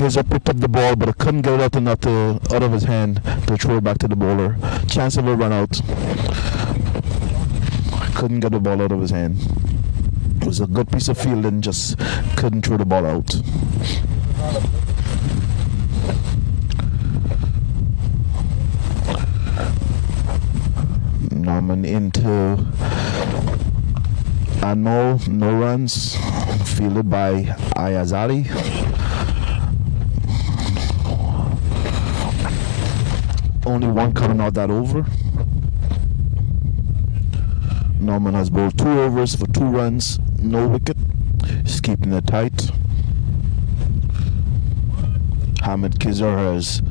Kaiser picked up the ball, but couldn't get it out of his hand to throw it back to the bowler. Chance of a run out. Couldn't get the ball out of his hand. It was a good piece of fielding, just couldn't throw the ball out. Norman into Anmol, no runs, fielded by Ayazali. Only one coming out that over. Norman has bowled 2 overs for 2 runs, no wicket. He's keeping it tight. Hamid Kizar has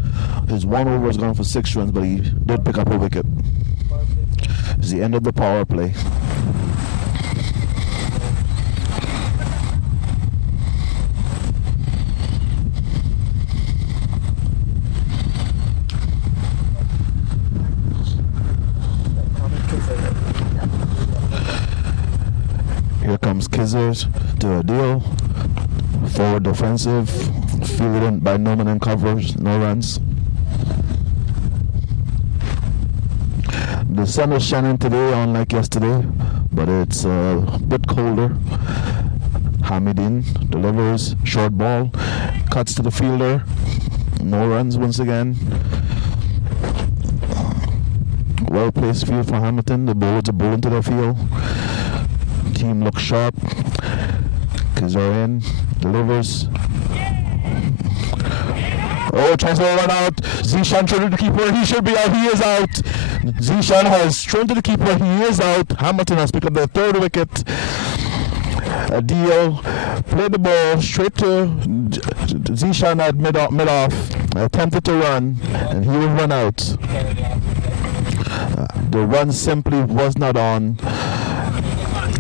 his 1 over has gone for 6 runs, but he did pick up a wicket. It's the end of the power play. Here comes Kizzers to a deal. Forward defensive, fielded by Norman and covers, no runs. The sun is shining today, unlike yesterday, but it's a bit colder. Hamidin delivers, short ball, cuts to the fielder, no runs once again. Well placed field for Hamilton. The bowlers are bowling to the field. Team looks sharp. Kizar in, delivers. Oh, chance to run out. Zishan thrown to the keeper. He should be out. He is out. Zishan has thrown to the keeper. He is out. Hamilton has picked up the 3rd wicket. Adil played the ball straight to Zishan at mid-off. Attempted to run, and he will run out. The run simply was not on.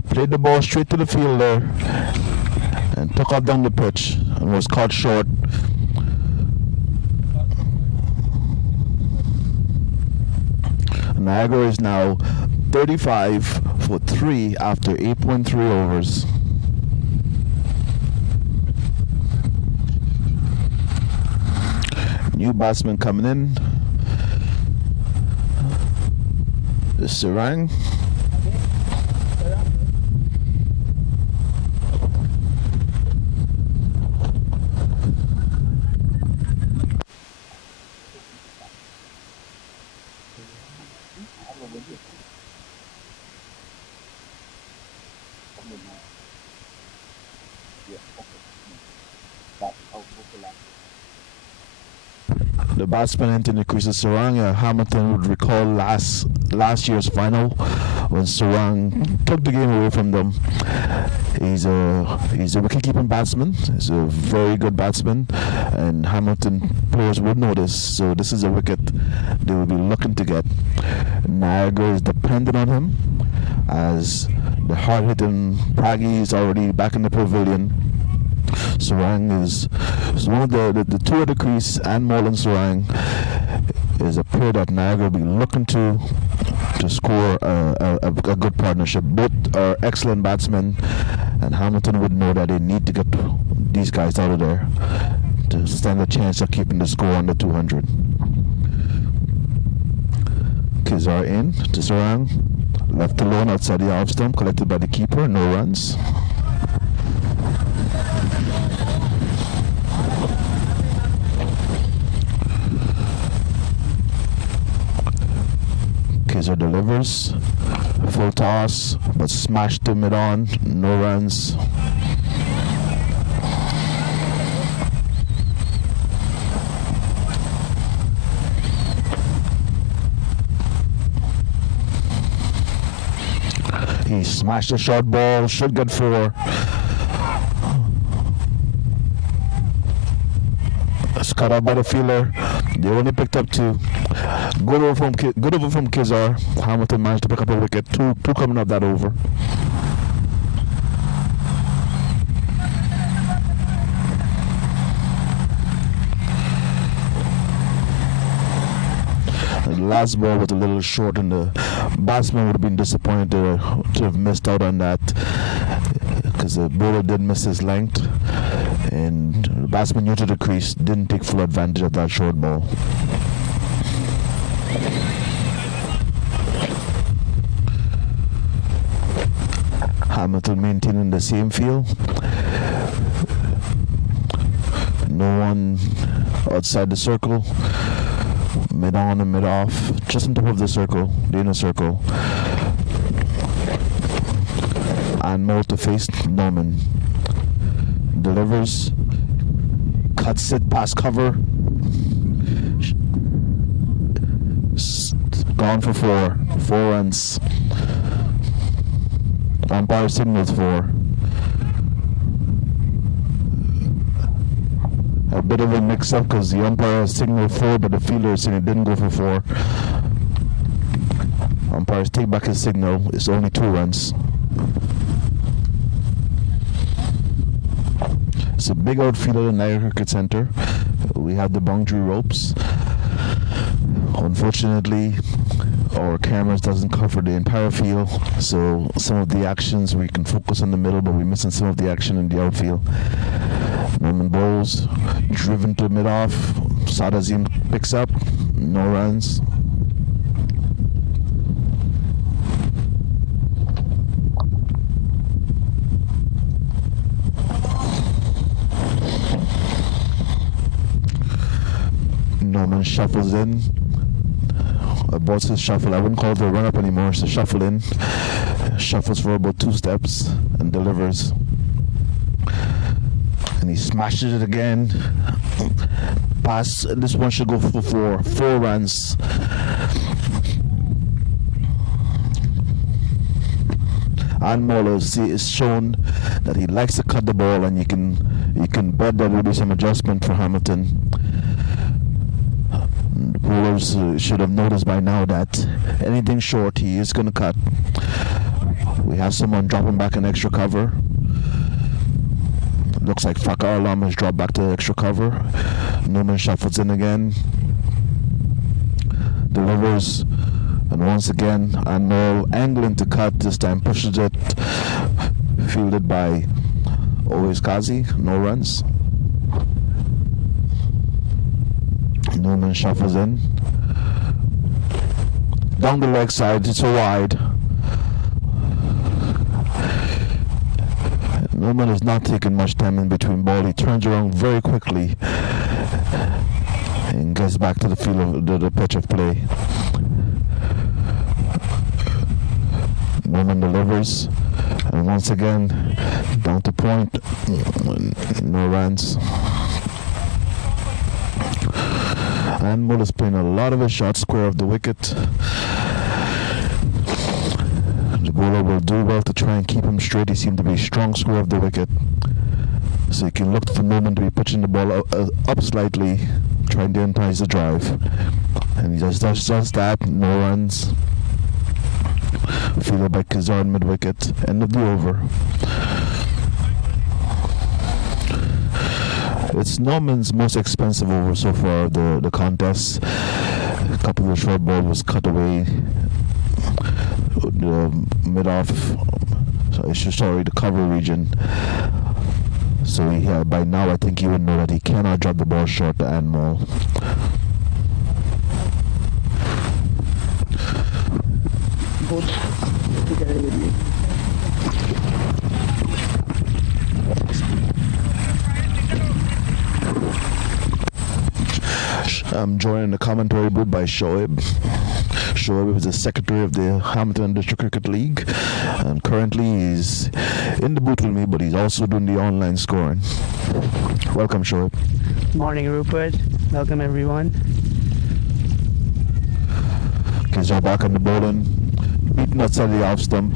Played the ball straight to the fielder and took off down the pitch and was caught short. Niagara is now 35 for 3 after 8.3 overs. New batsman coming in. Sarang. The batsman entering the crease is Sarang. Hamilton would recall last year's final when Sarang took the game away from them. He's a wicket-keeping batsman. He's a very good batsman, and Hamilton players would know this. So this is a wicket they will be looking to get. Niagara is dependent on him, as the hard-hitting Praggy is already back in the pavilion. Sarang is one of the 2 at the crease, and Molan Sarang is a player that Niagara will be looking to score a good partnership. Both are excellent batsmen, and Hamilton would know that they need to get these guys out of there to stand a chance of keeping the score under 200. Kizar in to Sarang, left alone outside the off stump, collected by the keeper, no runs. Kizar delivers, full toss, but smashed to mid-on, no runs. He smashed a short ball, should get 4. It's cut out by the fielder. They only picked up 2. Good over from Kizar. Hamilton managed to pick up a wicket. Two coming up that over. The last ball was a little short, and the batsman would have been disappointed to have missed out on that, because the bowler did miss his length, and the batsman new to the crease didn't take full advantage of that short ball. Hamilton maintaining the same field. No one outside the circle. Mid on and mid off. Just on top of the circle, the inner circle. And more to face Norman. Delivers. Cuts it past cover. Gone for 4. 4 runs. Umpire signals 4. A bit of a mix-up because the umpire signaled 4, but the fielder said it didn't go for 4. Umpires take back his signal. It's only 2 runs. It's a big outfield at the Niagara Cricket Center. We have the boundary ropes. Unfortunately, our cameras doesn't cover the entire field, so some of the actions we can focus on the middle, but we're missing some of the action in the outfield. Norman bowls, driven to mid-off. Sadazim picks up, no runs. Norman shuffles in. Aborts his shuffle. I wouldn't call it a run-up anymore. It's a shuffle in. Shuffles for about 2 steps and delivers. And he smashes it again. Pass. This one should go for 4. 4 runs. And Moller is shown that he likes to cut the ball, and you can bet there will be some adjustment for Hamilton. The bowlers should have noticed by now that anything short he is going to cut. We have someone dropping back an extra cover. Looks like Fakar Alam has dropped back to extra cover. Norman shuffles in again. Delivers. And once again, Anmol angling to cut. This time pushes it. Fielded by Always Kazi. No runs. Norman shuffles in. Down the leg side, it's a wide. Norman is not taking much time in between ball. He turns around very quickly and gets back to the field of the pitch of play. Norman delivers, and once again down to point. No runs. And Mull is playing a lot of his shots square of the wicket. The bowler will do well to try and keep him straight. He seemed to be strong square of the wicket. So you can look for Norman to be pitching the ball up slightly, trying to entice the drive. And he just does that. No runs. Fielded by Kazar mid wicket. End of the over. It's Norman's most expensive over so far, the contest. A couple of the short ball was cut away. The mid-off, the cover region. So by now I think he would know that he cannot drop the ball short to Anmol. I'm joined in the commentary booth by Shoaib. Shoaib is the secretary of the Hamilton District Cricket League, and currently he's in the booth with me, but he's also doing the online scoring. Welcome, Shoaib. Morning, Rupert. Welcome, everyone. Kizar back on the bowling, beating outside the off stump.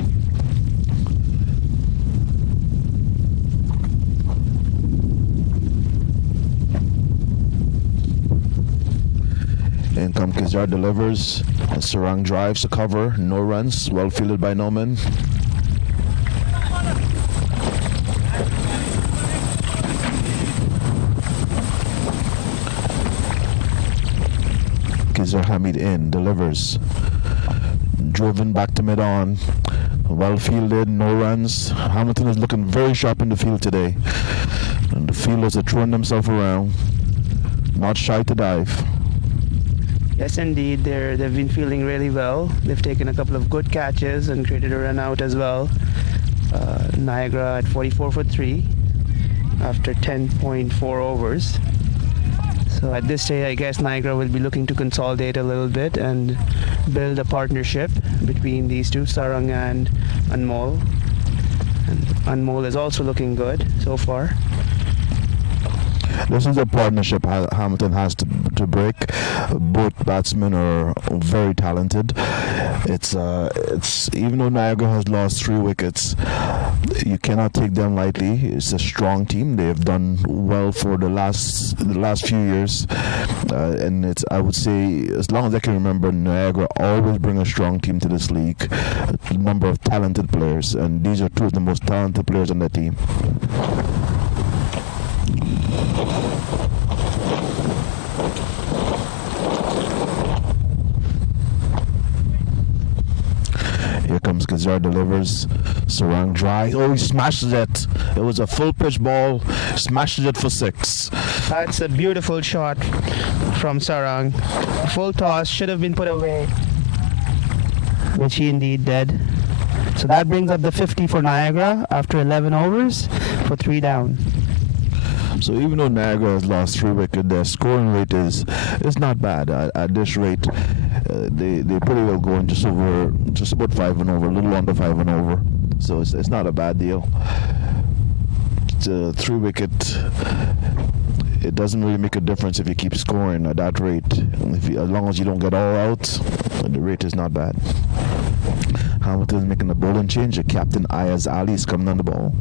In come Kizar delivers, and Sarang drives to cover, no runs, well fielded by Norman. Kizar Hamid in, delivers, driven back to mid-on, well fielded, no runs. Hamilton is looking very sharp in the field today. And the fielders are throwing themselves around, not shy to dive. Yes, indeed. They've been feeling really well. They've taken a couple of good catches and created a run out as well. Niagara at 44 for 3 after 10.4 overs. So at this stage, I guess Niagara will be looking to consolidate a little bit and build a partnership between these two, Sarang and Anmol. And Anmol is also looking good so far. This is a partnership Hamilton has to break. Both batsmen are very talented. It's even though Niagara has lost 3 wickets, you cannot take them lightly. It's a strong team. They have done well for the last few years, and I would say, as long as I can remember, Niagara always bring a strong team to this league. A number of talented players, and these are 2 of the most talented players on the team. Here comes Kazar, delivers. Sarang dry. Oh, he smashes it. It was a full pitch ball. Smashes it for 6. That's a beautiful shot from Sarang. Full toss, should have been put away, which he indeed did. So that brings up the 50 for Niagara after 11 overs for 3 down. So even though Niagara has lost 3 wickets, their scoring rate is not bad. At this rate, they pretty well going just about 5 and over, a little under 5 and over. So it's not a bad deal. It's a 3 wicket. It doesn't really make a difference if you keep scoring at that rate. As long as you don't get all out, the rate is not bad. Hamilton is making a bowling change. The captain Ayaz Ali is coming on the ball.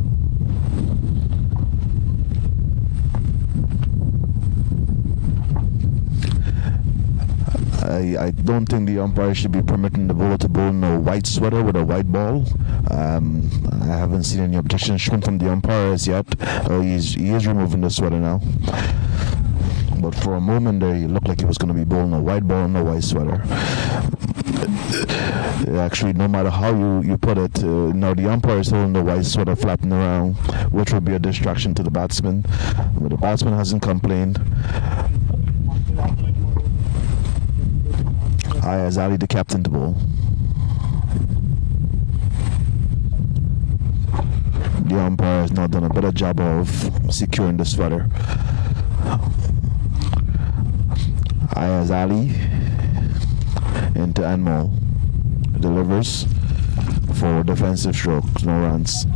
I don't think the umpire should be permitting the bowler to bowl in a white sweater with a white ball. I haven't seen any objection shown from the umpire as yet. He is removing the sweater now. But for a moment there, he looked like he was going to be bowling a white ball in a white sweater. Actually, no matter how you put it, now the umpire is holding the white sweater flapping around, which will be a distraction to the batsman. But the batsman hasn't complained. Ayaz Ali, the captain, to bowl. The umpire has not done a better job of securing the sweater. Ayaz Ali into Anmol. Delivers for defensive strokes, no runs.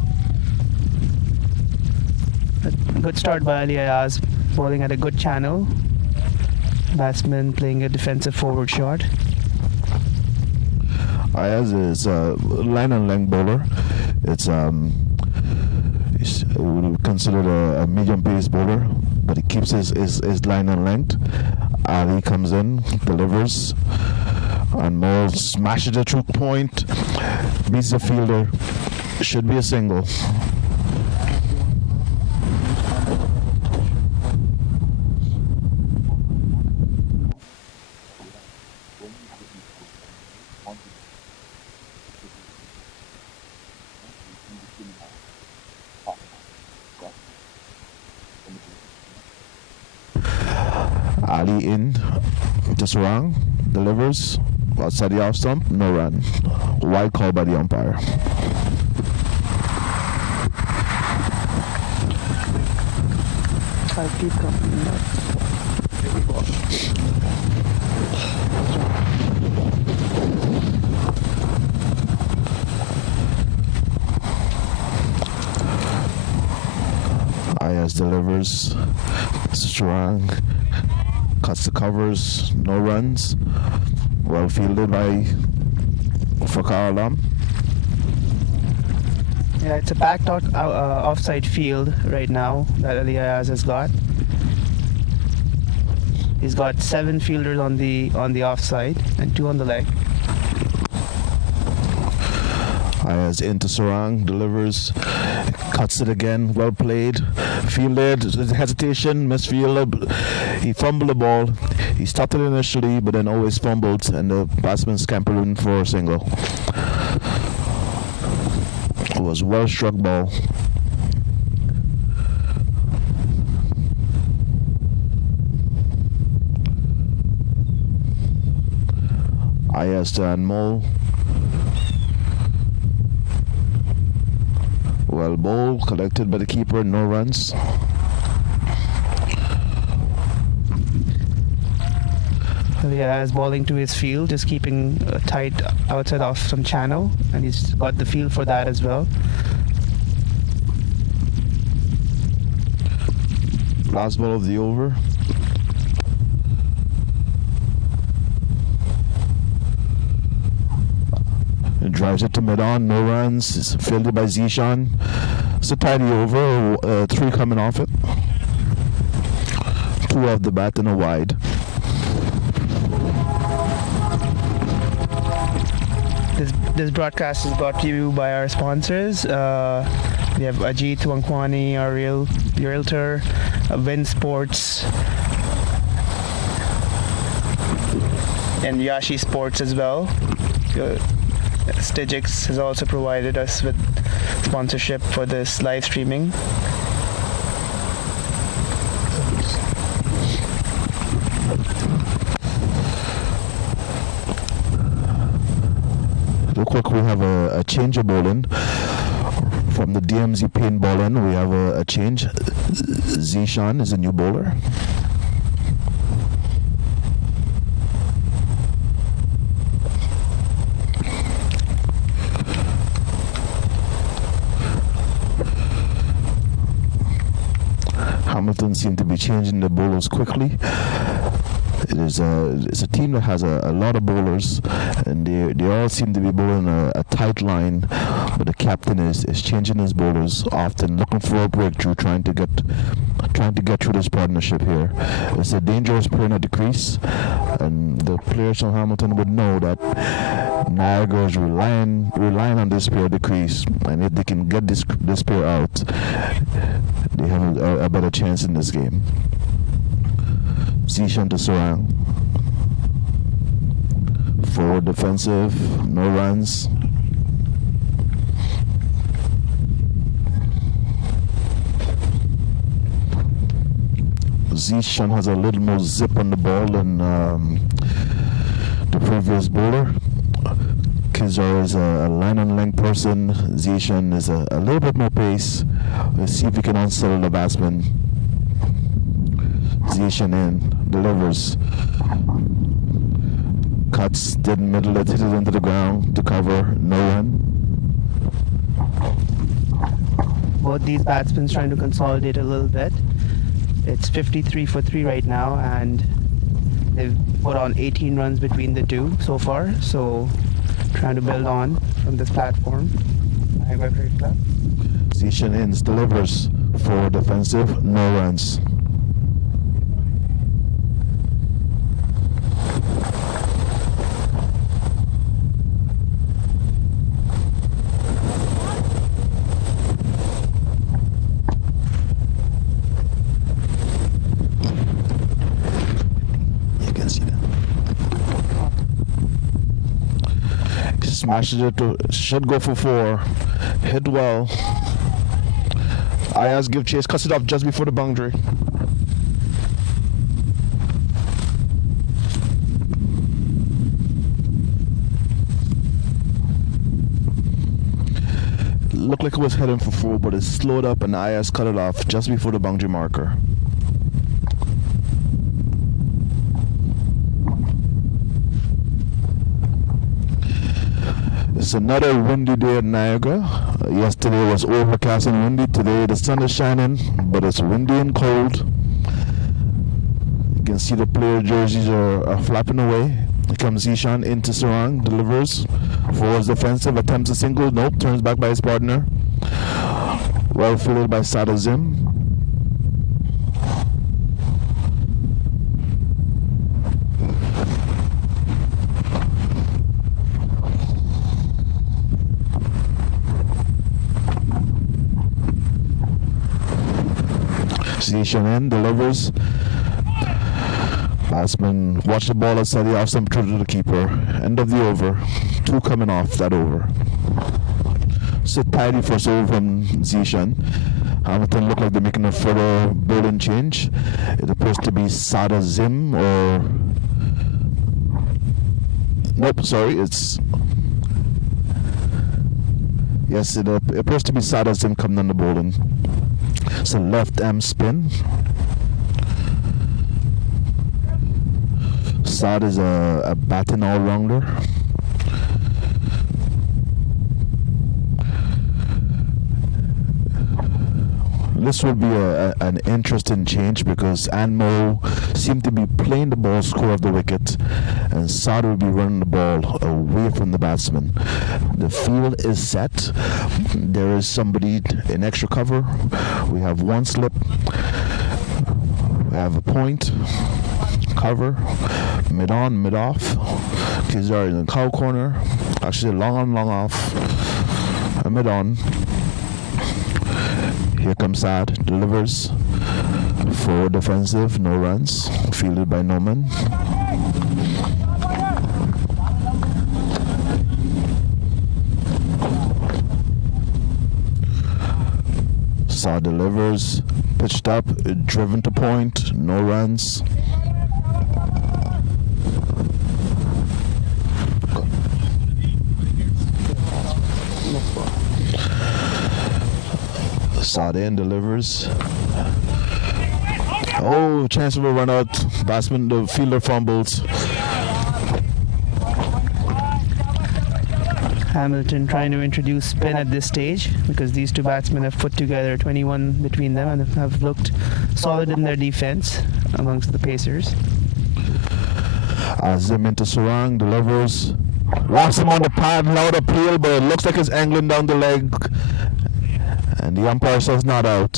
A good start by Ali Ayaz, bowling at a good channel. Batsman playing a defensive forward shot. Ayaz is a line and length bowler. It's considered a medium pace bowler, but he keeps his line and length. Ali comes in, delivers, and Mo smashes the choke point, beats the fielder. Should be a single. Ali in, just wrong, delivers, outside the off stump, no run. Wide call by the umpire. I'll keep coming up. Ayaz delivers, strong, cuts the covers, no runs. Well fielded by Fakar Alam. Yeah, it's a backed out offside field right now that Ali Ayaz has got. He's got 7 fielders on the offside and 2 on the leg. Ayaz into Sarang, delivers, cuts it again, well played, fielded, hesitation, misfielded, he fumbled the ball, he stopped it initially but then always fumbled and the batsman scampered in for a single. It was well struck ball. Ayesta and Mole. Well, ball collected by the keeper, no runs. Elias bowling to his field, just keeping tight outside off some channel, and he's got the feel for that as well. Last ball of the over. It drives it to mid-on, no runs. It's fielded by Zishan. It's a tidy over, 3 coming off it. 2 off the bat and a wide. This broadcast is brought to you by our sponsors. We have Ajit Wankwani, our realtor, Win Sports, and Yashi Sports as well. Stijix has also provided us with sponsorship for this live streaming. Look like we have a change of bowling from the DMZ paintball end. We have a change. Zishan is a new bowler. Hamilton seem to be changing the bowlers quickly. It's a team that has a lot of bowlers, and they all seem to be bowling a tight line, but the captain is changing his bowlers often, looking for a breakthrough, trying to get through this partnership here. It's a dangerous pair at the crease, and the players from Hamilton would know that Niagara is relying on this pair at the crease, and if they can get this pair out, they have a better chance in this game. Zishan to Sarang. Forward defensive, no runs. Zishan has a little more zip on the ball than the previous bowler. Kizar is a line and length person. Zishan is a little bit more pace. Let's see if we can unsettle the batsman. Zishan in, delivers. Cuts, did middle it, hit it into the ground to cover, no run. Both these batsmen trying to consolidate a little bit. It's 53 for 3 right now, and they've put on 18 runs between the two so far, so trying to build on from this platform. Niagara Cricket Club. Zishan ins, delivers, for defensive, no runs. Smashes it to, should go for 4. Hit well. Ayaz give chase, cuts it off just before the boundary. Looked like it was heading for 4, but it slowed up and Ayaz cut it off just before the boundary marker. It's another windy day at Niagara. Yesterday was overcast and windy. Today the sun is shining, but it's windy and cold. You can see the player jerseys are flapping away. Here comes Zishan into Sarang, delivers. Forwards defensive, attempts a single, nope, turns back by his partner. Well fielded by Sada Zim. Zishan in, delivers. Batsman watch the ball outside the off stump, through to the keeper. End of the over. 2 coming off that over. So tidy first over from Zishan. Hamilton look like they're making a further bowling change. It appears to be Sada Zim or Nope, sorry, it's... Yes, it appears to be Sad as him coming on the bowling. It's a left arm spin. Sad is a batting all-rounder. This will be an interesting change because Anmo seemed to be playing the ball score of the wicket, and Saad will be running the ball away from the batsman. The field is set. There is somebody in extra cover. We have one slip. We have a point. Cover. Mid on, mid off. Kizar in the cow corner. Actually, long on, long off. Mid on. Here comes Saad, delivers. Forward defensive, no runs. Fielded by Norman. Saad delivers. Pitched up, driven to point, no runs. Sade delivers. Oh, chance of a run out. Batsman, the fielder fumbles. Hamilton trying to introduce spin at this stage because these two batsmen have put together 21 between them and have looked solid in their defense amongst the pacers. Azim into Sarang, delivers. Wraps him on the pad, loud appeal, but it looks like it's angling down the leg. And the umpire says not out.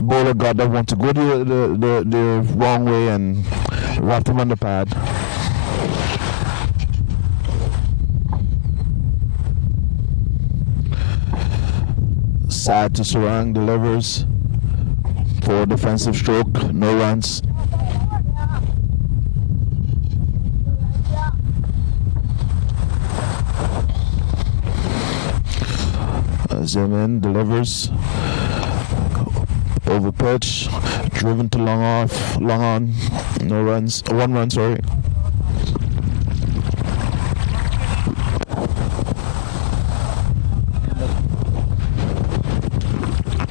Bowler got that one to go the wrong way and wrapped him on the pad. Sad to Sarang, delivers. For defensive stroke, no runs. Zeman delivers. Over pitch, driven to long off, long on, no runs, 1 run, sorry.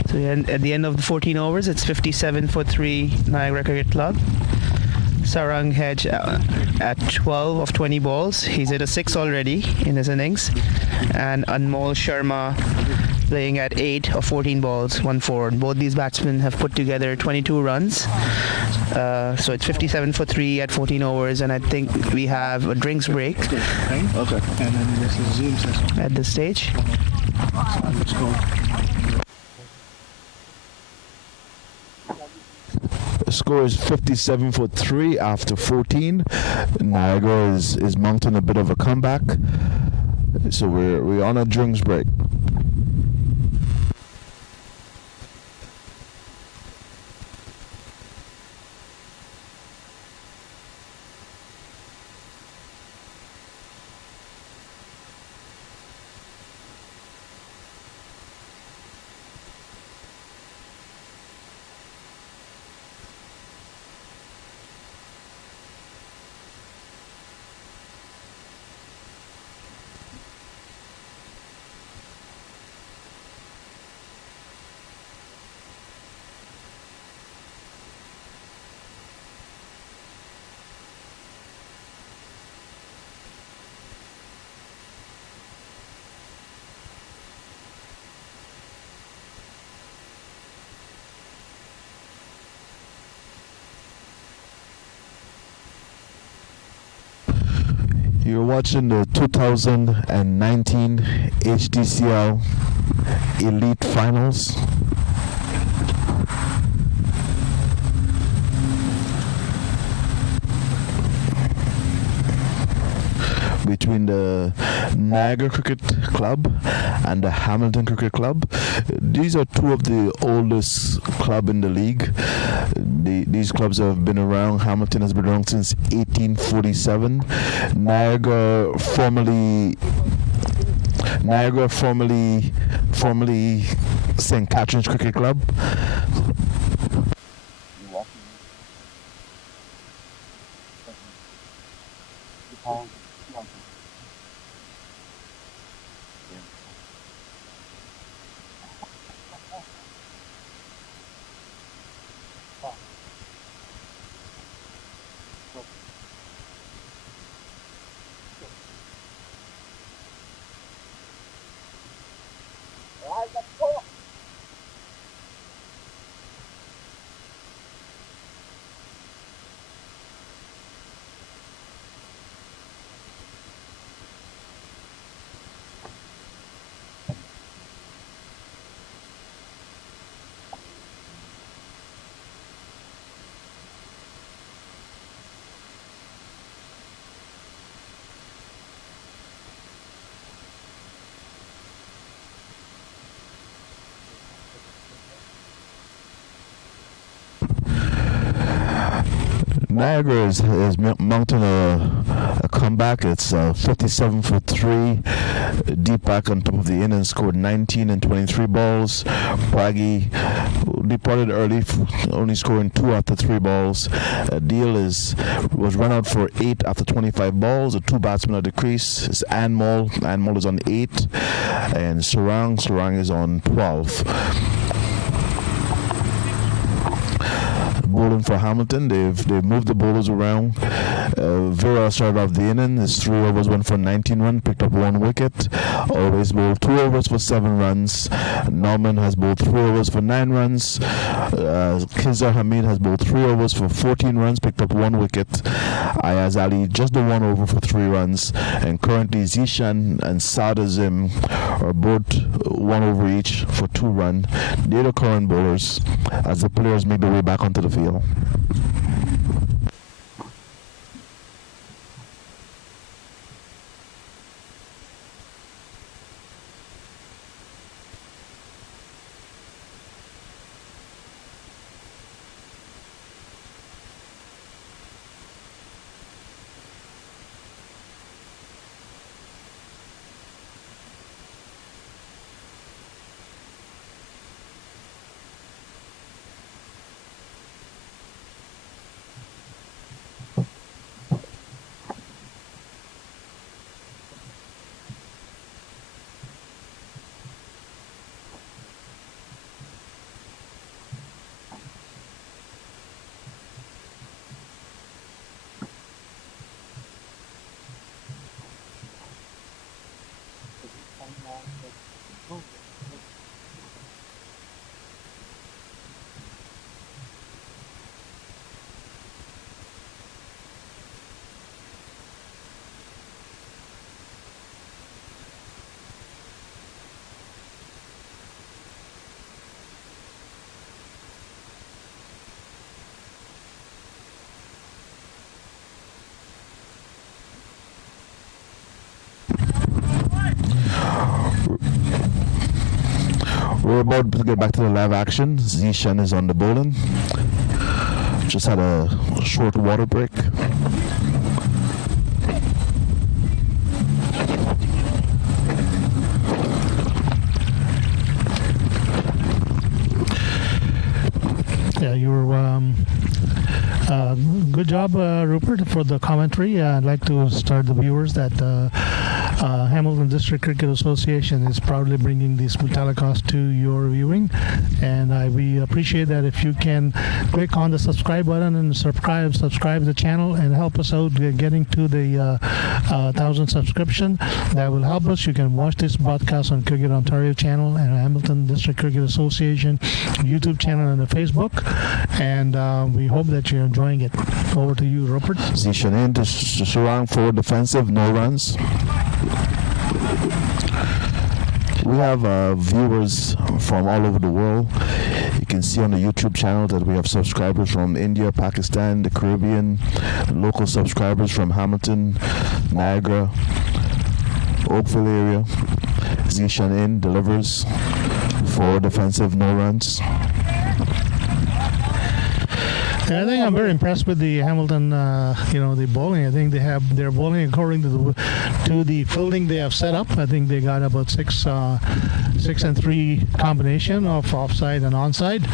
So at the end of the 14 overs, it's 57 for 3 Niagara Cricket Club. Sarang Hedge at 12 of 20 balls. He's hit a 6 already in his innings. And Anmol Sharma playing at 8 of 14 balls, 1-4. Both these batsmen have put together 22 runs. So it's 57 for 3 at 14 overs, and I think we have a drinks break. Okay. And then this is Zoom session. At this stage. Let's go. The score is 57 for 3 after 14. Niagara is mounting a bit of a comeback. So we're on a drinks break. You're watching the 2019 hdcl Elite Finals. Between the Niagara Cricket Club and the Hamilton Cricket Club. These are two of the oldest clubs in the league. These clubs have been around. Hamilton has been around since 1847. Niagara formerly St. Catherine's Cricket Club. Niagara is mounting a comeback. It's 57 for 3. Deep back on top of the inning, scored 19 and 23 balls. Braggy departed early, only scoring 2 after 3 balls. Deal was run out for 8 after 25 balls. The 2 batsmen at the crease is Anmol. Anmol is on 8, and Sarang is on 12. Bowling for Hamilton, they've moved the bowlers around. Vera started off the inning. His 3 overs went for 19 runs, picked up 1 wicket. Always bowled 2 overs for 7 runs. Norman has bowled 3 overs for 9 runs. Kizar Hamid has bowled 3 overs for 14 runs, picked up 1 wicket. Ayaz Ali just the 1 over for 3 runs. And currently Zishan and Saad Azim are both 1 over each for 2 runs. They're the current bowlers as the players make their way back onto the field. We're about to get back to the live action. Zishan is on the bowling. Just had a short water break. Yeah, you were good job, Rupert, for the commentary. I'd like to start the viewers that Hamilton District Cricket Association is proudly bringing this telecast to your viewing, and we appreciate that if you can click on the subscribe button and subscribe the channel and help us out getting to the 1,000 subscription. That will help us. You can watch this broadcast on Cricket Ontario channel and Hamilton District Cricket Association YouTube channel and the Facebook, and we hope that you're enjoying it. Over to you, Rupert. Zishan in to Sarang for defensive, no runs. We have viewers from all over the world. You can see on the YouTube channel that we have subscribers from India, Pakistan, the Caribbean, local subscribers from Hamilton, Niagara, Oakville area. Zishan in delivers for defensive, no runs. I think I'm very impressed with the Hamilton, the bowling. I think they're bowling according to the fielding they have set up. I think they got about 6 and 3 combination of offside and onside,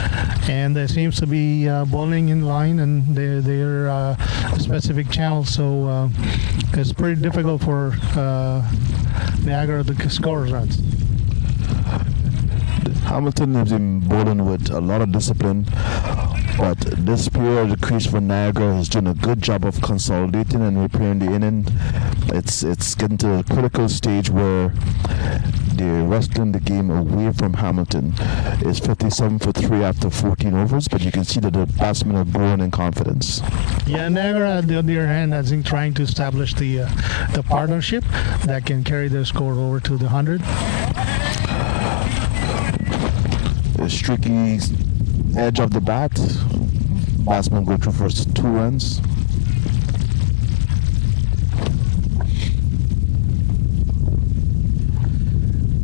and there seems to be bowling in line and their specific channels. So it's pretty difficult for Niagara to score runs. Hamilton has been bowling with a lot of discipline, but this player, the crease for Niagara, has done a good job of consolidating and repairing the inning. It's getting to a critical stage where they're wrestling the game away from Hamilton. It's 57 for 3 after 14 overs, but you can see that the batsmen are growing in confidence. Yeah, Niagara, on the other hand, I think trying to establish the partnership that can carry their score over to the 100. A streaky edge of the bat. Batsman go through for 2 runs.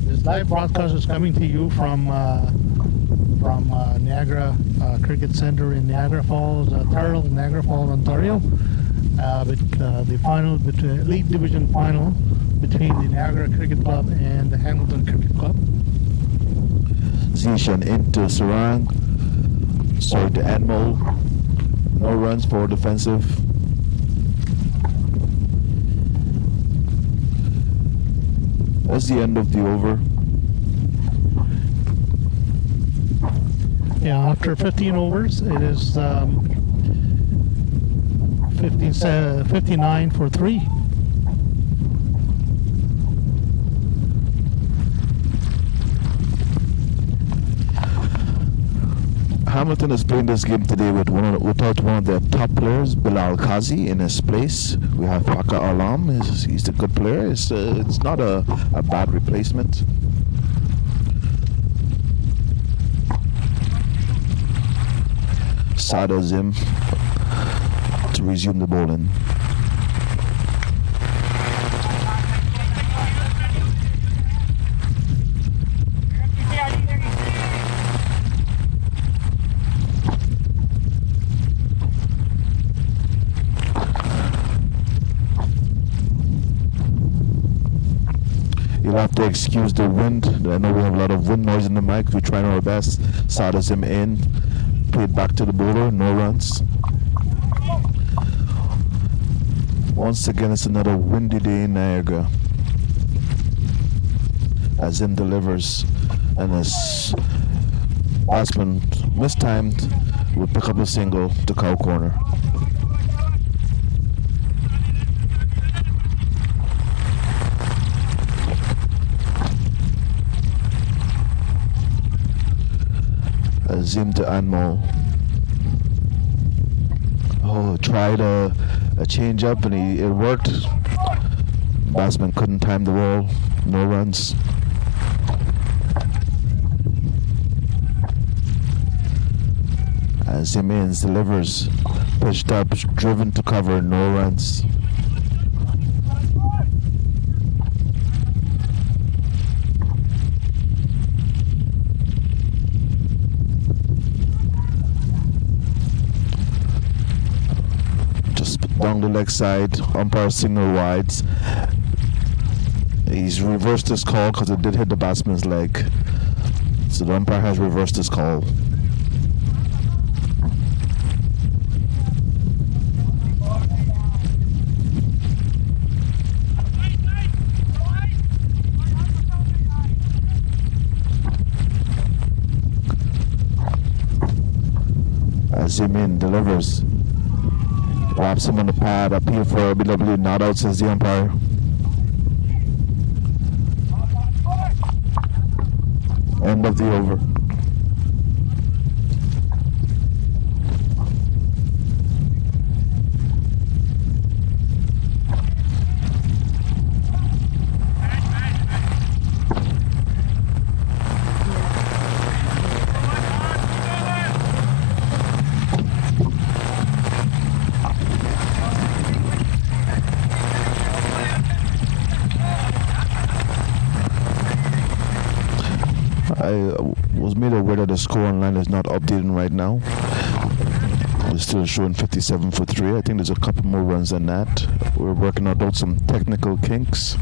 This live broadcast is coming to you from from Niagara Cricket Center in Niagara Falls, Thurl, Niagara Falls, Ontario. The final, League Division final between the Niagara Cricket Club and the Hamilton Cricket Club. Zishan into Sarang. Sorry to Admiral. No runs for defensive. That's the end of the over. Yeah, after 15 overs, it is 59 for 3. Hamilton is playing this game today without one of their top players, Bilal Kazi, in his place. We have Faka Alam. He's a good player. It's not a bad replacement. Sada Zim to resume the bowling. You'll have to excuse the wind. I know we have a lot of wind noise in the mic. We're trying our best. Sada Zim in. Played back to the bowler, no runs. Once again, it's another windy day in Niagara. Azim delivers, and as batsman mistimed, will pick up a single to cow corner. Azim to Anmol. Oh, tried a change up and it worked. Batsman couldn't time the ball. No runs. Azim ins, delivers. Pitched up, driven to cover, no runs. Down the leg side, umpire signal wides. He's reversed his call because it did hit the batsman's leg. So the umpire has reversed his call. Azimin delivers. Wraps him on the pad, appeal for BW, not out, says the umpire. End of the over. I was made aware that the score online is not updating right now. It's still showing 57 for 3. I think there's a couple more runs than that. We're working out some technical kinks.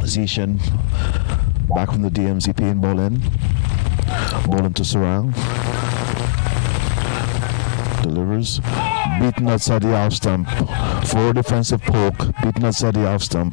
Zishan back from the DMZ paying ball in. Ball into Sarang. Delivers. Beaten outside the off stump. Forward defensive poke. Beaten outside the off stump.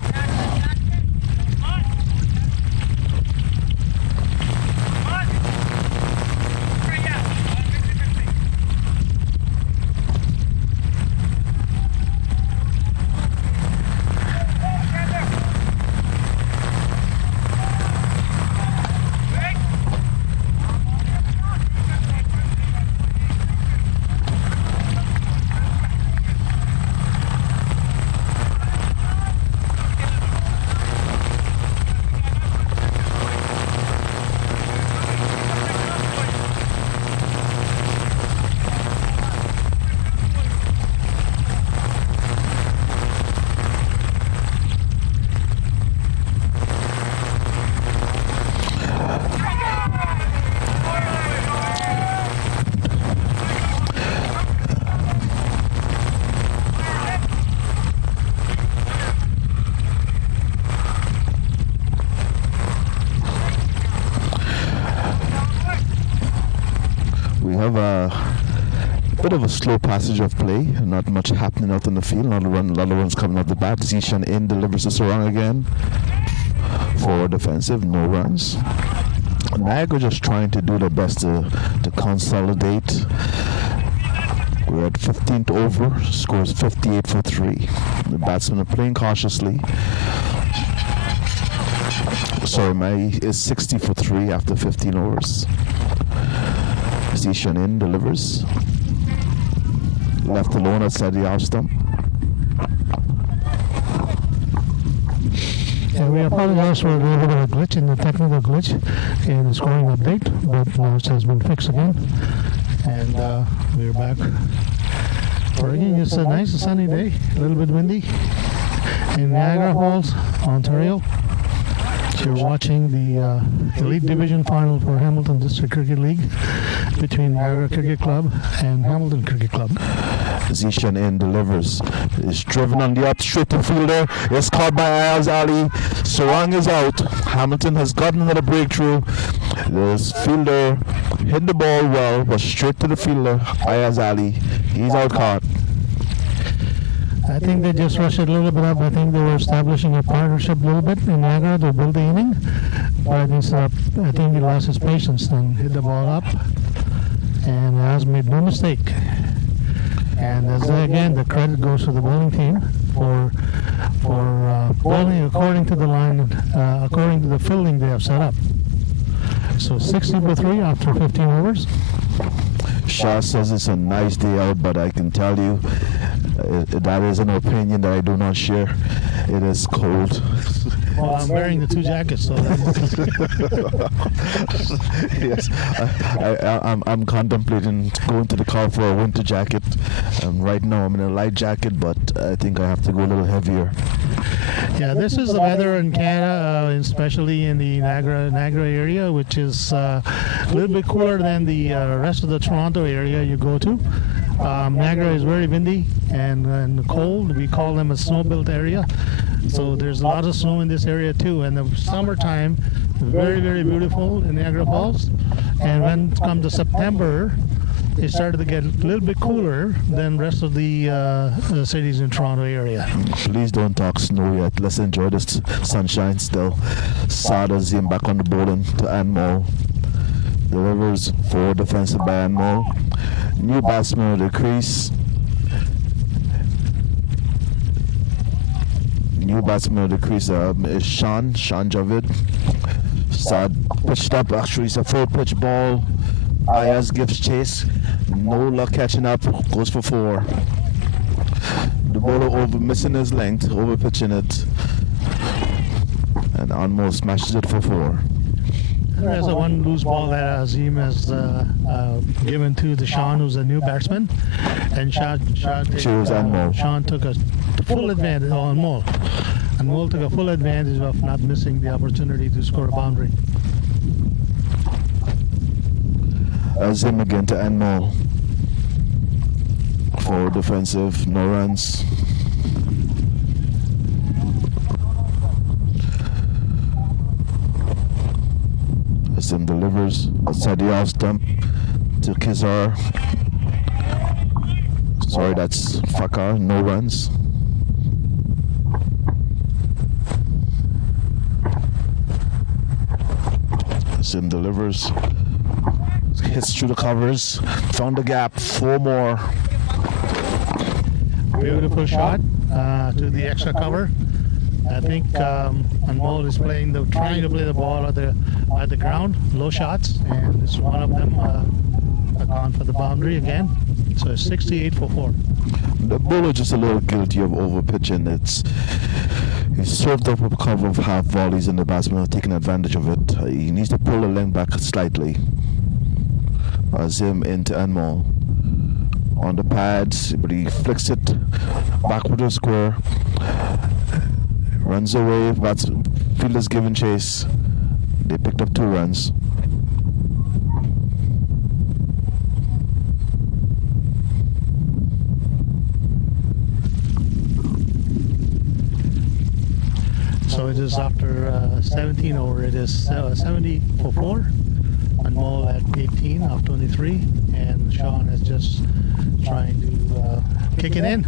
have a bit of a slow passage of play. Not much happening out in the field. Not a lot of runs coming out the bat. Zishan in delivers to Sarang again. Forward defensive, no runs. Niagara just trying to do their best to consolidate. We're at 15th over, scores 58 for 3. The batsmen are playing cautiously. Sorry, is 60 for 3 after 15 overs. Zishan in delivers. Left alone outside the off stump. And we apologize for a little bit of a glitch in the technical glitch in the scoring update, but now it has been fixed again. And we're back. For again, it's a nice sunny day, a little bit windy in Niagara Falls, Ontario. You're watching the Elite Division Final for Hamilton District Cricket League between Niagara Cricket Club and Hamilton Cricket Club. Zishan in delivers. Is driven on the up straight to fielder. It's caught by Ayaz Ali. Sarang is out. Hamilton has gotten another breakthrough. This fielder hit the ball well, but straight to the fielder. Ayaz Ali. He's out caught. I think they just rushed it a little bit up. I think they were establishing a partnership a little bit in Niagara to build the inning. But I think he lost his patience and hit the ball up. And has made no mistake. And as again, the credit goes to the bowling team for bowling according to the line, according to the fielding they have set up. So 60 for 3 after 15 overs. Shah says it's a nice day out, but I can tell you that is an opinion that I do not share. It is cold. Well, I'm wearing the 2 jackets, so yes, I'm contemplating going to the car for a winter jacket. Right now I'm in a light jacket, but I think I have to go a little heavier. Yeah, this is the weather in Canada, especially in the Niagara area, which is a little bit cooler than the rest of the Toronto area you go to. Niagara is very windy and cold. We call them a snow-built area. So there's a lot of snow in this area too. And the summertime, very, very beautiful in Niagara Falls. And when it comes to September, it started to get a little bit cooler than the rest of the cities in Toronto area. Please don't talk snow yet. Let's enjoy the sunshine still. Sada Zim back on the bowling to Anmol. Delivers forward defensive by Anmol. New batsman of the crease. New batsman of the crease is Sean Javid. Sad pitched up, actually it's a full pitch ball. Ayaz gives chase. No luck catching up, goes for 4. The bowler missing his length, over pitching it. And Anmol smashes it for 4. There's a one loose ball that Azim has given to the Sean, who's a new batsman, and Sean took a full advantage on Anmol. Anmol took a full advantage of not missing the opportunity to score a boundary. Azim again to Anmol. Forward defensive, no runs. Azim delivers outside the off stump to Kizar. Sorry, that's Fakar, no runs. Azim delivers, hits through the covers, found the gap, 4 more. Beautiful shot to the extra cover. I think Anmol is trying to play the ball at the ground, low shots, and this is one of them gone for the boundary again. So 68 for 4. The bowler just a little guilty of over pitching. He's served up a cover of half volleys and the batsman has taken advantage of it. He needs to pull the length back slightly. Azim into Anmol on the pads, but he flicks it back with the square. Runs away, fielder's giving chase. They picked up 2 runs. So it is after 17 over. It is 70 for 4. Anmol at 18 off 23, and Sean is just trying to kick it in.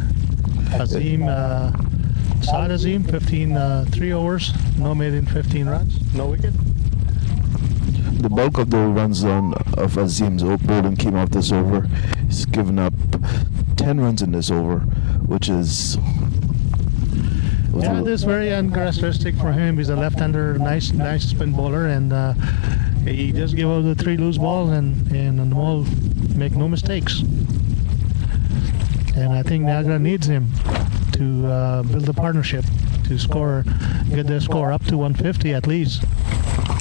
Azim, Saad Azim, 3 overs, no made in 15 runs, no wicket. The bulk of the runs of Azim's bowling came off this over. He's given up 10 runs in this over, which is... Yeah, this is very uncharacteristic for him. He's a left-hander, nice spin bowler, and he just give up the 3 loose balls, and Anmol make no mistakes. And I think Niagara needs him to build a partnership to get their score up to 150 at least.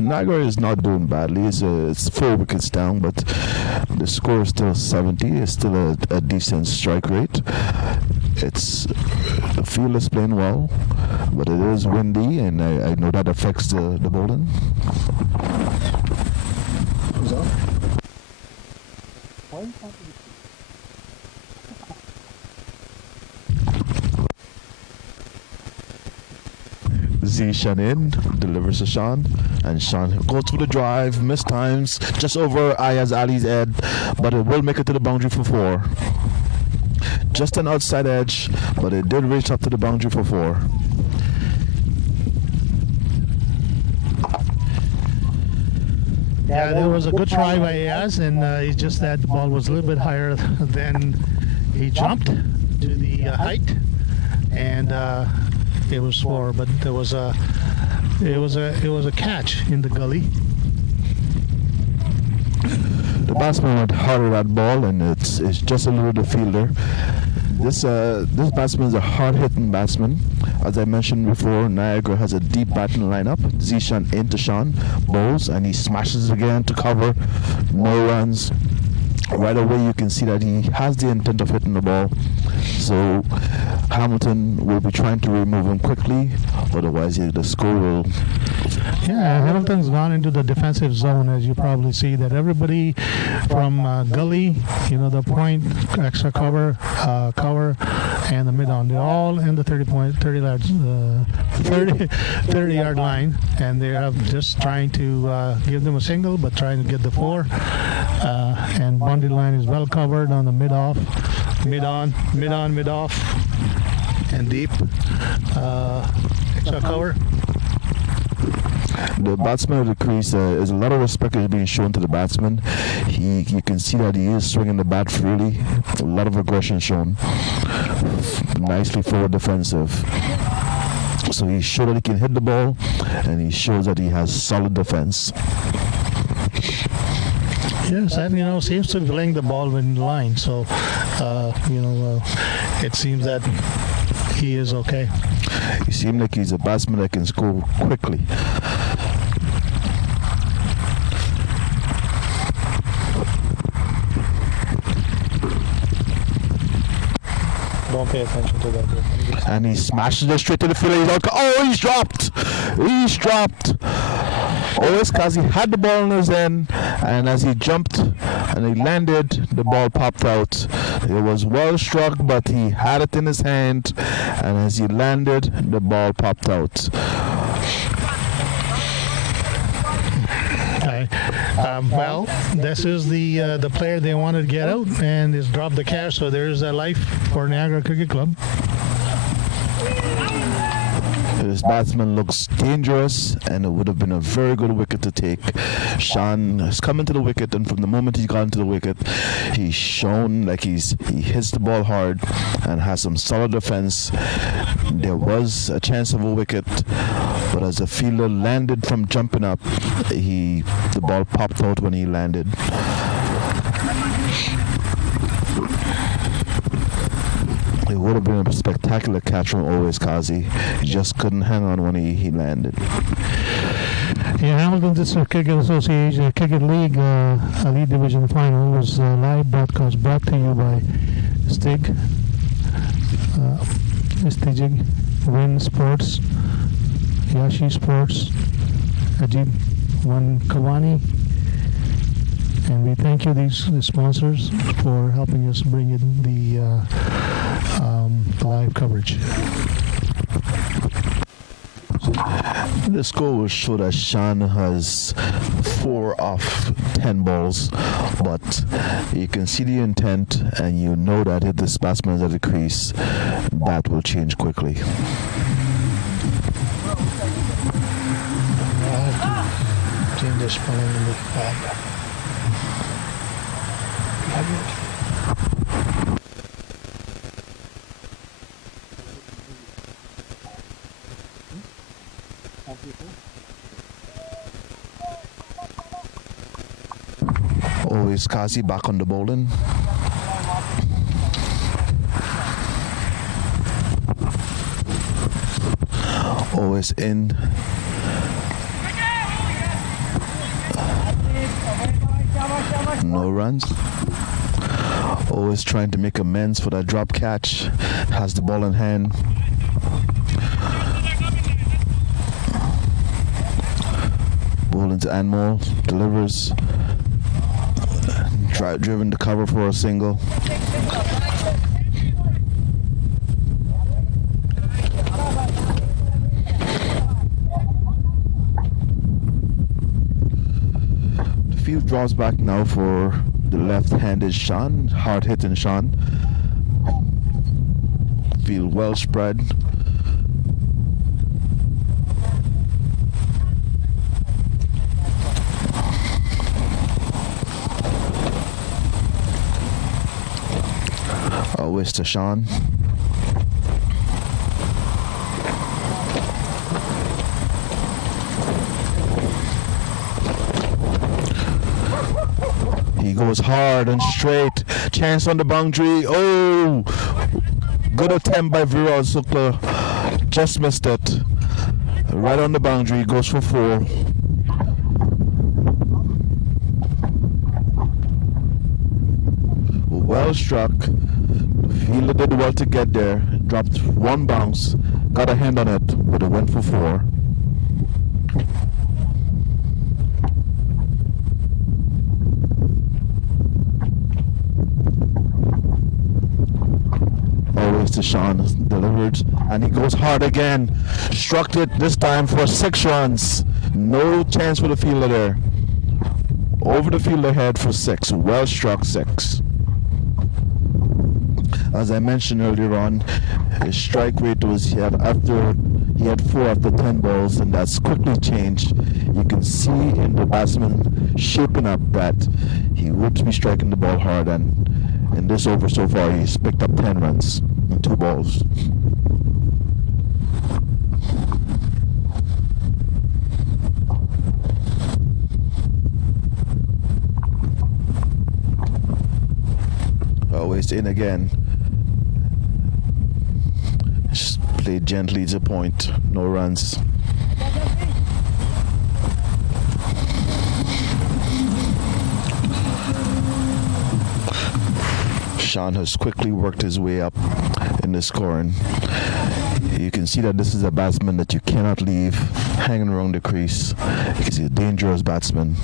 Niagara is not doing badly. It's 4 wickets down, but the score is still 70. It's still a decent strike rate. The field is playing well, but it is windy, and I know that affects the bowling. Who's up? Zishan in, delivers to Sean, and Sean goes for the drive, missed times, just over Ayaz Ali's head, but it will make it to the boundary for 4. Just an outside edge, but it did reach up to the boundary for 4. Yeah, there was a good try by Ayaz, and it's just that the ball was a little bit higher than he jumped to the height, and it was 4. But it was a catch in the gully. The batsman went hard at that ball, and it's just a little the fielder. This batsman is a hard-hitting batsman. As I mentioned before, Niagara has a deep batting lineup. Zishan into Sean, bowls, and he smashes again to cover. No runs. Right away you can see that he has the intent of hitting the ball. So Hamilton will be trying to remove him quickly, otherwise the score will... Yeah, Hamilton's gone into the defensive zone, as you probably see, that everybody from gully, the point, extra cover, and the mid-on, they're all in the 30-yard line, and they're just trying to give them a single, but trying to get the 4. And boundary line is well covered on the mid-off, mid-on, mid-off, and deep extra cover. The batsman of the crease, is a lot of respect is being shown to the batsman. You can see that he is swinging the bat freely. A lot of aggression shown. Nicely forward defensive. So he showed that he can hit the ball, and he shows that he has solid defense. Yes, and seems to be playing the ball in line. So, it seems that he is okay. He seems like he's a batsman that can score quickly. Don't pay attention to that. And he smashes it straight to the field. He's dropped. He's dropped. Always Kazi had the ball in his end, and as he jumped and he landed, the ball popped out. It was well struck, but he had it in his hand, and as he landed, the ball popped out. Okay. Well, this is the player they wanted to get out, and has dropped the cash. So there's a life for Niagara Cricket Club. This batsman looks dangerous, and it would have been a very good wicket to take. Sean has come into the wicket, and from the moment he got into the wicket, he's shown like he hits the ball hard and has some solid defense. There was a chance of a wicket, but as the fielder landed from jumping up, the ball popped out when he landed. It would have been a spectacular catch from Always Kazi. He just couldn't hang on when he landed. Yeah, Hamilton District Cricket Association Cricket League Elite Division Final was live broadcast brought to you by Stig, Stijig, Win Sports, Yashi Sports, Ajib One Kawani, and we thank you these sponsors for helping us bring in the live coverage. The score will show that Sean has 4 off 10 balls, but you can see the intent and you know that if this batsman is at the crease, that will change quickly. I have to change the spelling in the pad. Always Kazi back on the bowling. Always in. No runs. Always trying to make amends for that drop catch. Has the ball in hand. Bowling to Anmol. Delivers. Driven to cover for a single. The field draws back now for the left-handed Sean, hard-hitting Sean. Field well spread. Always to Sean. He goes hard and straight. Chance on the boundary. Oh! Good attempt by Viral Sukla. Just missed it. Right on the boundary. Goes for 4. Well struck. Fielder did well to get there. Dropped 1 bounce. Got a hand on it, but it went for 4. Always to Sean, delivered, and he goes hard again. Struck it this time for 6 runs. No chance for the fielder there. Over the fielder head for 6. Well struck 6. As I mentioned earlier on, his strike rate was he had 4 after 10 balls, and that's quickly changed. You can see in the batsman shaping up that he would be striking the ball hard, and in this over so far he's picked up 10 runs in 2 balls. Always in again. Just played gently to point, no runs. Sean has quickly worked his way up in the scoring. You can see that this is a batsman that you cannot leave hanging around the crease because he's a dangerous batsman.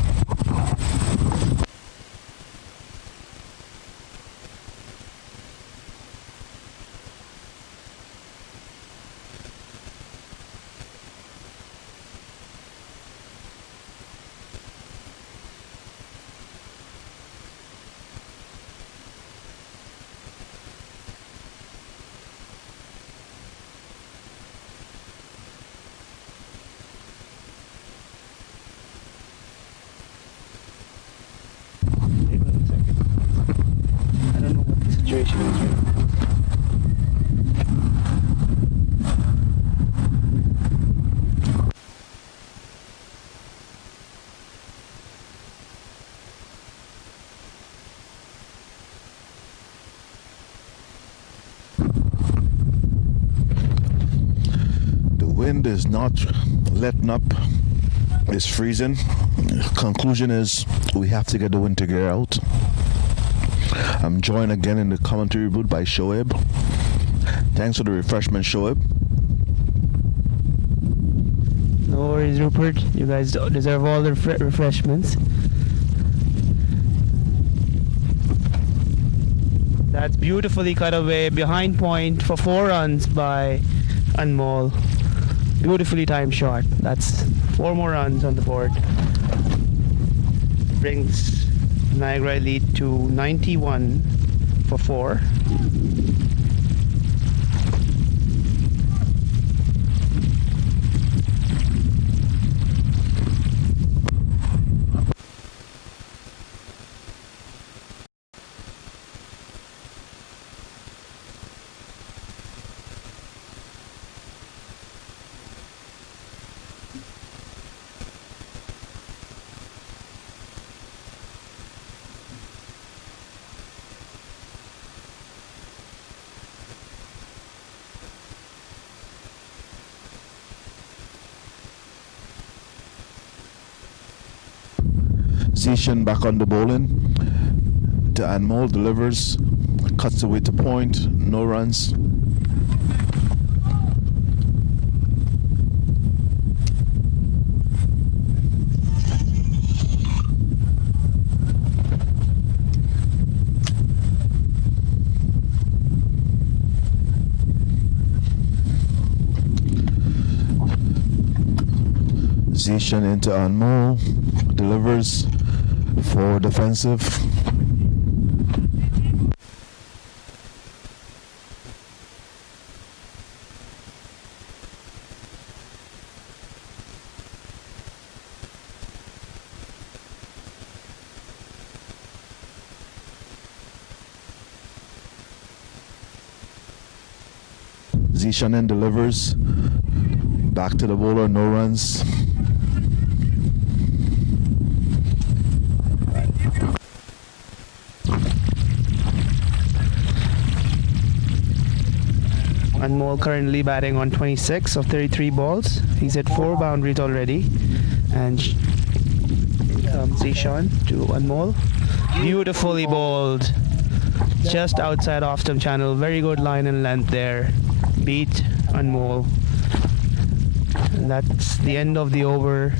Situation is right. The wind is not letting up. It's freezing. Conclusion is we have to get the winter gear out. I'm joined again in the commentary booth by Shoaib. Thanks for the refreshment, Shoaib. No worries, Rupert. You guys deserve all the refreshments. That's beautifully cut away behind point for 4 runs by Anmol. Beautifully timed shot. That's 4 more runs on the board. Brings Niagara lead to 91 for 4. Zishan back on the bowling. To Anmol delivers, cuts away to point, no runs. Zishan into Anmol, delivers for defensive. Zishanen delivers back to the bowler, no runs. Anmol currently batting on 26 of 33 balls. He's at 4 boundaries already. And Zishan to Anmol. Beautifully bowled. Just outside off stump channel. Very good line and length there. Beat Anmol. And that's the end of the over.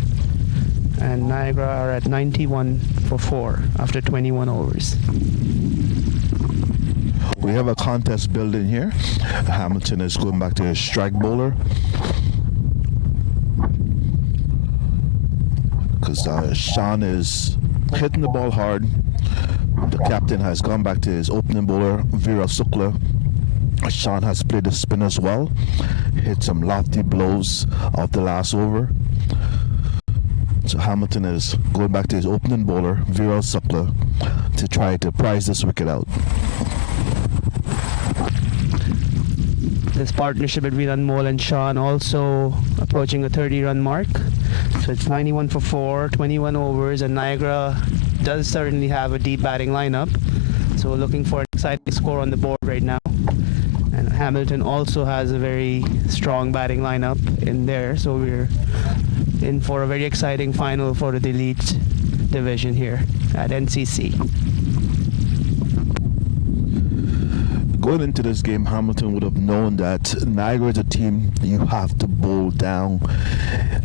And Niagara are at 91 for 4 after 21 overs. We have a contest building here. Hamilton is going back to his strike bowler. Because Sean is hitting the ball hard. The captain has gone back to his opening bowler, Viral Sukla. Sean has played the spin as well. Hit some lofty blows off the last over. So Hamilton is going back to his opening bowler, Viral Sukla, to try to prize this wicket out. This partnership between Anmol and Sean also approaching a 30-run mark. So it's 91 for 4, 21 overs, and Niagara does certainly have a deep batting lineup. So we're looking for an exciting score on the board right now. And Hamilton also has a very strong batting lineup in there. So we're in for a very exciting final for the elite division here at NCC. Going into this game, Hamilton would have known that Niagara is a team you have to bowl down.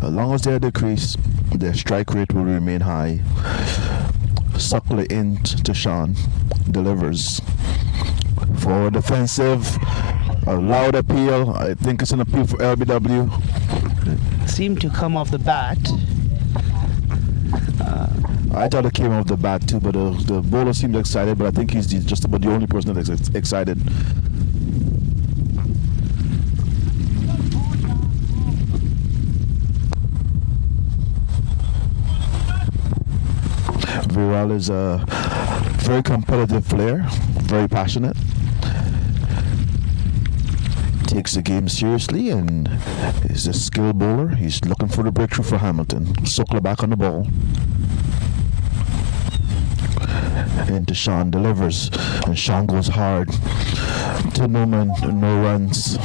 As long as they're at the crease, their strike rate will remain high. Sukla in to Sean, delivers. For defensive, a loud appeal. I think it's an appeal for LBW. Seemed to come off the bat. I thought it came off the bat too, but the bowler seemed excited, but I think he's just about the only person that's excited. Viral is a very competitive player, very passionate. Takes the game seriously and is a skilled bowler. He's looking for the breakthrough for Hamilton. Sukla back on the ball. Into Sean, delivers, and Sean goes hard. To Newman, no runs.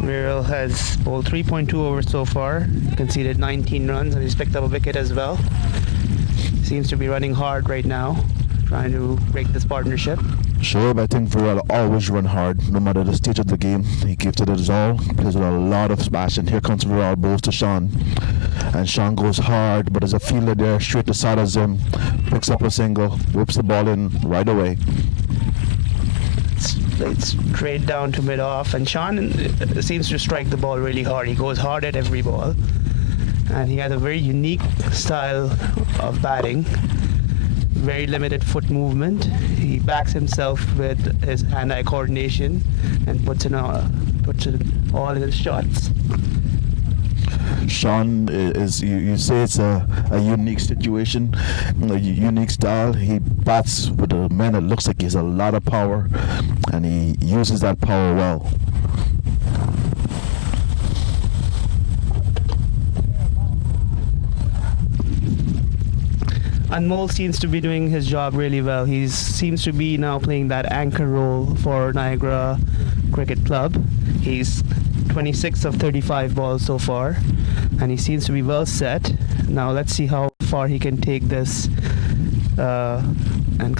Viral has bowled 3.2 overs so far, conceded 19 runs, and he's picked up a wicket as well. Seems to be running hard right now, trying to break this partnership. Sure, but I think Viral always run hard, no matter the stage of the game. He gives it his all, plays with a lot of smash, and here comes Viral, bowls to Sean. And Sean goes hard, but there's a fielder there, straight to side of him, picks up a single, whips the ball in right away. played straight down to mid-off, and Sean seems to strike the ball really hard. He goes hard at every ball, and he has a very unique style of batting. Very limited foot movement. He backs himself with his hand-eye coordination and puts it all in his shots. Sean is you say it's a unique situation, a unique style. He bats with a man that looks like he has a lot of power, and he uses that power well. Anmol seems to be doing his job really well. He seems to be now playing that anchor role for Niagara Cricket Club. He's 26 of 35 balls so far, and he seems to be well set. Now let's see how far he can take this and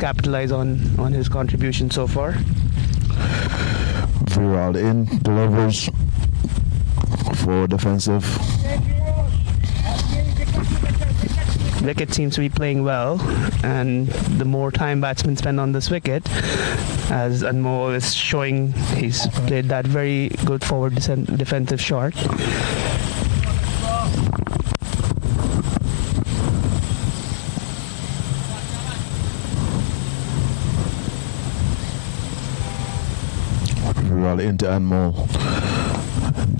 capitalize on his contribution so far. Viral in delivers for defensive. Wicket seems to be playing well, and the more time batsmen spend on this wicket, as Anmol is showing, he's played that very good forward defensive shot. Viral into Anmol.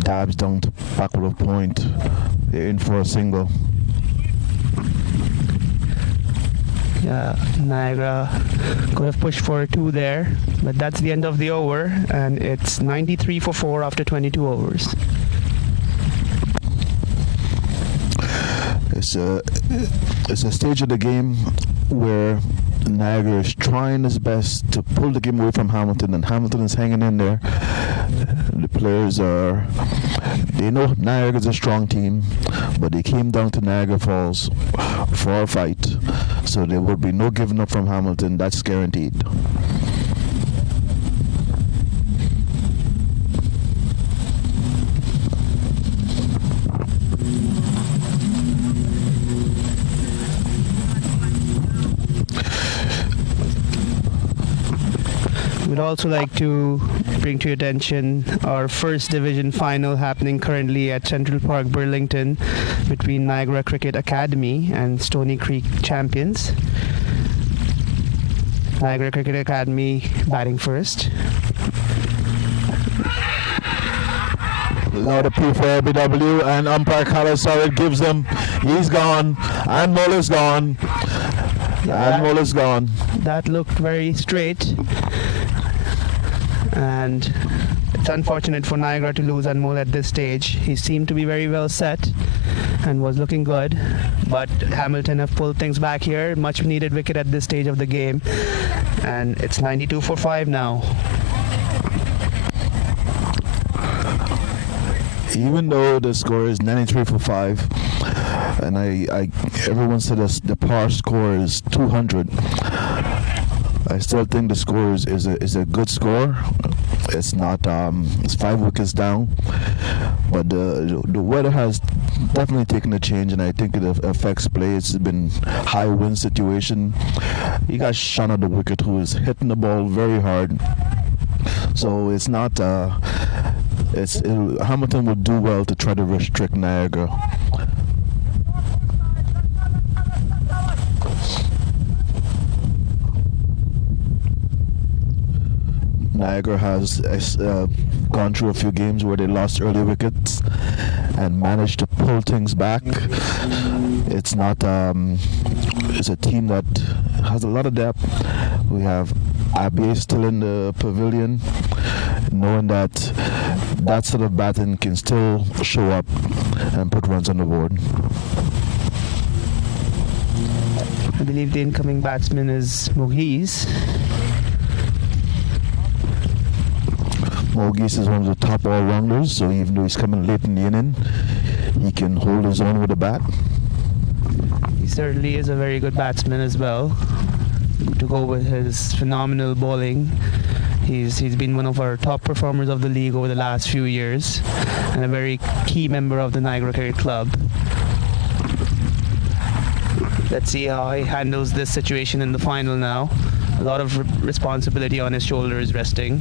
Dabs down to backward of point. They're in for a single. Yeah, Niagara could have pushed for a 2 there, but that's the end of the over, and it's 93 for 4 after 22 overs. It's a stage of the game where Niagara is trying his best to pull the game away from Hamilton, and Hamilton is hanging in there. The players they know Niagara's a strong team, but they came down to Niagara Falls for a fight, so there will be no giving up from Hamilton. That's guaranteed. We'd also like to bring to your attention our first division final happening currently at Central Park, Burlington, between Niagara Cricket Academy and Stony Creek Champions. Niagara Cricket Academy batting first. Now the P for LBW, and umpire Kalasari gives them. He's gone. Anmol is gone. Anmol is gone. That looked very straight, and it's unfortunate for Niagara to lose Anmol at this stage. He seemed to be very well set and was looking good, but Hamilton have pulled things back here. Much needed wicket at this stage of the game, and it's 92 for 5 now. Even though the score is 93 for 5, and everyone said the par score is 200, I still think the score is a good score. It's not it's 5 wickets down, but the weather has definitely taken a change, and I think it affects play. It's been high wind situation. You got Sean at the wicket, who is hitting the ball very hard, so it's not Hamilton would do well to try to restrict Niagara. Niagara has gone through a few games where they lost early wickets and managed to pull things back. It's not. It's a team that has a lot of depth. We have Abbey still in the pavilion, knowing that sort of batting can still show up and put runs on the board. I believe the incoming batsman is Mohis. Mogis is one of the top all-rounders, so even though he's coming late in the inning, he can hold his own with a bat. He certainly is a very good batsman as well. To go with his phenomenal bowling, he's been one of our top performers of the league over the last few years, and a very key member of the Niagara Cricket Club. Let's see how he handles this situation in the final now. a lot of responsibility on his shoulders resting.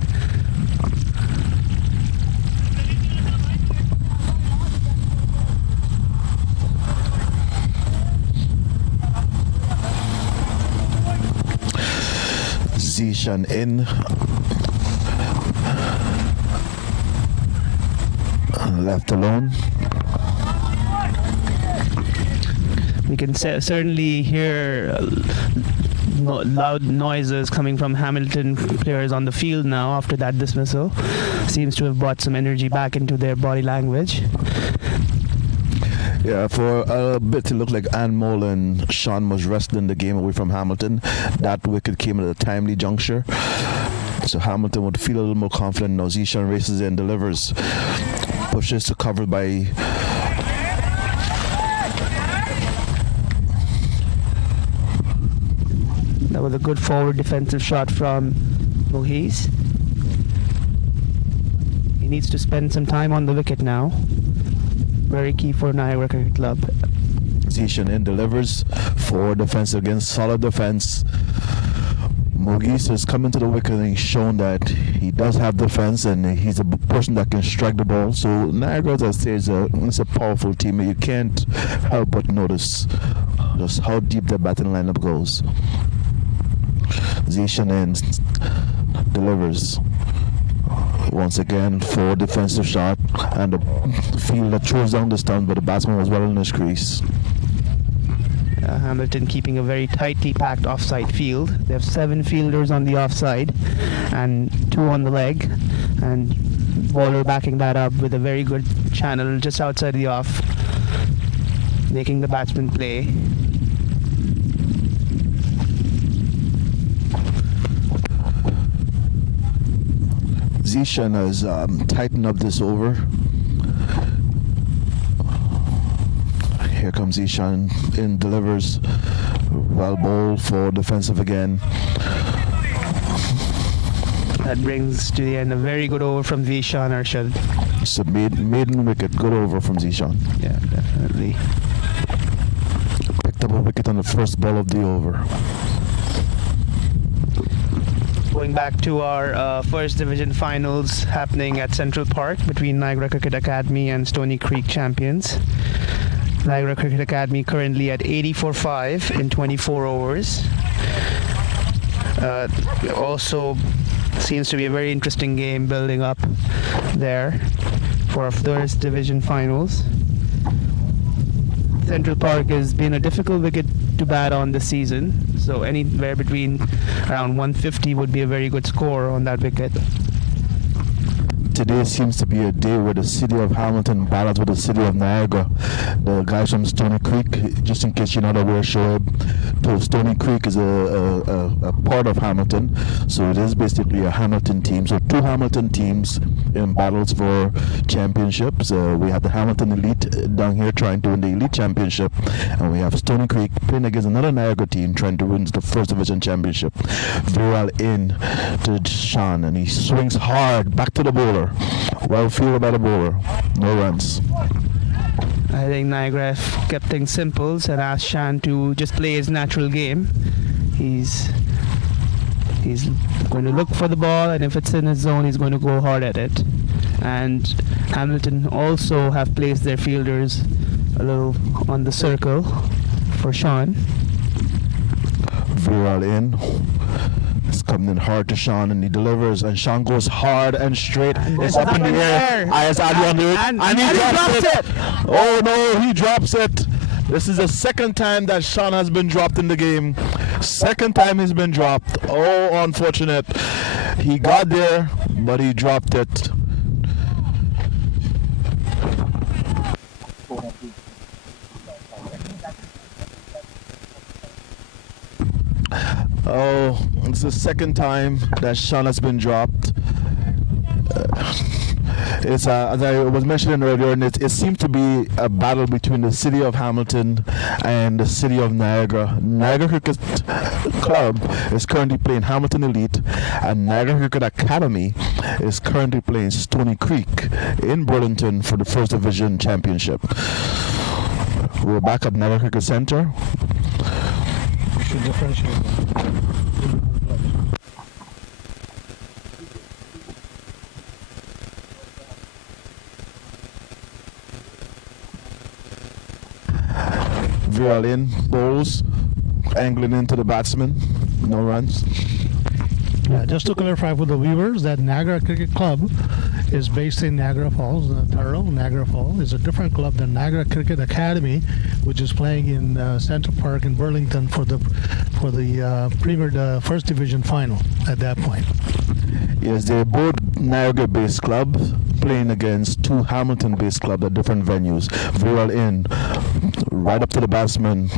Zishan in. Left alone. We can certainly hear loud noises coming from Hamilton players on the field now after that dismissal. Seems to have brought some energy back into their body language. Yeah, for a bit it looked like Anmol and Sean was wrestling the game away from Hamilton. That wicket came at a timely juncture. So Hamilton would feel a little more confident. Now Zishan races in, delivers. Pushes to cover by that was a good forward defensive shot from Mohiz. He needs to spend some time on the wicket now. Very key for Niagara Cricket Club. Zishan in, delivers. Forward defense against solid defense. Mogis has come into the wicket and he's shown that he does have defense and he's a person that can strike the ball. So Niagara, as I say, it's a powerful team. You can't help but notice just how deep their batting lineup goes. Zishan in, delivers. Once again, forward defensive shot and the fielder throws down the stump, but the batsman was well in his crease. Hamilton keeping a very tightly packed offside field. They have 7 fielders on the offside and 2 on the leg, and bowler backing that up with a very good channel just outside the off, making the batsman play. Zishan has tightened up this over. Here comes Zishan in, delivers. Well bowled for defensive again. That brings to the end a very good over from Zishan, Arshad. It's a maiden wicket, good over from Zishan. Yeah, definitely. Picked up a wicket on the first ball of the over. Going back to our first division finals happening at Central Park between Niagara Cricket Academy and Stony Creek champions. Niagara Cricket Academy currently at 84 in 24 overs. Also seems to be a very interesting game building up there for our first division finals. Central Park has been a difficult wicket to bat on this season, so anywhere between around 150 would be a very good score on that wicket. Today seems to be a day where the city of Hamilton battles with the city of Niagara. The guys from Stony Creek, just in case you're not aware, Shoaib, Stony Creek is a part of Hamilton, so it is basically a Hamilton team. So 2 Hamilton teams in battles for championships. We have the Hamilton Elite down here trying to win the Elite Championship, and we have Stony Creek playing against another Niagara team trying to win the First Division Championship. Viral in to Sean, and he swings hard back to the bowler. Well fielded by the bowler. No runs. I think Niagara kept things simple and asked Shan to just play his natural game. He's going to look for the ball, and if it's in his zone, he's going to go hard at it. And Hamilton also have placed their fielders a little on the circle for Sean. Viral in. It's coming in hard to Sean, and he delivers, and Sean goes hard and straight. It's up in the air. Ayaz Ali under it, and he drops it. Oh no, he drops it. This is the second time that Sean has been dropped in the game. Second time he's been dropped. Oh, unfortunate. He got there, but he dropped it. Oh, it's the second time that Sean has been dropped. It's as I was mentioning earlier, and it seems to be a battle between the city of Hamilton and the city of Niagara. Niagara Cricket Club is currently playing Hamilton Elite, and Niagara Cricket Academy is currently playing Stony Creek in Burlington for the First Division Championship. We're back at Niagara Cricket Center. We should differentiate. Viral in, bowls, angling into the batsman, no runs. Yeah, just to clarify for the viewers, that Niagara Cricket Club is based in Niagara Falls. Thurrow, Niagara Falls is a different club than Niagara Cricket Academy, which is playing in Central Park in Burlington for the Premier First Division final at that point. Yes, they're both Niagara-based clubs playing against two Hamilton-based clubs at different venues. Viral in, right up to the batsman,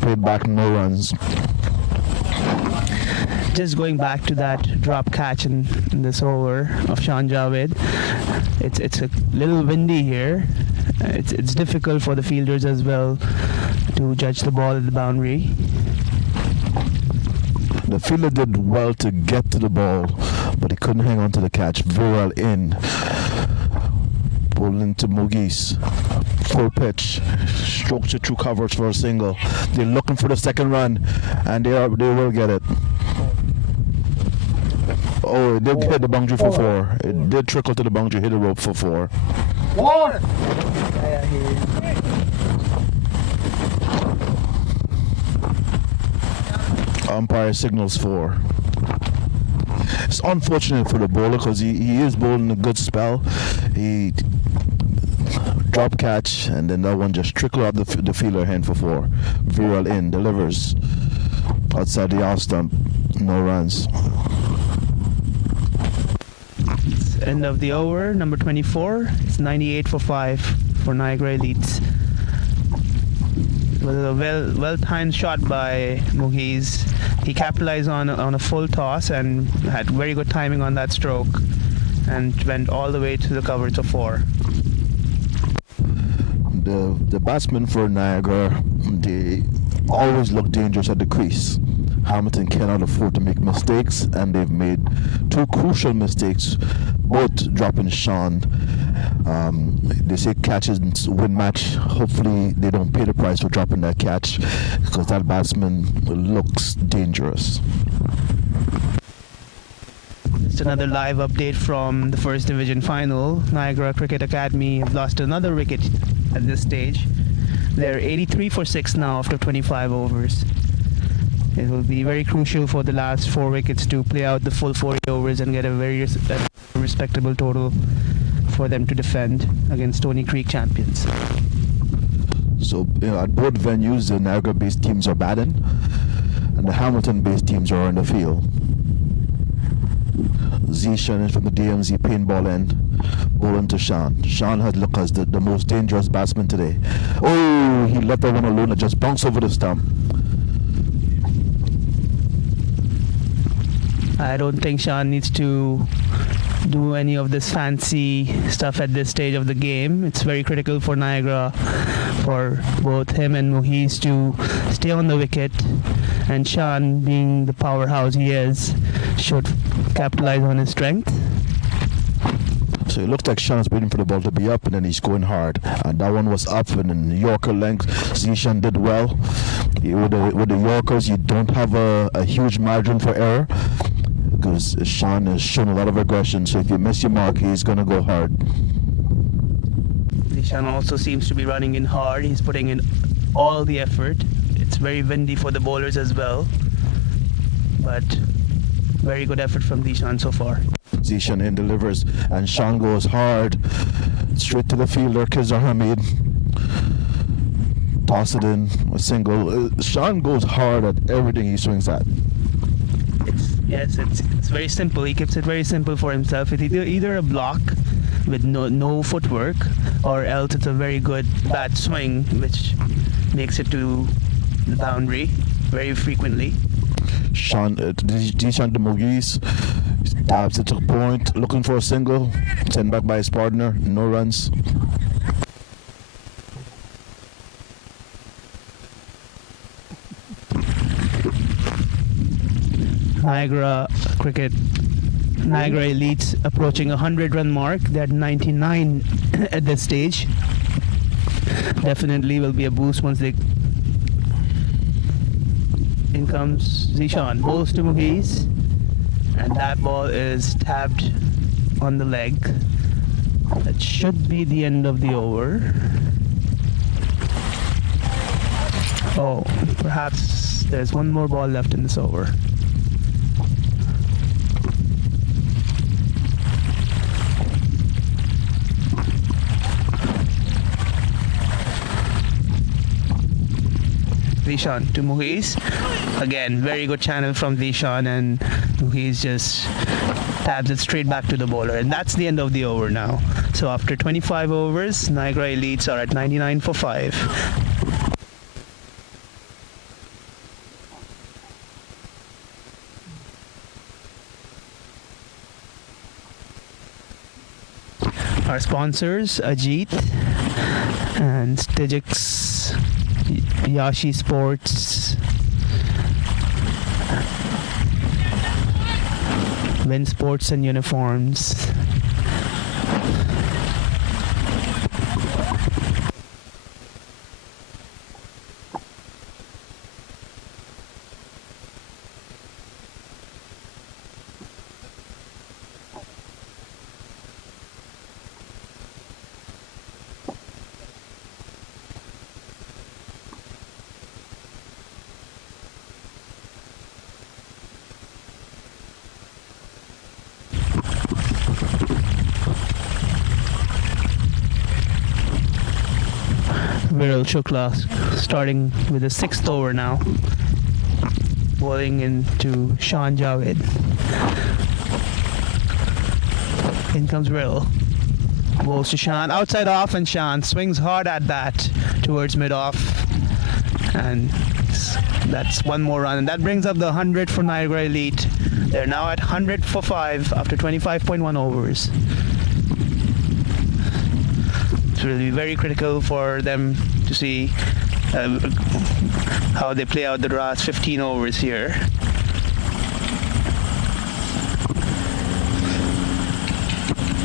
played back, no runs. Just going back to that drop catch in this over of Sean Javed, it's a little windy here. It's difficult for the fielders as well to judge the ball at the boundary. The fielder did well to get to the ball, but he couldn't hang on to the catch. Viral in, pulled into Mogis, full pitch, strokes it through covers for a single. They're looking for the second run, and they will get it. Oh, it did hit the boundary for 4. It did trickle to the boundary, hit the rope for 4. Umpire signals 4. It's unfortunate for the bowler because he is bowling a good spell. He drop catch, and then that one just trickled out the fielder hand for 4. Viral in, delivers outside the off stump, no runs. End of the over, number 24. It's 98 for 5 for Niagara Elites. It was a well-timed shot by Muhiz. He capitalized on a full toss and had very good timing on that stroke and went all the way to the coverage of 4. The batsmen for Niagara, they always look dangerous at the crease. Hamilton cannot afford to make mistakes, and they've made 2 crucial mistakes, both dropping Sean. They say catches win match. Hopefully they don't pay the price for dropping that catch, because that batsman looks dangerous. Just another live update from the First Division final. Niagara Cricket Academy have lost another wicket at this stage. They're 83 for 6 now after 25 overs. It will be very crucial for the last 4 wickets to play out the full 40 overs and get a very respectable total for them to defend against Stony Creek champions. So at both venues, the Niagara-based teams are batting, and the Hamilton-based teams are on the field. Zishan is from the DMZ paintball end, bowling to Sean. Sean has looked as the most dangerous batsman today. Oh, he left that one alone and just bounced over the stump. I don't think Sean needs to do any of this fancy stuff at this stage of the game. It's very critical for Niagara, for both him and Muhiz to stay on the wicket, and Sean, being the powerhouse he is, should capitalize on his strength. So it looks like Sean's waiting for the ball to be up, and then he's going hard. And that one was up, and then Yorker length. Zishan did well. With the Yorkers, you don't have a huge margin for error, because Sean has shown a lot of aggression. So if you miss your mark, he's going to go hard. Sean also seems to be running in hard. He's putting in all the effort. It's very windy for the bowlers as well, but very good effort from Zishan so far. Zishan in delivers, and Sean goes hard straight to the fielder, Kizar Hamid. Toss it in, a single. Sean goes hard at everything he swings at. It's very simple. He keeps it very simple for himself. It's either a block with no footwork, or else it's a very good bad swing, which makes it to the boundary very frequently. Sean, Zishan de Mogis taps it to the point, looking for a single, sent back by his partner, no runs. Niagara Elites approaching 100-run mark. They're at 99 at this stage. Definitely will be a boost once they... In comes Zishan, bowls to Muhiz, and that ball is tapped on the leg. That should be the end of the over. Oh, perhaps there's one more ball left in this over. Vishan to Muhiz. Again, very good channel from Vishan, and Muhiz just tabs it straight back to the bowler. And that's the end of the over now. So after 25 overs, Niagara Elites are at 99 for 5. Our sponsors, Ajit and Stijix, Yashi Sports, Win Sports and Uniforms. Viral Shukla starting with the 6th over now, bowling into Sean Javed. In comes Viral, bowls to Sean, outside off, and Sean swings hard at that towards mid-off, and that's one more run, and that brings up the 100 for Niagara Elite. They're now at 100 for 5 after 25.1 overs. It will be very critical for them to see how they play out the last 15 overs here.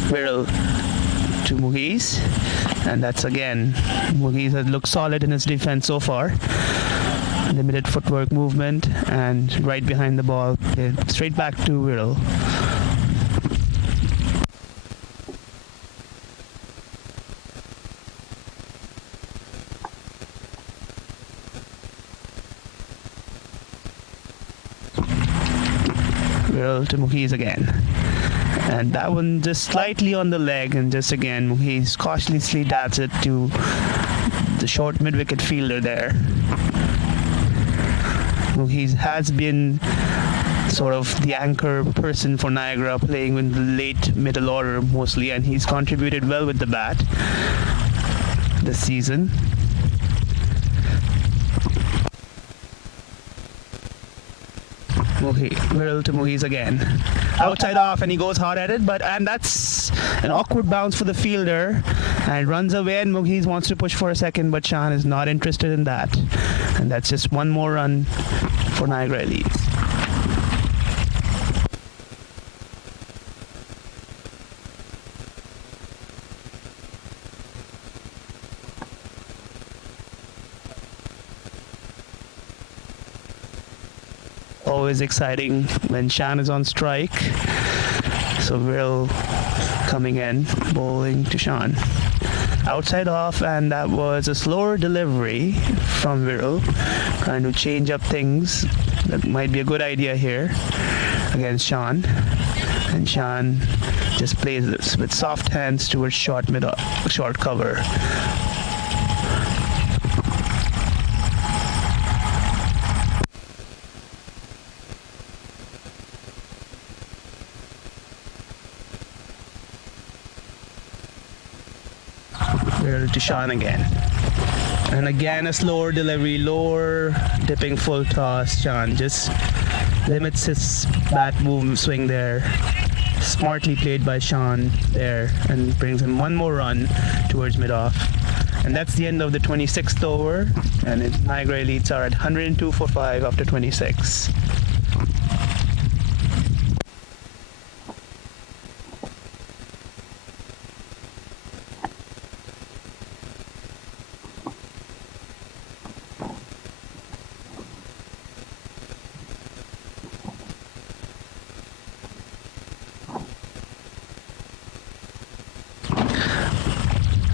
Viral to Muhiz, and that's again, Muhiz has looked solid in his defense so far. Limited footwork movement, and right behind the ball, straight back to Viral. Viral to Muhiz again, and that one just slightly on the leg, and just again Muhiz cautiously dabs it to the short mid-wicket fielder there. Muhiz has been sort of the anchor person for Niagara, playing in the late middle order mostly, and he's contributed well with the bat this season. Viral to Muhiz again, outside off, and he goes hard at it, and that's an awkward bounce for the fielder, and runs away, and Muhiz wants to push for a second, but Sean is not interested in that, and that's just one more run for Niagara Elites. Always exciting when Shan is on strike. So Viral coming in, bowling to Shan. Outside off, and that was a slower delivery from Viral, trying to change up things. That might be a good idea here against Shan. And Shan just plays this with soft hands towards short cover. To Sean again, and again a slower delivery, lower dipping full toss. Sean just limits his bat move swing there. Smartly played by Sean there, and brings him one more run towards mid-off. And that's the end of the 26th over, and Niagara Elites are at 102 for 5 after 26.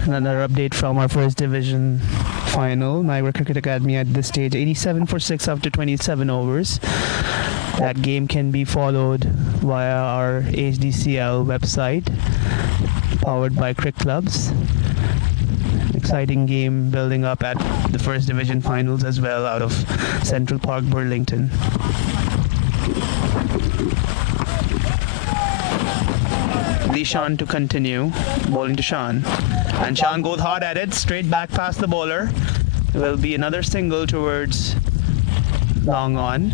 Another update from our first division final. Niagara Cricket Academy at this stage 87 for 6 after 27 overs. That game can be followed via our hdcl website, powered by Crick Clubs. Exciting game building up at the first division finals as well out of Central Park, Burlington. Sean to continue, bowling to Sean. And Sean goes hard at it, straight back past the bowler. There will be another single towards long on.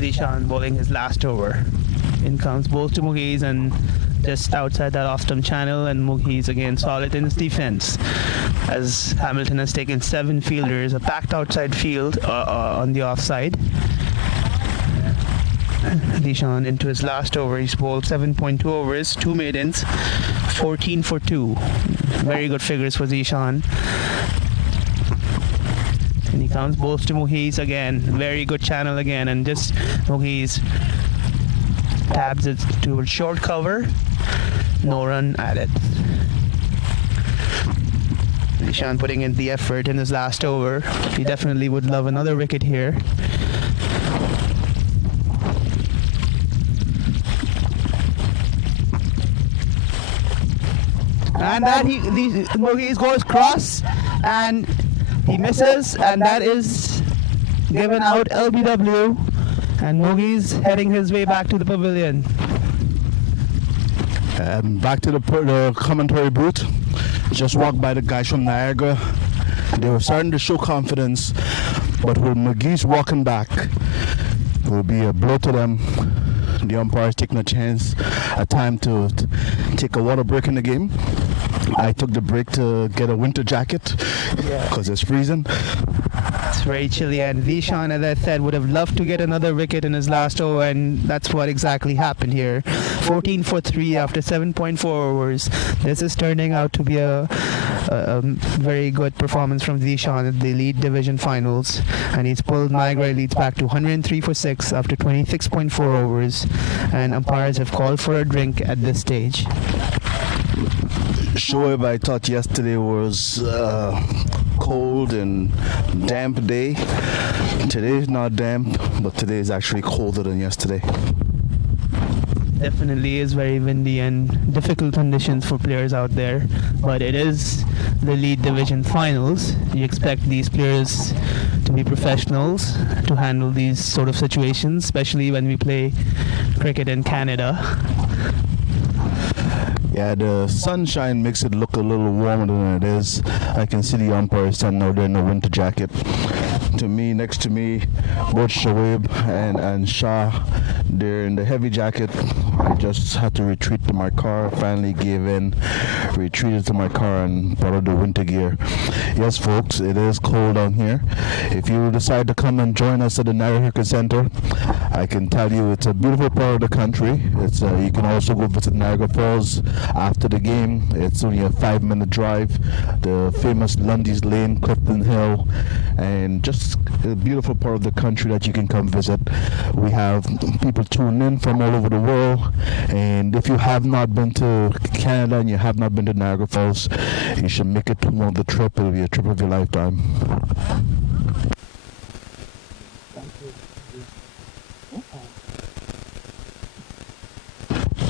Zishan bowling his last over. In comes both to Mughis and just outside that off-stump channel, and Mughis again solid in his defense as Hamilton has taken 7 fielders, a packed outside field on the offside. Zishan into his last over. He's bowled 7.2 overs, 2 maidens, 14 for 2. Very good figures for Zishan. And he comes both to Mughis again. Very good channel again, and just Mughis tabs it to a short cover. No run added. Nishan putting in the effort in his last over. He definitely would love another wicket here. And that Mughis goes cross and he misses, and that is given out LBW, and Mughis heading his way back to the pavilion. Back to the commentary booth. Just walked by the guys from Niagara. They were starting to show confidence, but with McGee's walking back, it will be a blow to them. The umpires taking a time to take a water break in the game. I took the break to get a winter jacket because it's freezing. It's very chilly, and Vishan, as I said, would have loved to get another wicket in his last over, and that's what exactly happened here. 14 for 3 after 7.4 overs. This is turning out to be a very good performance from Vishan at the Elite Division Finals, and he's pulled Niagara Elites back to 103 for 6 after 26.4 overs, and umpires have called for a drink at this stage. Shoaib, I thought yesterday was cold and damp day. Today is not damp, but today is actually colder than yesterday. Definitely is very windy and difficult conditions for players out there, but it is the Elite Division Finals. You expect these players to be professionals, to handle these sort of situations, especially when we play cricket in Canada. Yeah, the sunshine makes it look a little warmer than it is. I can see the umpires standing out there in a winter jacket. Next to me, both Shoaib and Shah, they're in the heavy jacket. I just had to retreat to my car, finally gave in, retreated to my car and borrowed the winter gear. Yes, folks, it is cold down here. If you decide to come and join us at the Niagara Cricket Center, I can tell you it's a beautiful part of the country. You can also go visit Niagara Falls after the game. It's only a 5-minute drive. The famous Lundy's Lane, Clifton Hill, and just a beautiful part of the country that you can come visit. We have people tuning in from all over the world, and if you have not been to Canada and you have not been to Niagara Falls, you should make it one of the trip. It'll be a trip of your lifetime.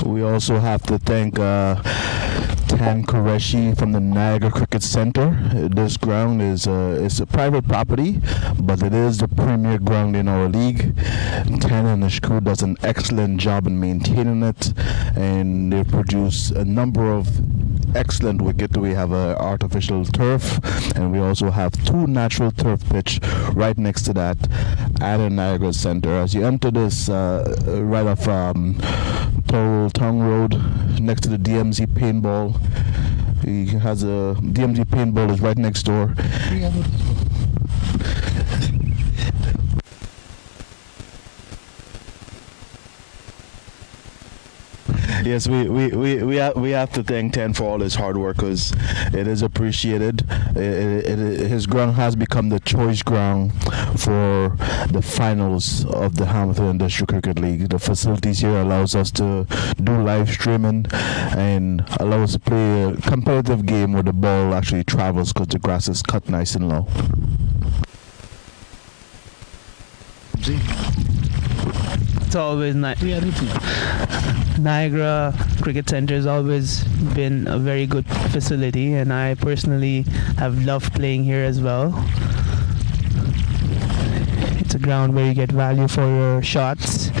We also have to thank Tan Qureshi from the Niagara Cricket Center. This ground is a private property, but it is the premier ground in our league. Tan and his crew does an excellent job in maintaining it, and they produce a number of excellent wickets. We have an artificial turf, and we also have 2 natural turf pitch right next to that at the Niagara Center. As you enter this right off Toll Tongue Road, next to the DMZ paintball, he has a DMZ paintball is right next door. Yes, we have to thank Ten for all his hard work, because it is appreciated. His ground has become the choice ground for the finals of the Hamilton District Cricket League. The facilities here allows us to do live streaming and allow us to play a competitive game where the ball actually travels because the grass is cut nice and low. It's always Niagara Cricket Center has always been a very good facility, and I personally have loved playing here as well. It's a ground where you get value for your shots,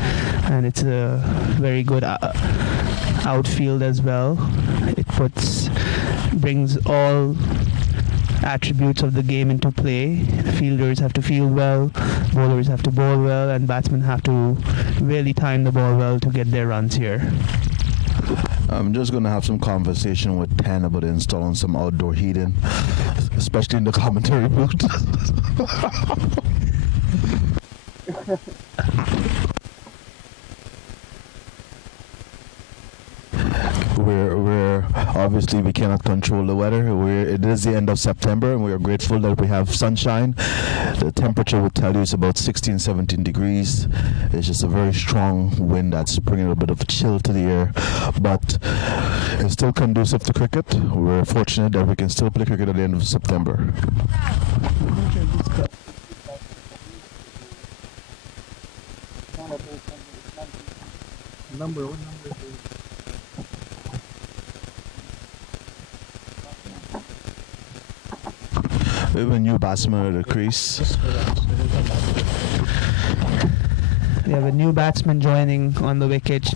and it's a very good outfield as well. It brings all attributes of the game into play. Fielders have to field well, bowlers have to bowl well, and batsmen have to really time the ball well to get their runs here. I'm just going to have some conversation with Tan about installing some outdoor heating, especially in the commentary booth. We're obviously we cannot control the weather. It is the end of September, and we are grateful that we have sunshine. The temperature would tell you it's about 16, 17 degrees. It's just a very strong wind that's bringing a bit of chill to the air, but it's still conducive to cricket. We're fortunate that we can still play cricket at the end of September. Number 1, number 2. We have a new batsman at the crease. We have a new batsman joining on the wicket,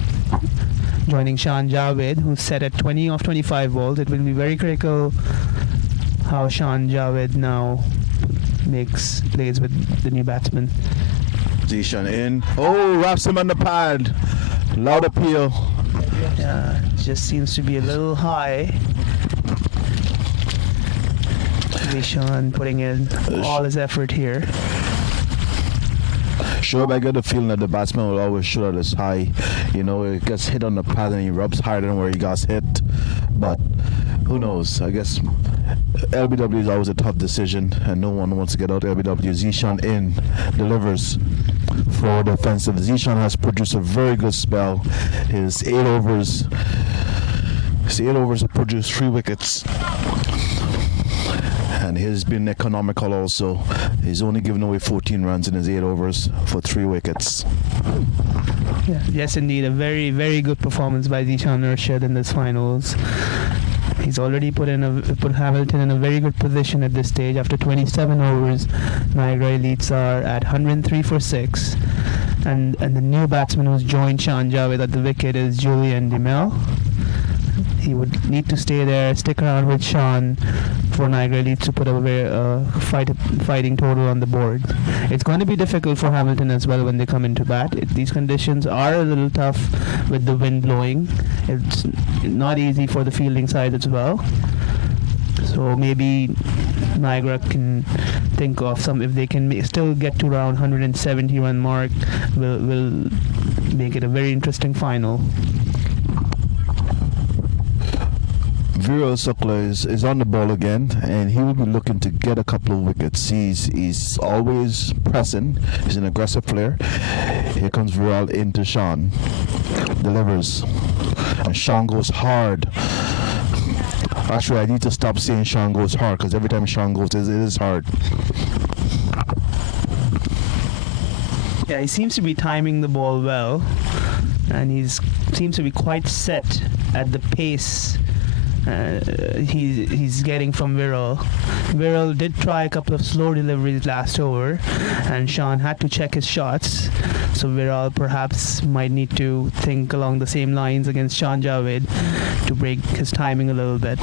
joining Shan Javed, who's set at 20 off 25 balls. It will be very critical how Shan Javed now plays with the new batsman. Zishan in. Oh, wraps him on the pad. Loud appeal. Yeah, just seems to be a little high. Zishan putting in all his effort here. Sure, I get the feeling that the batsman will always shoot at his high. You know, it gets hit on the pad and he rubs harder than where he got hit. But who knows? I guess LBW is always a tough decision, and no one wants to get out LBW. Zishan in, delivers for defensive. Zishan has produced a very good spell. His 8 overs have produced 3 wickets. And he's been economical also. He's only given away 14 runs in his 8 overs for 3 wickets. Yeah. Yes, indeed. A very, very good performance by Zishan Rashid in this finals. He's already put Hamilton in a very good position at this stage. After 27 overs, Niagara Elites are at 103 for 6. And the new batsman who's joined Shan Javed at the wicket is Julian Demel. He would need to stay there, stick around with Sean for Niagara Elites to put a fighting total on the board. It's going to be difficult for Hamilton as well when they come into bat. These conditions are a little tough with the wind blowing. It's not easy for the fielding side as well. So maybe Niagara can think of some, if they can still get to around 170 run mark, will make it a very interesting final. Viral Sukla is on the ball again, and he will be looking to get a couple of wickets. He's always pressing. He's an aggressive player. Here comes Viral into Sean. Delivers. And Sean goes hard. Actually, I need to stop saying Sean goes hard, because every time Sean goes, it is hard. Yeah, he seems to be timing the ball well, and seems to be quite set at the pace he's getting from Viral. Viral did try a couple of slow deliveries last over, and Sean had to check his shots. So Viral perhaps might need to think along the same lines against Shan Javed to break his timing a little bit.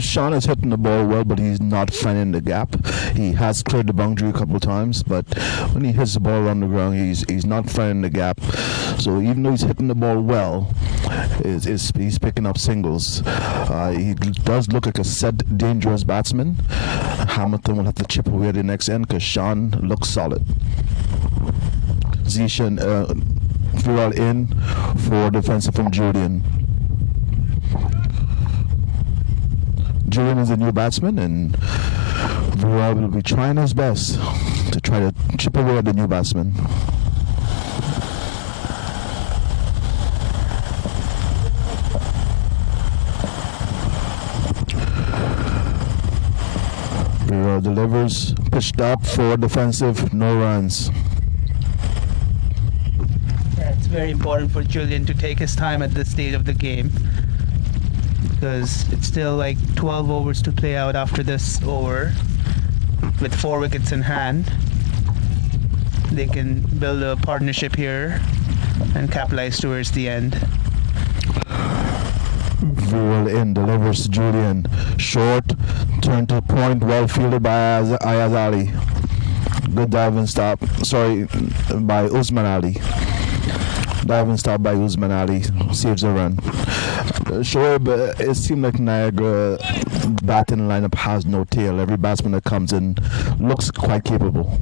Sean is hitting the ball well, but he's not finding the gap. He has cleared the boundary a couple of times, but when he hits the ball on the ground, he's not finding the gap. So even though he's hitting the ball well, he's picking up singles. He does look like a set, dangerous batsman. Hamilton will have to chip away at the next end because Sean looks solid. Zishan Viral in for defensive from Julian. Julian is a new batsman, and Viral will be trying his best to try to chip away at the new batsman. Viral delivers, pitched up for defensive, no runs. It's very important for Julian to take his time at this stage of the game, because it's still like 12 overs to play out after this over. With 4 wickets in hand, they can build a partnership here and capitalize towards the end. Viral in, delivers to Julian. Short, turn to point, well fielded by Ayaz Ali. Good diving stop, by Usman Ali. Diving stop by Usman Ali, saves a run. Shoaib, it seemed like Niagara batting lineup has no tail. Every batsman that comes in looks quite capable.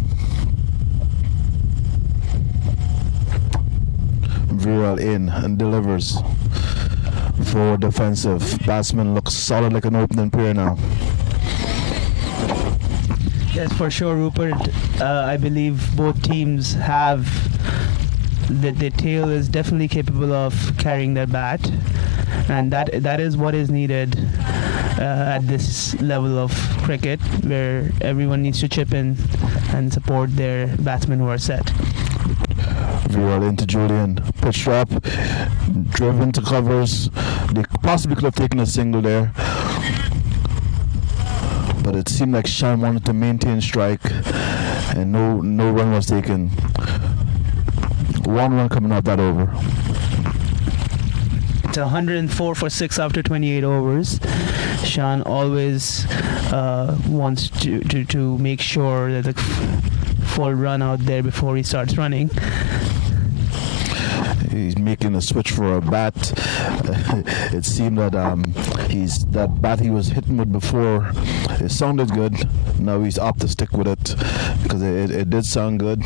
Viral in and delivers for defensive. Batsman looks solid like an opening pair now. Yes, for sure, Rupert. I believe both teams have the tail is definitely capable of carrying their bat, and that is what is needed at this level of cricket, where everyone needs to chip in and support their batsmen who are set. Viral into Julian, pitch drop, driven to covers. They possibly could have taken a single there, but it seemed like Sean wanted to maintain strike, and no run was taken. 1 run coming off that over. It's 104 for 6 after 28 overs. Sean always wants to make sure that the full run out there before he starts running. He's making a switch for a bat. It seemed that that bat he was hitting with before, it sounded good. Now he's up to stick with it because it did sound good.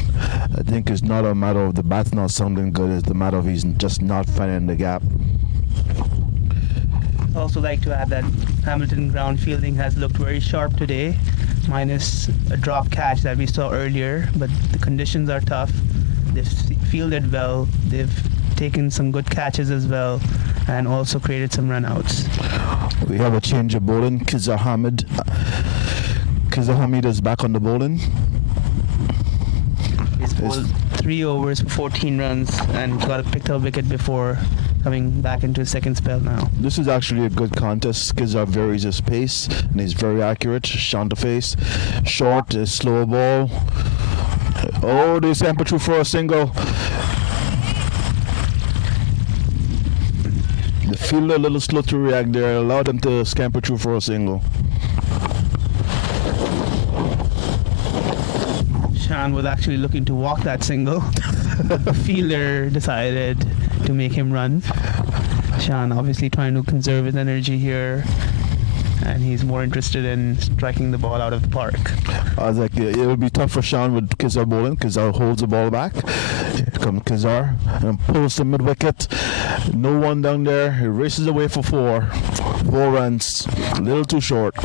I think it's not a matter of the bat not sounding good, it's the matter of he's just not finding the gap. I'd also like to add that Hamilton ground fielding has looked very sharp today, minus a drop catch that we saw earlier, but the conditions are tough. They've fielded well, they've taken some good catches as well, and also created some runouts. We have a change of bowling. Kizar Hamid is back on the bowling. He's bowled 3 overs for 14 runs and picked up a wicket before coming back into his second spell now. This is actually a good contest. Kizar varies his pace and he's very accurate. Shot to face. Short, slow ball. Oh, they sample through for a single. The fielder a little slow to react there. Allowed them to scamper through for a single. Sean was actually looking to walk that single. The fielder decided to make him run. Sean obviously trying to conserve his energy here, and he's more interested in striking the ball out of the park. I was like, it would be tough for Sean with Kizar bowling. Kizar holds the ball back. Here comes Kizar and pulls the mid wicket. No one down there. He races away for 4 runs. A little too short.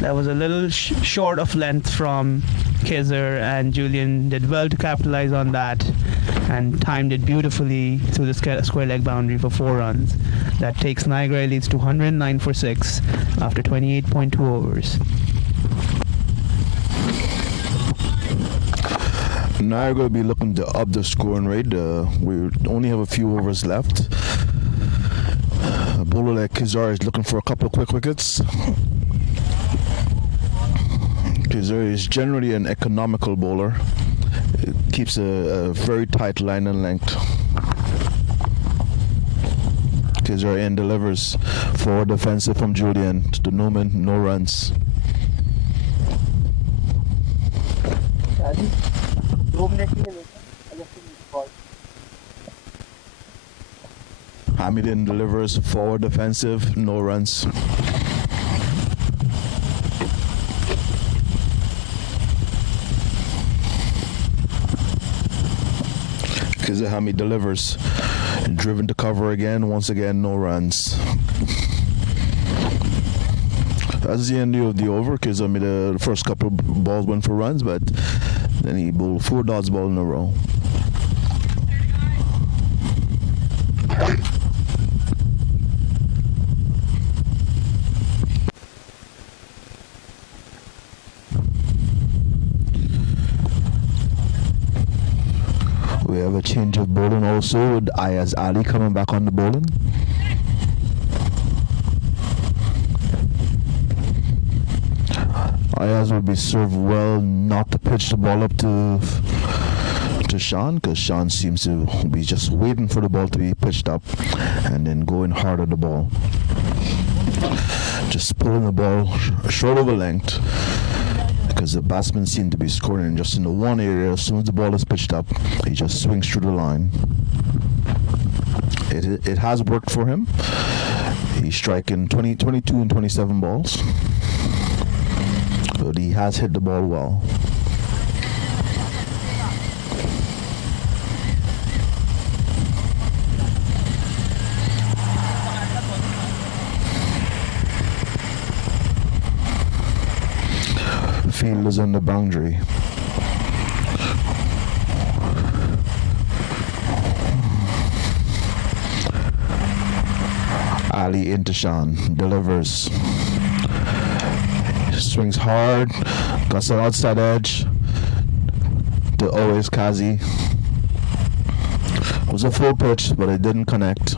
That was a little short of length from Kizar, and Julian did well to capitalize on that and timed it beautifully through the square leg boundary for 4 runs. That takes Niagara leads to 109 for 6 after 28.2 overs. Niagara will be looking to up the scoring rate. We only have a few overs left. A bowler like Kizar is looking for a couple of quick wickets. Kizar is generally an economical bowler. It keeps a very tight line and length. Kizar in delivers for defensive from Julian to Newman, no runs. Hamilton delivers forward defensive, no runs. Izahami delivers. Driven to cover again. Once again, no runs. That's the end of the over. Kizami, the first couple of balls went for runs, but then he bowled 4 dots ball in a row. We have a change of bowling also with Ayaz Ali coming back on the bowling. Ayaz will be served well not to pitch the ball up to Sean, because Sean seems to be just waiting for the ball to be pitched up and then going hard at the ball. Just pulling the ball short of a length, because the batsmen seem to be scoring just in the one area. As soon as the ball is pitched up, he just swings through the line. It has worked for him. He's striking 22 and 27 balls, but he has hit the ball well. Field is on the boundary. Ali into Sean, delivers. Swings hard, got some outside edge to always Kazi. It was a full pitch, but it didn't connect.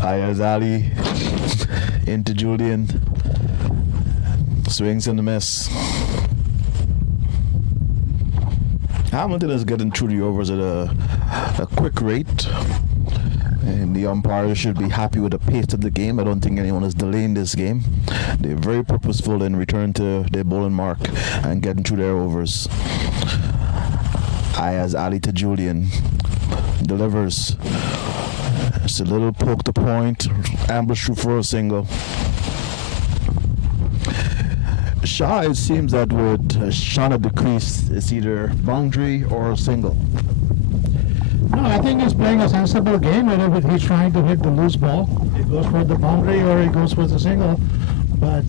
Ayaz Ali into Julian, swings and a miss. Hamilton is getting through the overs at a quick rate, and the umpires should be happy with the pace of the game. I don't think anyone is delaying this game. They're very purposeful in return to their bowling mark and getting through their overs. Ayaz Ali to Julian, delivers. It's a little poke to point, ambush through for a single. Shah, it seems that with Sean a decrease, it's either boundary or a single. No, I think he's playing a sensible game. Whenever he's trying to hit the loose ball, he goes for the boundary or he goes for the single. But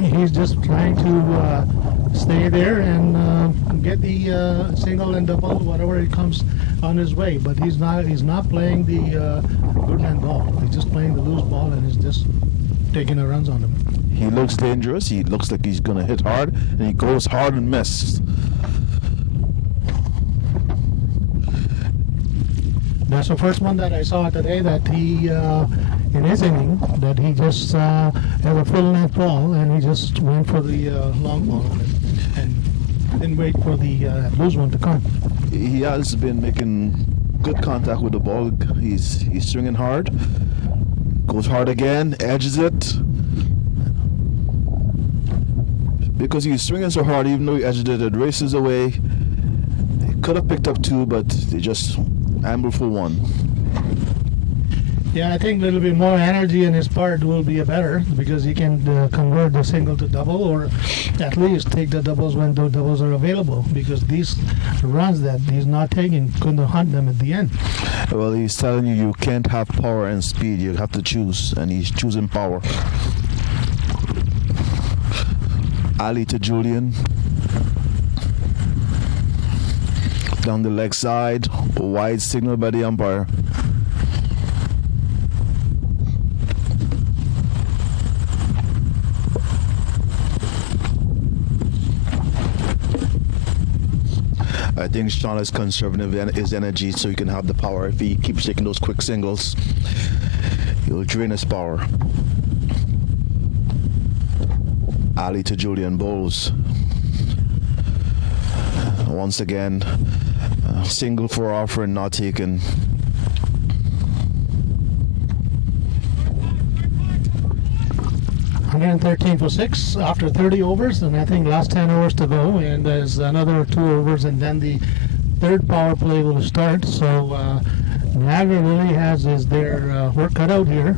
he's just trying to stay there and get the single and double, whatever it comes on his way. But he's not playing the good man ball. He's just playing the loose ball and he's just taking the runs on him. He looks dangerous. He looks like he's going to hit hard, and he goes hard and misses. That's the first one that I saw today that he, in his inning, that he just had a full length ball and he just went for the long ball and didn't wait for the loose one to come. He has been making good contact with the ball. He's swinging hard, goes hard again, edges it. Because he's swinging so hard, even though he edged it, it races away. He could have picked up 2, but they just amble for 1. Yeah, I think a little bit more energy in his part will be better, because he can convert the single to double, or at least take the doubles when the doubles are available, because these runs that he's not taking couldn't hunt them at the end. Well, he's telling you can't have power and speed. You have to choose, and he's choosing power. Ali to Julian. Down the leg side, a wide signal by the umpire. I think Sean is conservative in his energy so he can have the power. If he keeps taking those quick singles, he'll drain his power. Ali to Julian bowls. Once again, single for offering, not taken. 113 for 6 after 30 overs, and I think last 10 overs to go, and there's another 2 overs, and then the third power play will start. So Niagara really has their work cut out here,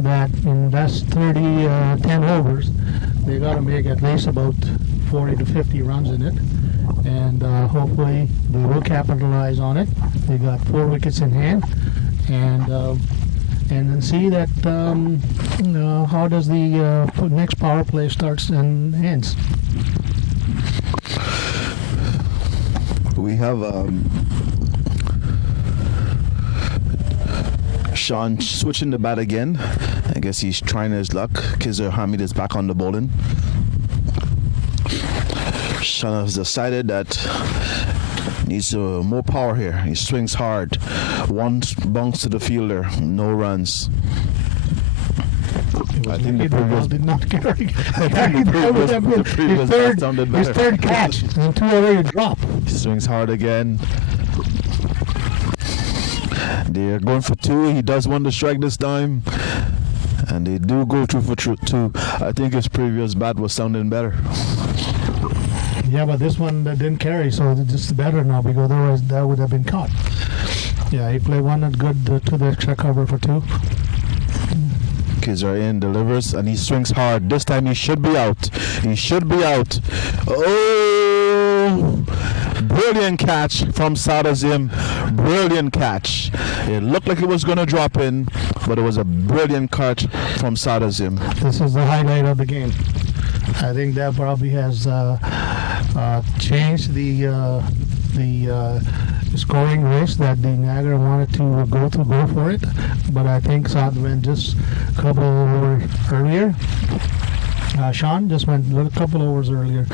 that in last 10 overs, they got to make at least about 40 to 50 runs in it, and hopefully they will capitalize on it. They got 4 wickets in hand, and then see that how does the next power play starts and ends. We have Sean switching the bat again. I guess he's trying his luck. Kizzer Hamid is back on the bowling. Sean has decided that needs more power here. He swings hard. One bounce to the fielder. No runs. I think the previous did not carry. the previous bat sounded better. His third catch and 2 already drop. He swings hard again. They're going for 2. He does want to strike this time. And they do go through for 2. I think his previous bat was sounding better. Yeah, but this one didn't carry, so it's just better now, because otherwise that would have been caught. Yeah, he played one at good to the extra cover for 2. Kids are in, delivers, and he swings hard. This time he should be out. He should be out. Oh! Brilliant catch from Sadazim. Brilliant catch. It looked like it was going to drop in, but it was a brilliant catch from Sadazim. This is the highlight of the game. I think that probably has changed the scoring race that the Niagara wanted to go for it, but I think Saad went just a couple overs earlier. Sean just went a couple overs earlier,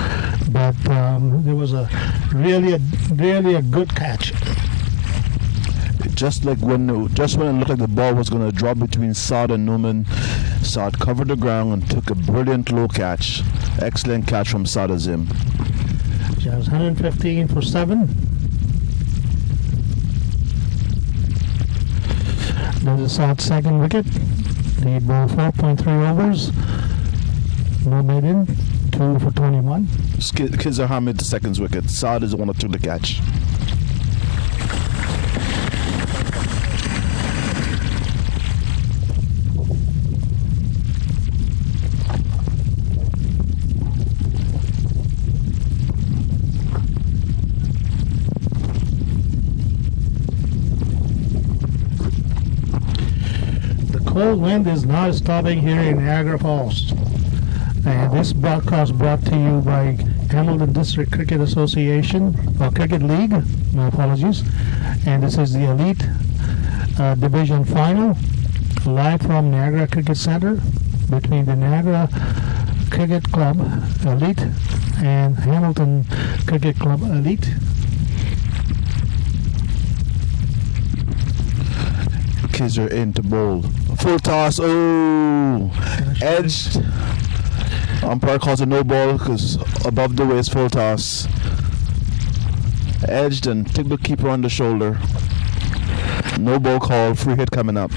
but there was a really a good catch. Just when it looked like the ball was going to drop between Saad and Newman, Saad covered the ground and took a brilliant low catch. Excellent catch from Sadazim. It was 115 for 7. There's a Saad's second wicket. They bowled 4.3 overs. No made in. 2 for 21. Kizzer Hamid, the second wicket. Saad is the one that took the catch. Cold wind is not stopping here in Niagara Falls. And this broadcast brought to you by Hamilton District Cricket Association, or Cricket League, my apologies. And this is the Elite Division Final, live from Niagara Cricket Center, between the Niagara Cricket Club Elite and Hamilton Cricket Club Elite. Kizzer in to bowl. Full toss. Oh! Edged. Umpire calls a no ball because above the waist, full toss. Edged and took the keeper on the shoulder. No ball call. Free hit coming up.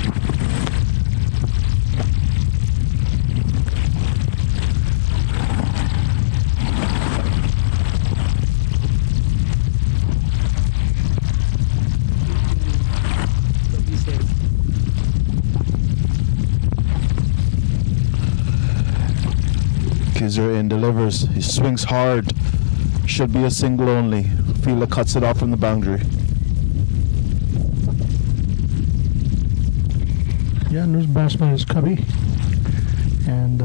Kizzer in, delivers. He swings hard. Should be a single only. Fielder cuts it off from the boundary. Yeah, news batsman is Cubby. And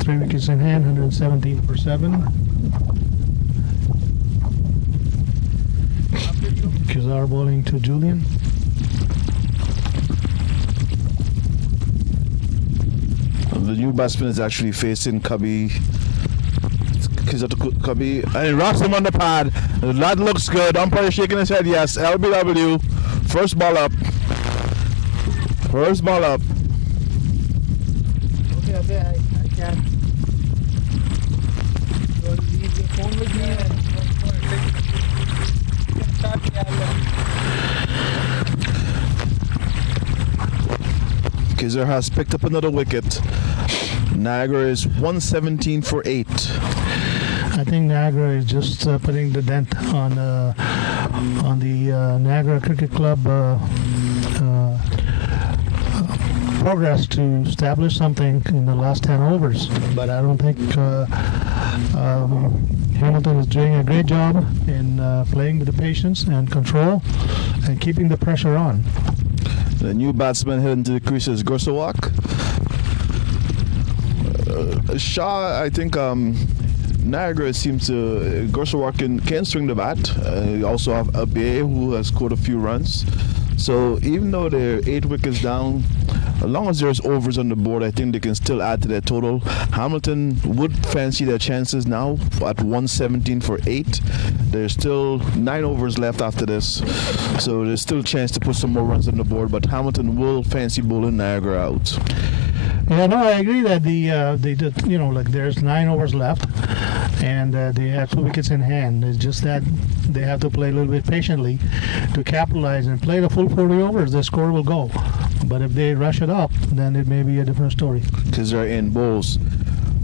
3 wickets in hand, 117 for 7. Kizar bowling to Julian. The new batsman is actually facing Cubby. Cubby, and he rocks him on the pad. The lad looks good. Umpire shaking his head. Yes, LBW. First ball up. First ball up. Okay, I can't. Don't leave your phone with me. Kaiser has picked up another wicket. Niagara is 117 for 8. I think Niagara is just putting the dent on the Niagara Cricket Club progress to establish something in the last 10 overs. But I don't think Hamilton is doing a great job in playing with the patience and control and keeping the pressure on. The new batsman heading to the crease is Gorsawak. Shah, I think Niagara seems to Gorsawak can swing the bat. You also have Abe, who has scored a few runs. So even though they're 8 wickets down, as long as there's overs on the board, I think they can still add to their total. Hamilton would fancy their chances now at 117 for 8. There's still 9 overs left after this, so there's still a chance to put some more runs on the board. But Hamilton will fancy bowling Niagara out. Yeah, no, I agree that there's 9 overs left, and they have 2 wickets in hand. It's just that they have to play a little bit patiently to capitalize and play the full 40 overs. The score will go. But if they rush it up, then it may be a different story. Because they're in bowls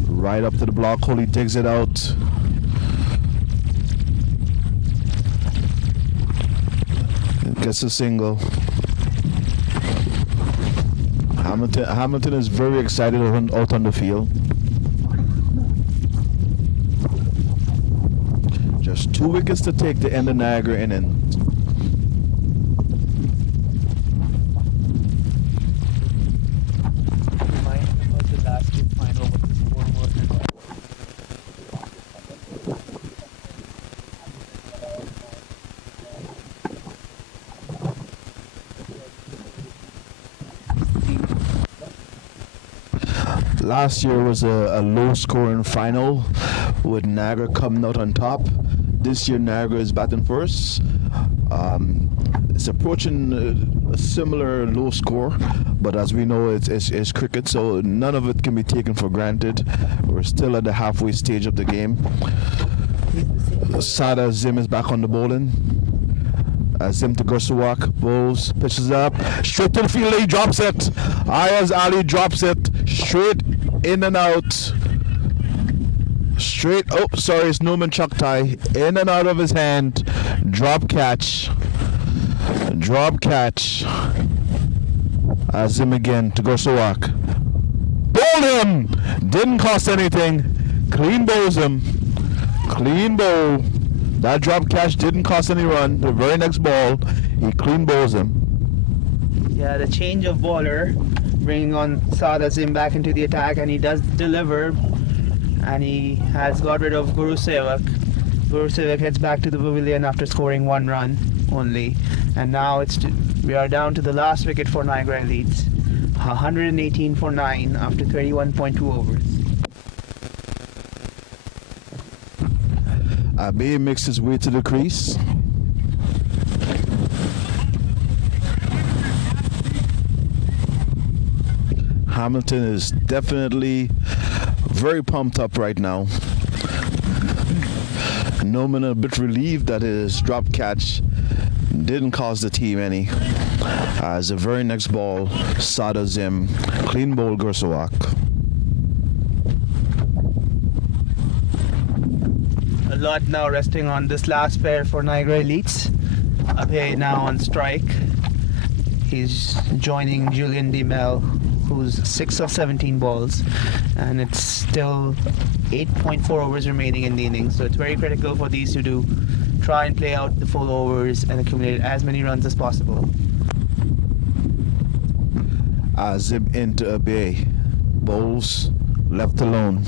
right up to the block. Kohli takes it out. Gets a single. Hamilton is very excited out on the field. Just 2 wickets to take to end the Niagara inning. Last year was a low-scoring final with Niagara coming out on top. This year Niagara is batting first. It's approaching a similar low score, but as we know, it's cricket, so none of it can be taken for granted. We're still at the halfway stage of the game. Sada Zim is back on the bowling. Zim to Gursawak, bowls, pitches up, straight to the field, he drops it. Ayaz Ali drops it, straight in and out. Straight, it's Noman Chaktai, in and out of his hand, drop catch. Zim again to Gursawak. Bowled him, didn't cost anything, clean bowls him, clean bowl. That drop catch didn't cost any run. The very next ball, he clean bowls him. Yeah, the change of bowler, bringing on Sada Zim back into the attack, and he does deliver. And he has got rid of Guru Sevak. Guru Sevak heads back to the pavilion after scoring 1 run only. And now we are down to the last wicket for Niagara Elites. 118 for 9 after 31.2 overs. Abe makes his way to the crease. Hamilton is definitely very pumped up right now. Noman a bit relieved that his drop catch didn't cost the team any. As the very next ball, Sada Zim, clean bowl Gursawak. A lot now resting on this last pair for Niagara Elites. Abhay now on strike. He's joining Julian DeMel, who's 6 of 17 balls, and it's still 8.4 overs remaining in the innings, so it's very critical for these two to try and play out the full overs and accumulate as many runs as possible. Zim into Abe, bowls left alone.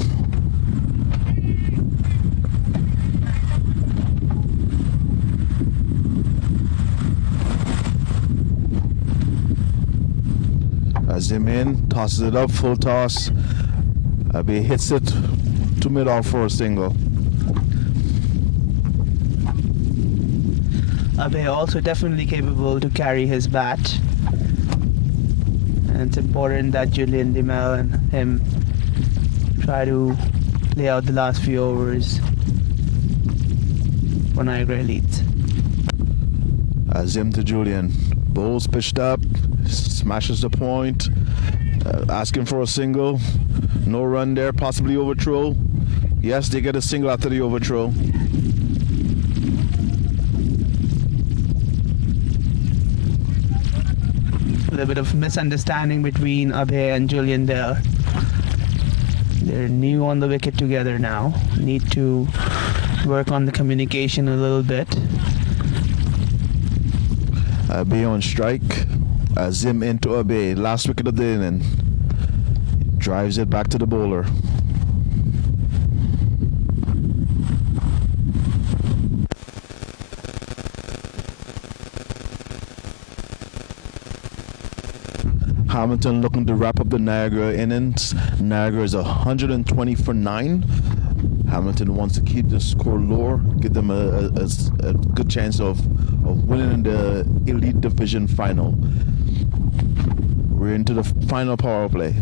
Zim in, tosses it up, full toss. Abe hits it to mid-off for a single. Abe also definitely capable to carry his bat. And it's important that Julian DeMel and him try to play out the last few overs for Niagara Elite. Zim to Julian. Bowls pitched up. Smashes the point. Asking for a single. No run there. Possibly overthrow. Yes, they get a single after the overthrow. A little bit of misunderstanding between Abhay and Julian there. They're new on the wicket together now. Need to work on the communication a little bit. Abhay on strike. Zim into Abhay. Last wicket of the inning. Drives it back to the bowler. Hamilton looking to wrap up the Niagara innings. Niagara is 120 for 9. Hamilton wants to keep the score lower, give them a good chance of winning the Elite Division final. We're into the final power play.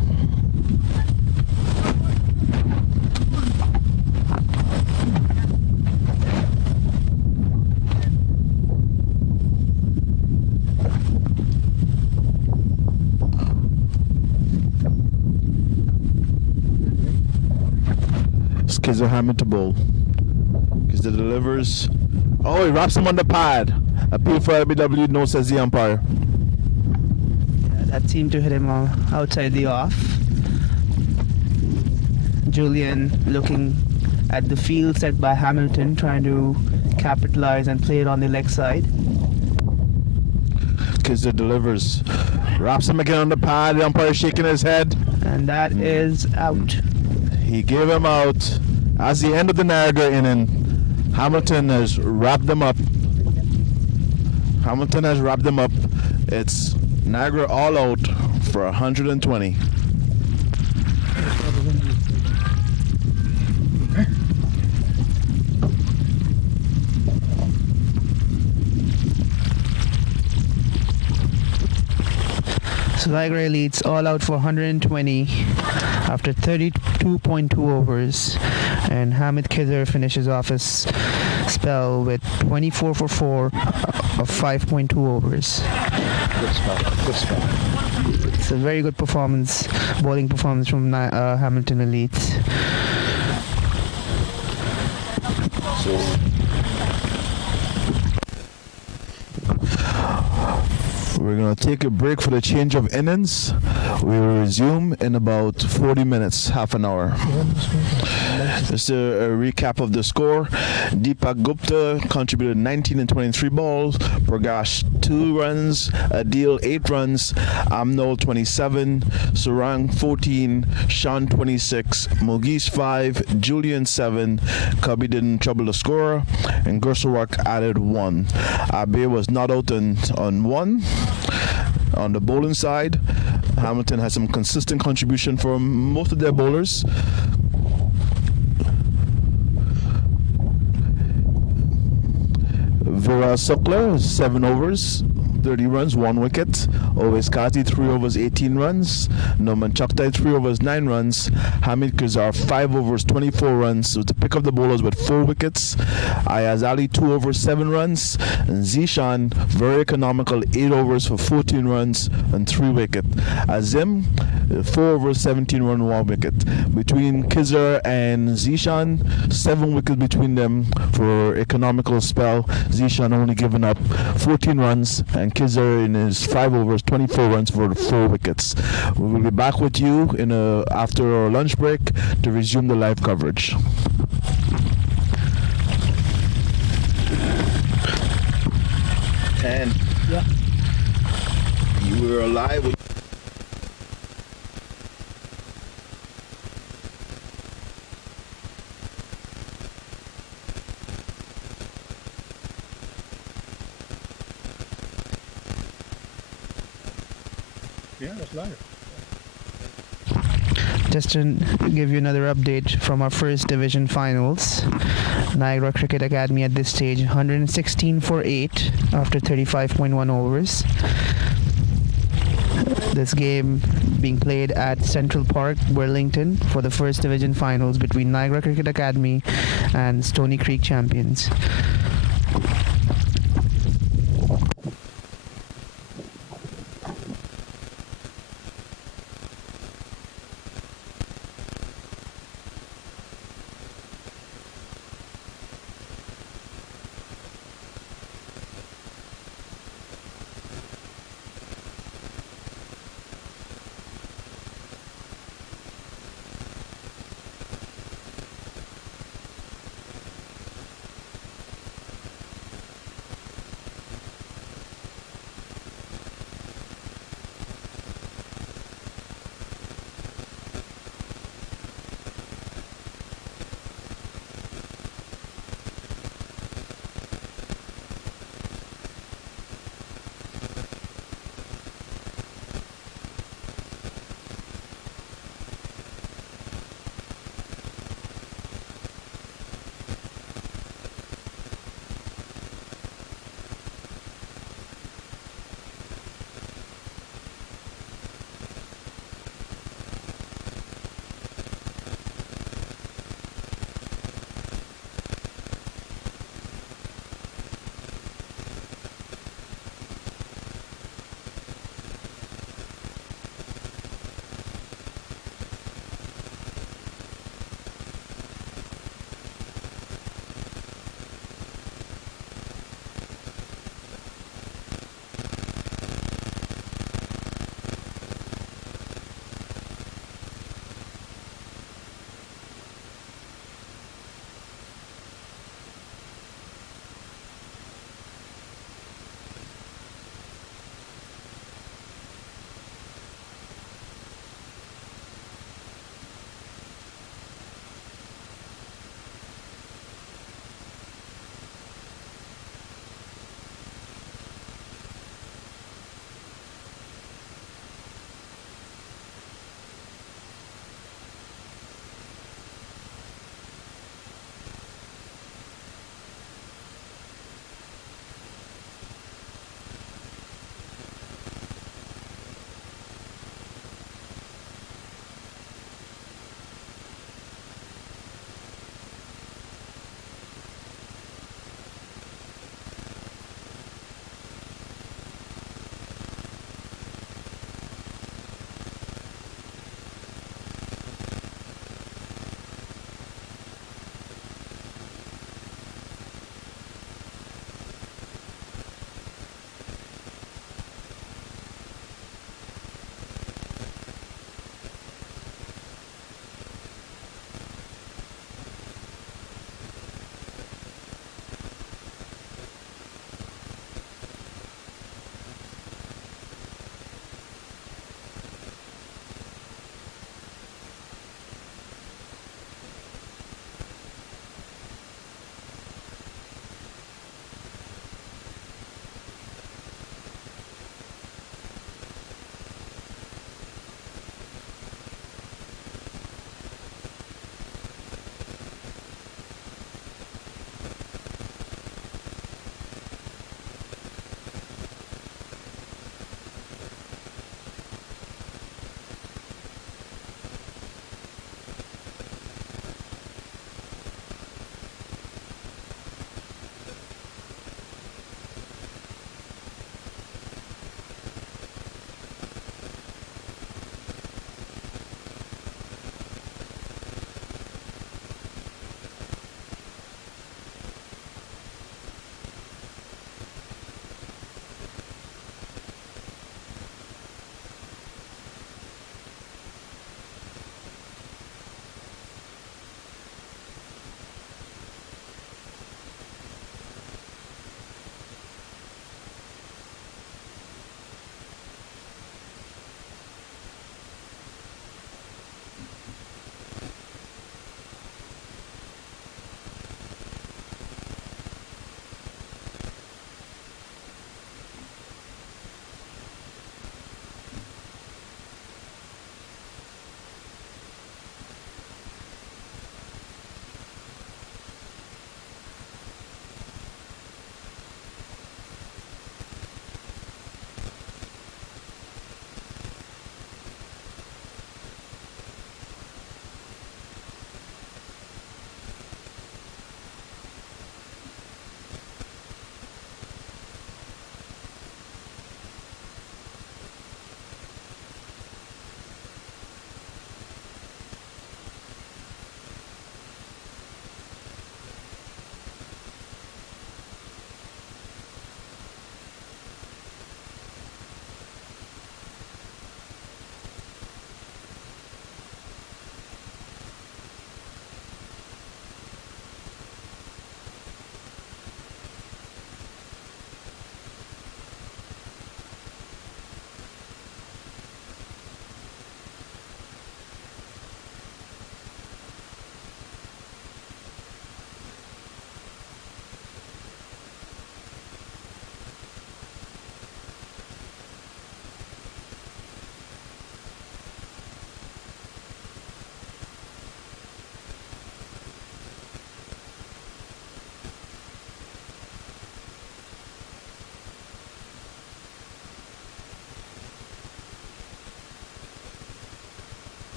Kizzer Hammond to bowl. Kizzer delivers. Oh, he wraps him on the pad. Appeal for LBW, no, says the umpire. Yeah, that seemed to hit him outside the off. Julian looking at the field set by Hamilton, trying to capitalize and play it on the leg side. Kizzer delivers. Wraps him again on the pad. The umpire shaking his head. And that is out. He gave him out. As the end of the Niagara inning, Hamilton has wrapped them up. Hamilton has wrapped them up. It's Niagara all out for 120. So Niagara leads all out for 120 after 32.2 overs, and Hamid Kizzer finishes off his spell with 24 for 4 of 5.2 overs. Good spell. It's a very good performance, bowling performance from Hamilton Elite. We're going to take a break for the change of innings. We will resume in about 40 minutes, half an hour. Just a recap of the score. Deepak Gupta contributed 19 and 23 balls. Prakash 2 runs. Adil 8 runs. Amnol 27. Sarang 14. Sean 26. Mugesh 5. Julian 7. Cubby didn't trouble the scorer. And Gursarak added 1. Abe was not out on 1. On the bowling side, Hamilton has some consistent contribution from most of their bowlers. Viral Sukla, 7 overs, 30 runs, 1 wicket. Owais Kati, 3 overs, 18 runs. Noman Chaktai, 3 overs, 9 runs. Hamid Kizar, 5 overs, 24 runs. So to pick up the bowlers with 4 wickets. Ayaz Ali, 2 overs, 7 runs. And Zishan, very economical, 8 overs for 14 runs and 3 wickets. Azim, 4 overs, 17 runs, 1 wicket. Between Kizar and Zishan, 7 wickets between them for economical spell. Zishan only giving up 14 runs, and Kizar in his 5 overs, 24 runs for 4 wickets. We will be back with you after our lunch break to resume the live coverage. And yeah, you were alive. Yeah, that's live. just to give you another update from our first division finals. Niagara Cricket Academy at this stage 116 for 8 after 35.1 overs. This game being played at Central Park, Burlington for the first division finals between Niagara Cricket Academy and Stony Creek champions.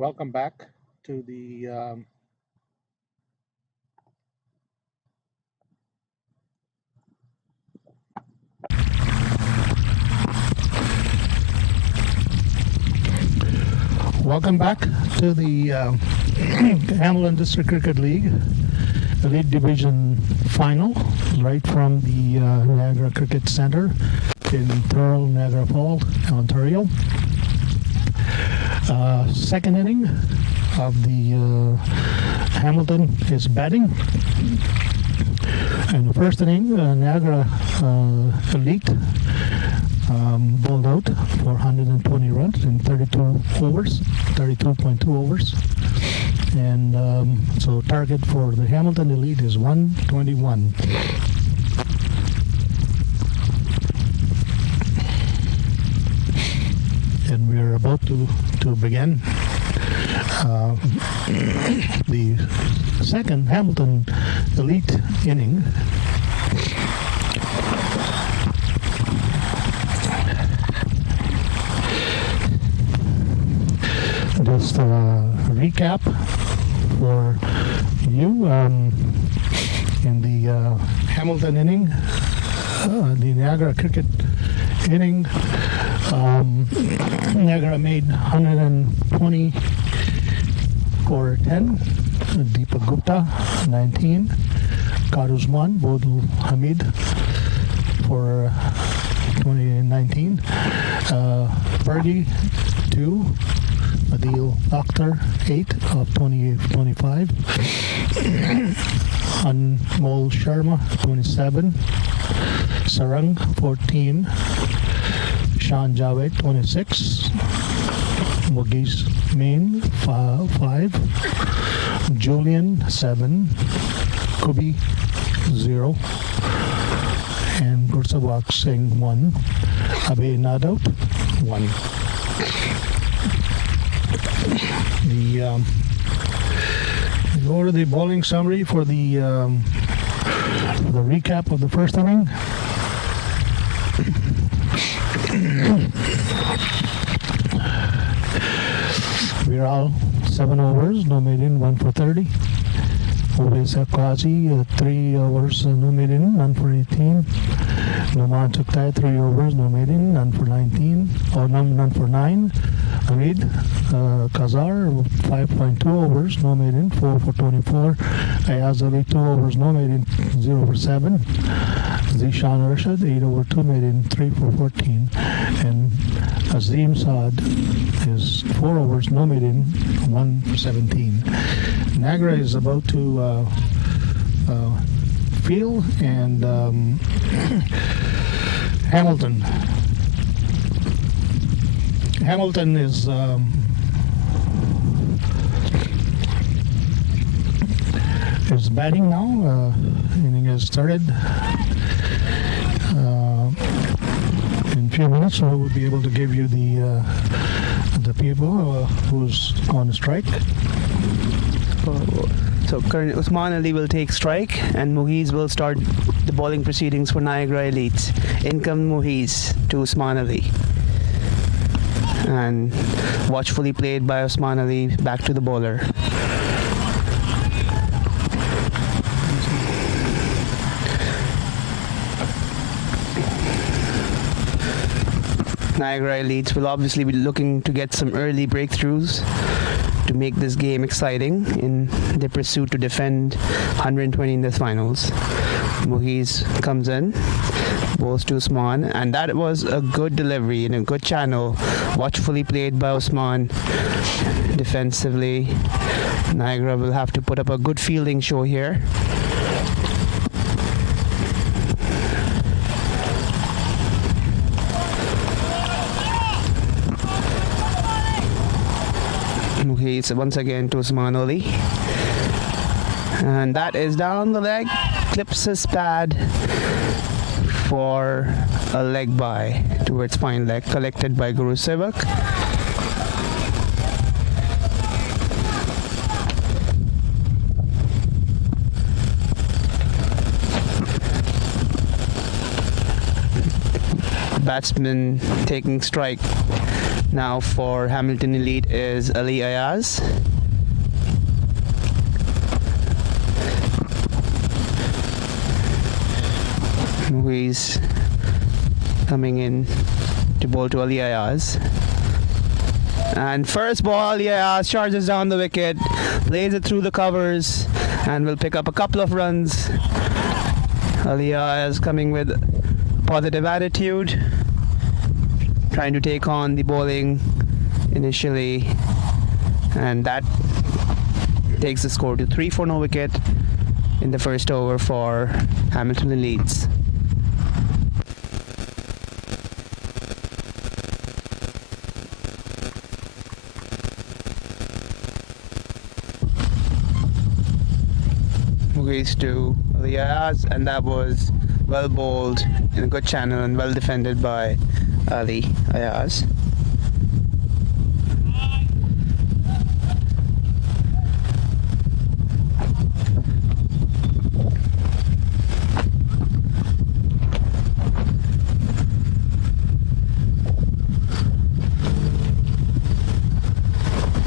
Welcome back to the Welcome back to the Hamilton District Cricket League Elite Division Final, right from the Niagara Cricket Center in Thurl, Niagara Falls, Ontario. Second inning of the Hamilton is batting. In the first inning, Niagara Elite bowled out for 120 runs in 32.2 overs. And so target for the Hamilton Elite is 121. And we're about to begin the second Hamilton Elite inning. Just a recap for you in the Hamilton inning, the Niagara cricket inning. Niagara made 120 for 10. Deepak Gupta 19. Karuzman Bodul Hamid for 2019. Purdy 2. Adil Akhtar 8 of 25. Anmol Sharma 27. Sarang 14. Shan Javed 26. Mugesh Main 5. Julian 7. Kubi 0. And Gursawak Singh 1. Abe Nadout 1. Go to the bowling summary for the recap of the first inning. We're all 7 overs, no maiden, 1 for 30. Ovesa Kazi, 3 overs, no maiden, none for 18. Noman Chuktai, 3 overs, no maiden, none for 19. Or none for 9. Hamid Kazar, 5.2 overs, no maiden, 4 for 24. Ayaz Ali, 2 overs, no maiden, 0 for 7. Zishan Rashid, 8 over 2 maiden, 3 for 14. And Azim Saad is 4 overs, no maiden, 1 for 17. Niagara is about to field, and Hamilton is batting now. Inning has started. In a few minutes, we'll be able to give you the people who's on strike. So currently Usman Ali will take strike and Muhiz will start the bowling proceedings for Niagara Elite. In comes Muhiz to Usman Ali. And watchfully played by Usman Ali, back to the bowler. Niagara Elites will obviously be looking to get some early breakthroughs to make this game exciting in their pursuit to defend 120 in the finals. Muhiz comes in, bowls to Usman, and that was a good delivery in a good channel, watchfully played by Usman defensively. Niagara will have to put up a good fielding show here. Muhiz once again to Usman Ali. And that is down the leg, clips his pad for a leg by towards fine leg, collected by Guru Sevak. Batsman taking strike Now for Hamilton Elite is Ali Ayaz. Who is coming in to bowl to Ali Ayaz. And first ball, Ali Ayaz charges down the wicket, plays it through the covers, and will pick up a couple of runs. Ali Ayaz coming with positive attitude, trying to take on the bowling initially, and that takes the score to 3 for no wicket in the first over for Hamilton Elites. Movies to Ali Ayaz, and that was well bowled in a good channel and well defended by Ali Ayaz.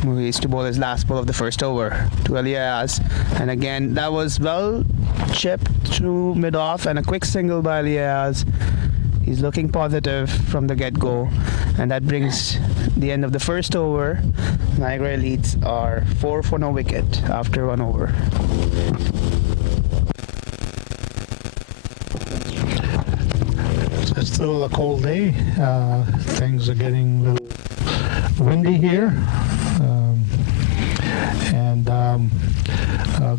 Movies to bowl his last ball of the first over to Ali Ayaz, and again that was well chipped through mid-off and a quick single by Ali Ayaz. He's looking positive from the get-go, and that brings the end of the first over. Niagara Elites are 4 for no wicket after 1 over. It's still a cold day. Things are getting a little windy here.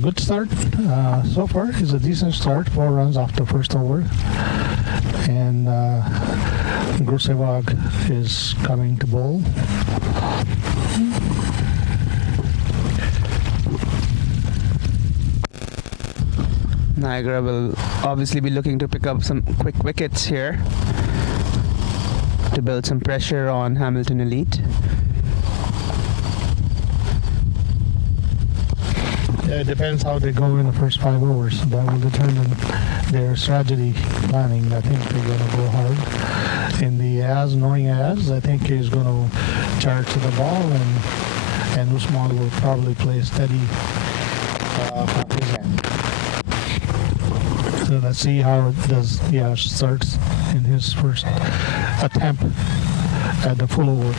Good start so far. It's a decent start. 4 runs after first over. And Grusevag is coming to bowl. Niagara will obviously be looking to pick up some quick wickets here to build some pressure on Hamilton Elite. Yeah, it depends how they go in the first 5 overs. That will determine their strategy planning. I think they're going to go hard. In the knowing as, I think he's going to charge to the ball, and Usman will probably play steady from his end. So let's see how it does. Yeah, starts in his first attempt at the full over.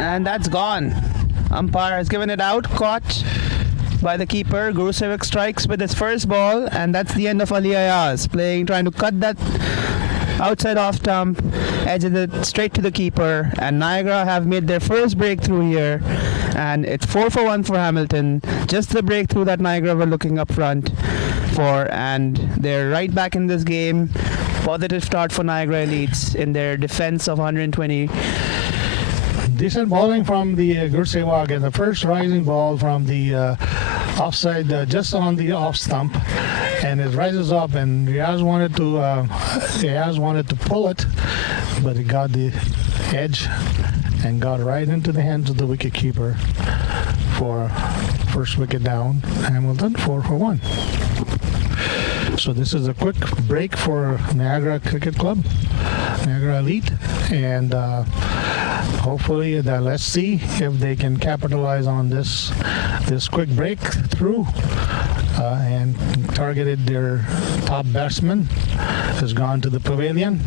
And that's gone. Umpire has given it out, caught by the keeper. Gurusevic strikes with his first ball, and that's the end of Ali Ayaz trying to cut that outside off stump, edges it straight to the keeper, and Niagara have made their first breakthrough here, and it's 4 for 1 for Hamilton. Just the breakthrough that Niagara were looking up front for, and they're right back in this game. Positive start for Niagara Elites in their defense of 120. Decent bowling from the Gursewag, and the first rising ball from the offside, just on the off stump, and it rises up, and Riaz wanted to pull it, but it got the edge and got right into the hands of the wicket keeper for first wicket down. Hamilton 4 for 1. So this is a quick break for Niagara Cricket Club, Niagara Elite, and hopefully let's see if they can capitalize on this quick breakthrough and targeted their top batsman has gone to the pavilion,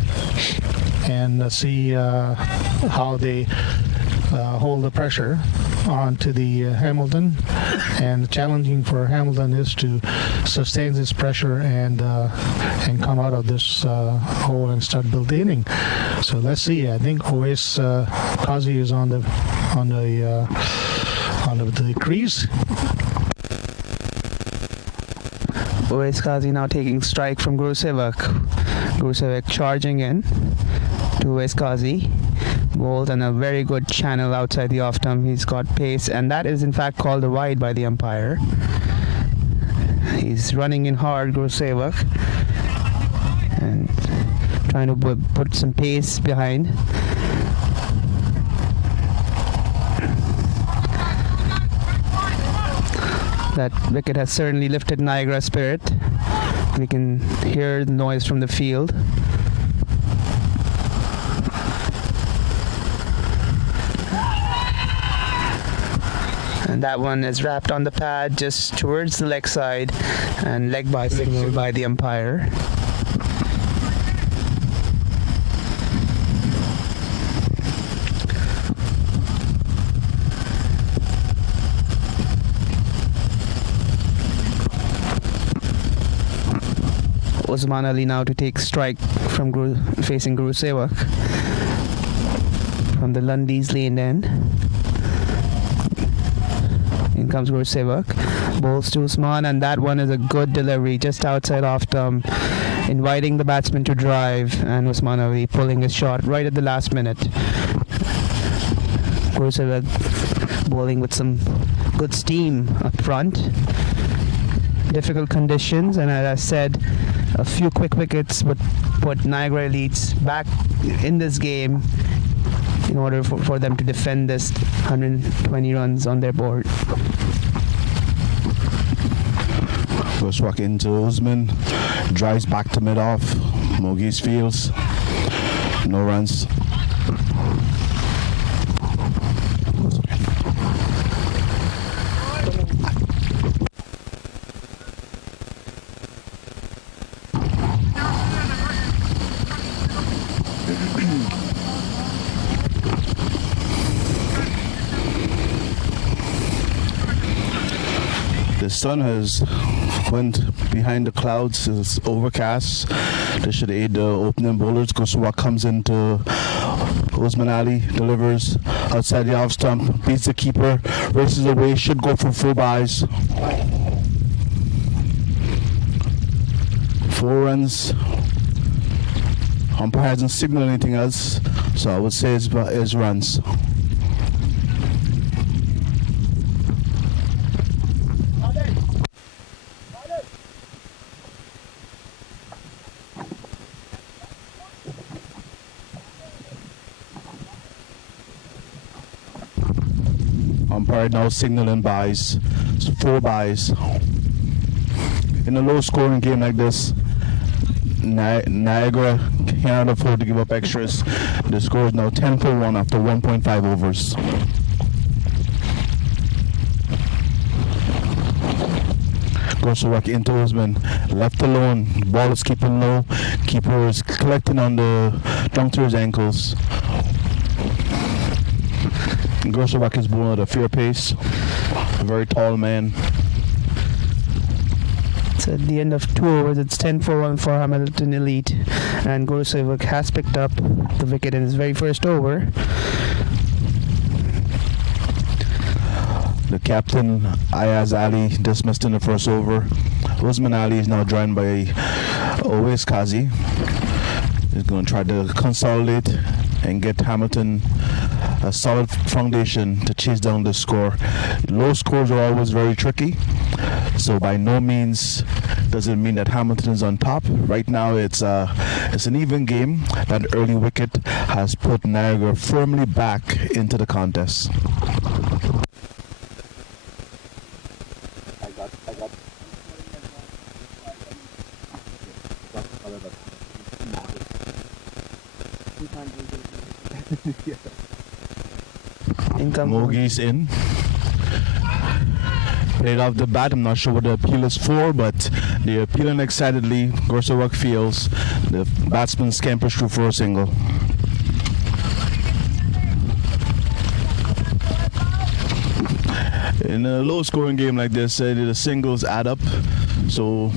and see how they hold the pressure onto the Hamilton. And challenging for Hamilton is to sustain this pressure and come out of this hole and start building inning. So let's see. I think Oais Kazi is on the crease. Oais Kazi now taking strike from Gurusevic. Gurusevic charging in to Oais Kazi. Bowled and a very good channel outside the off stump. He's got pace, and that is in fact called a wide by the umpire. He's running in hard, Gurusevic, and trying to put some pace behind. That wicket has certainly lifted Niagara's spirit. We can hear the noise from the field. And that one is wrapped on the pad just towards the leg side and leg by signal by the umpire. Osman Ali now to take strike from facing Guru Sevak from the Lundy's lane end. In comes Guru Sevak, bowls to Usman, and that one is a good delivery just outside off stump, inviting the batsman to drive, and Usman Ali pulling his shot right at the last minute. Guru Sevak bowling with some good steam up front. Difficult conditions, and as I said, a few quick wickets would put Niagara Elites back in this game in order for them to defend this 120 runs on their board. Goes back into Usman, drives back to mid-off. Mogis fields, no runs. The sun has went behind the clouds. It's overcast. This should aid the opening bowlers. Goswak comes into Osman Ali, delivers outside the off stump, beats the keeper, races away, should go for 4 byes. 4 runs. Umpire hasn't signaled anything else, so I would say it's runs. Umpire now signaling byes. It's 4 byes. In a low scoring game like this, Niagara cannot afford to give up extras. The score is now 10-1 after 1.5 overs. Goes to work into Usman, left alone, ball is keeping low, keeper is collecting on the down to his ankles. Grosovak is bowling at a fair pace. A very tall man. It's at the end of 2 overs. It's 10-1 for Hamilton Elite, and Guru Sevak has picked up the wicket in his very first over. The captain, Ayaz Ali, dismissed in the first over. Usman Ali is now joined by Owais Kazi. He's going to try to consolidate and get Hamilton a solid foundation to chase down the score. Low scores are always very tricky, so by no means does it mean that Hamilton is on top. Right now it's an even game. That early wicket has put Niagara firmly back into the contest. Mogis in. Played off the bat. I'm not sure what the appeal is for, but they're appealing excitedly. Gorsawak feels the batsman scampers through for a single. In a low scoring game like this, the singles add up. So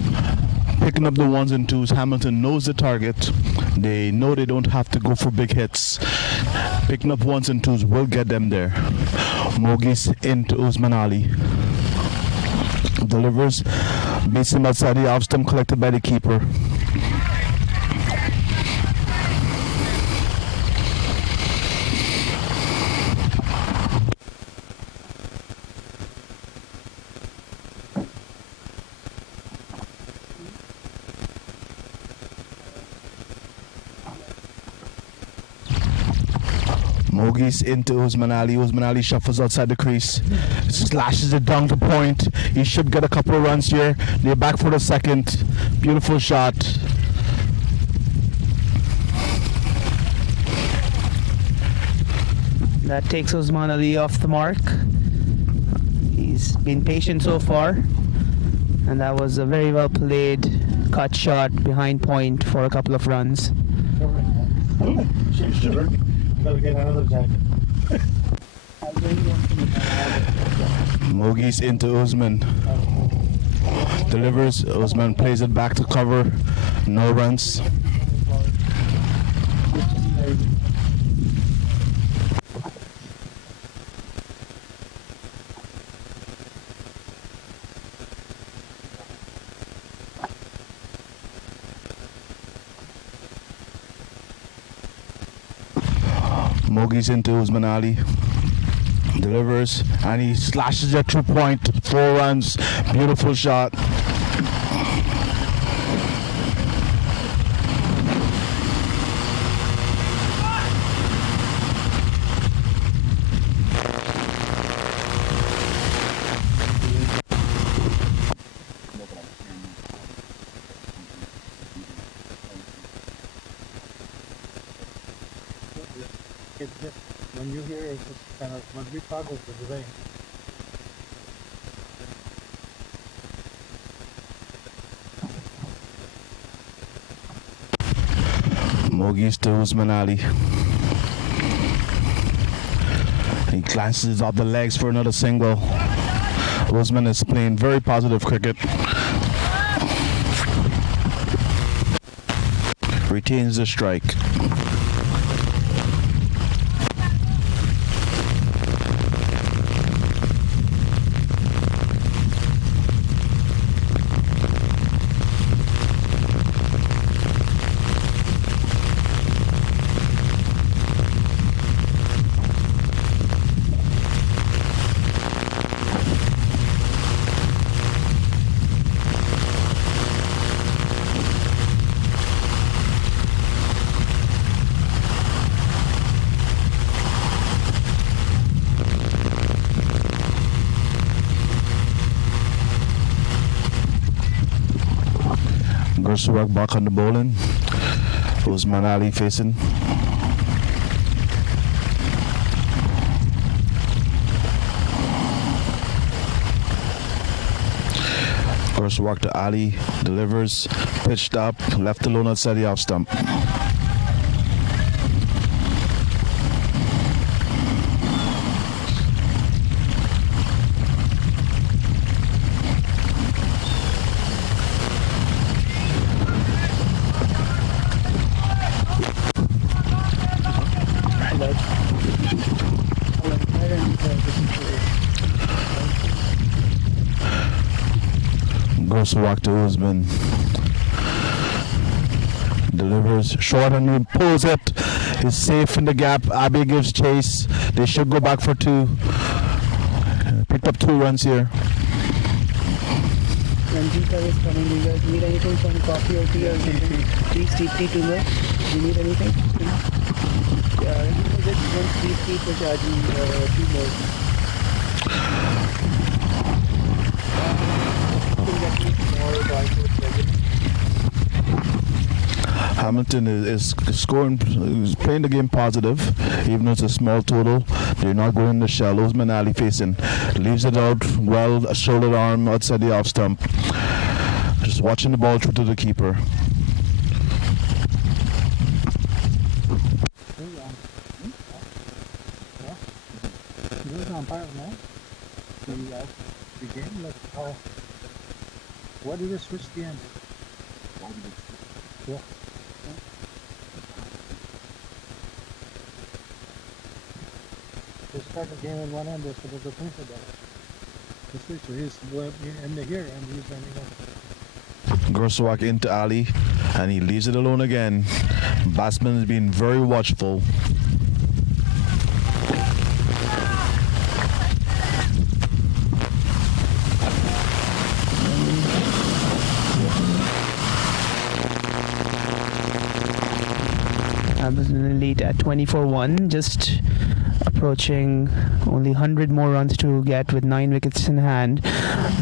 picking up the 1s and 2s, Hamilton knows the target. They know they don't have to go for big hits. Picking up 1s and 2s will get them there. Mogis into Usman Ali. Delivers, beats him outside the off stump, collected by the keeper. Mogi's into Usman Ali. Usman Ali shuffles outside the crease. Slashes it down to point. He should get a couple of runs here. They're back for the second. Beautiful shot. That takes Osman Ali off the mark. He's been patient so far, and that was a very well played cut shot behind point for a couple of runs. Gotta get another jacket. Mogi's into Usman. Delivers. Usman plays it back to cover. No runs. Mogi's into Usman Ali. Delivers and he slashes it through point. 4 runs. Beautiful shot. It's just, when you hear it, it's just kind of must be part of the delay. Mogi's to Usman Ali. He glances off the legs for another single. Usman is playing very positive cricket. Retains the strike. Gursurak back on the bowling. Usman Ali facing. Gursurak to Ali. Delivers. Pitched up. Left alone outside the off stump. Gursurak to Usman. Delivers short and he pulls it. He's safe in the gap. Abbey gives chase. They should go back for 2. Picked up 2 runs here. Ranjita is coming. Do you guys need anything from coffee or tea or something? Please tea to milk. Do you need anything? Yeah, Ranjita just wants tea for charging 2 milk. Hamilton is scoring, is playing the game positive, even though it's a small total. They're not going in the shell. Usman Ali facing, leaves it out well, a shoulder arm outside the off stump. Just watching the ball through to the keeper. The game, like how, why did they switch the end? Yeah. They start the game in one end, they're supposed to think about it. The switcher is in the here and he's ending up. Gursurak into Ali and he leaves it alone again. Batsman has been very watchful. Hamilton lead at 24-1, just approaching only 100 more runs to get with 9 wickets in hand.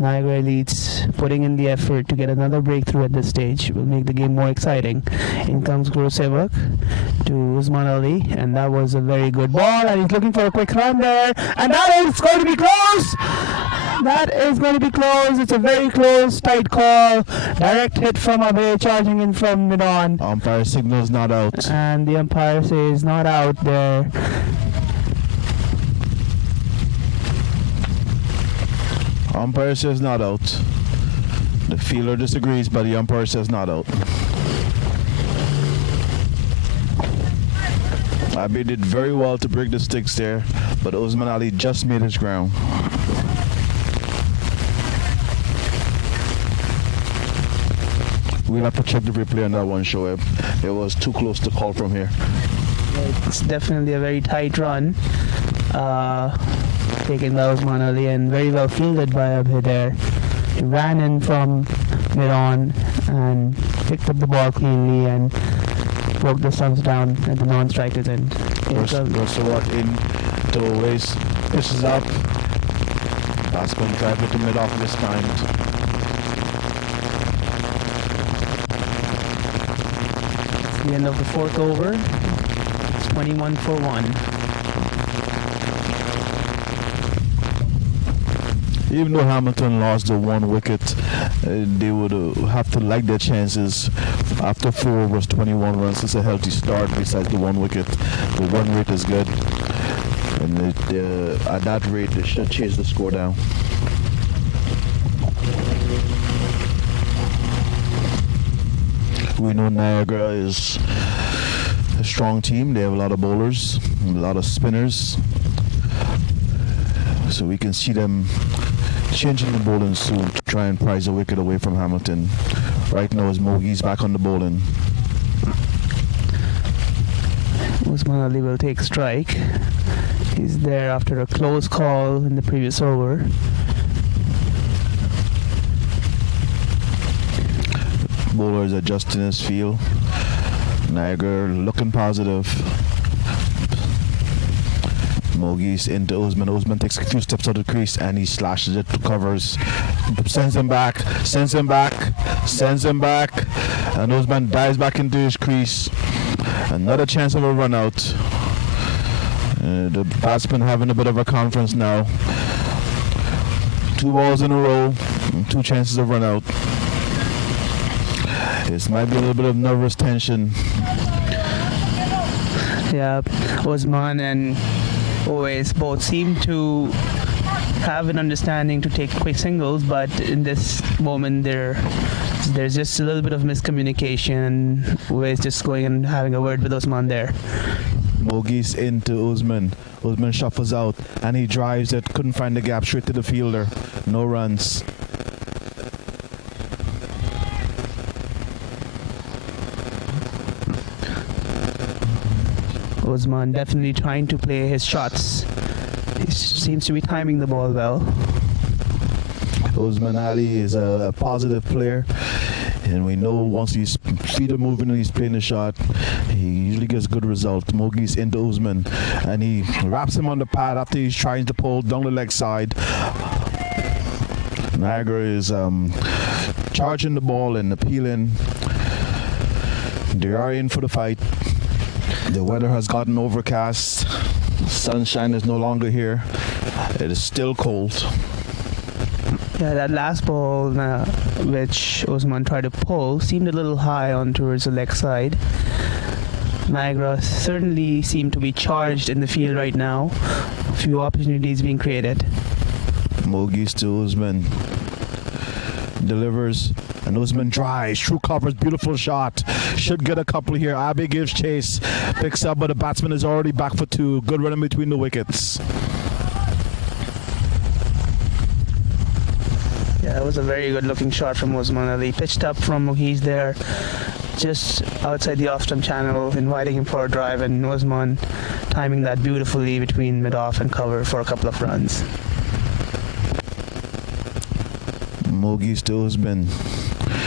Niagara leads, putting in the effort to get another breakthrough at this stage will make the game more exciting. In comes Guru Sevak to Usman Ali, and that was a very good ball, and he's looking for a quick run there, and that is going to be close! That is going to be close. It's a very close, tight call. Direct hit from Abhay, charging in from mid-on. Umpire signals not out. And the umpire says not out there. Umpire says not out. The fielder disagrees, but the umpire says not out. Abhay did very well to break the sticks there, but Usman Ali just made his ground. We'll have to check the replay on that one, Shoaib. It was too close to call from here. It's definitely a very tight run. Taken by Usman Ali and very well fielded by Abhay there. He ran in from mid-on and picked up the ball cleanly and broke the stumps down at the non-striker's end. So what in to always pushes up. Batsman drive it to mid-off this time. The end of the fourth over. It's 21-1. Even though Hamilton lost the 1 wicket, they would have to like their chances. After 4 overs, 21 runs, it's a healthy start besides the 1 wicket. The 1 rate is good. And at that rate, they should chase the score down. We know Niagara is a strong team. They have a lot of bowlers, a lot of spinners. So we can see them changing the bowling soon to try and prize a wicket away from Hamilton. Right now is Mogi's back on the bowling. Usman Ali will take strike. He's there after a close call in the previous over. Bowler is adjusting his field. Niagara looking positive. Mogi's into Usman. Usman takes a few steps out of the crease and he slashes it to covers. Sends him back. And Usman dives back into his crease. Another chance of a run out. The batsman having a bit of a conference now. 2 balls in a row, 2 chances of run out. This might be a little bit of nervous tension. Yeah, Usman and Owais both seem to have an understanding to take quick singles, but in this moment there's just a little bit of miscommunication. Owais just going and having a word with Usman there. Mogi's into Usman. Usman shuffles out and he drives it. Couldn't find the gap, straight to the fielder. No runs. Usman definitely trying to play his shots. He seems to be timing the ball well. Usman Ali is a positive player, and we know once his feet are moving and he's playing the shot, he usually gets good results. Mogi's into Usman, and he wraps him on the pad after he's trying to pull down the leg side. Niagara is charging the ball and appealing. They are in for the fight. The weather has gotten overcast. Sunshine is no longer here. It is still cold. Yeah, that last ball which Usman tried to pull seemed a little high on towards the leg side. Niagara certainly seem to be charged in the field right now. A few opportunities being created. Mogi's to Usman. Delivers. And Usman drives, true covers, beautiful shot. Should get a couple here. Abhay gives chase, picks up, but the batsman is already back for 2. Good run in between the wickets. Yeah, that was a very good looking shot from Usman Ali. Pitched up from Mogi's there, just outside the off-stump channel, inviting him for a drive, and Usman timing that beautifully between mid-off and cover for a couple of runs. Mogi's to Usman.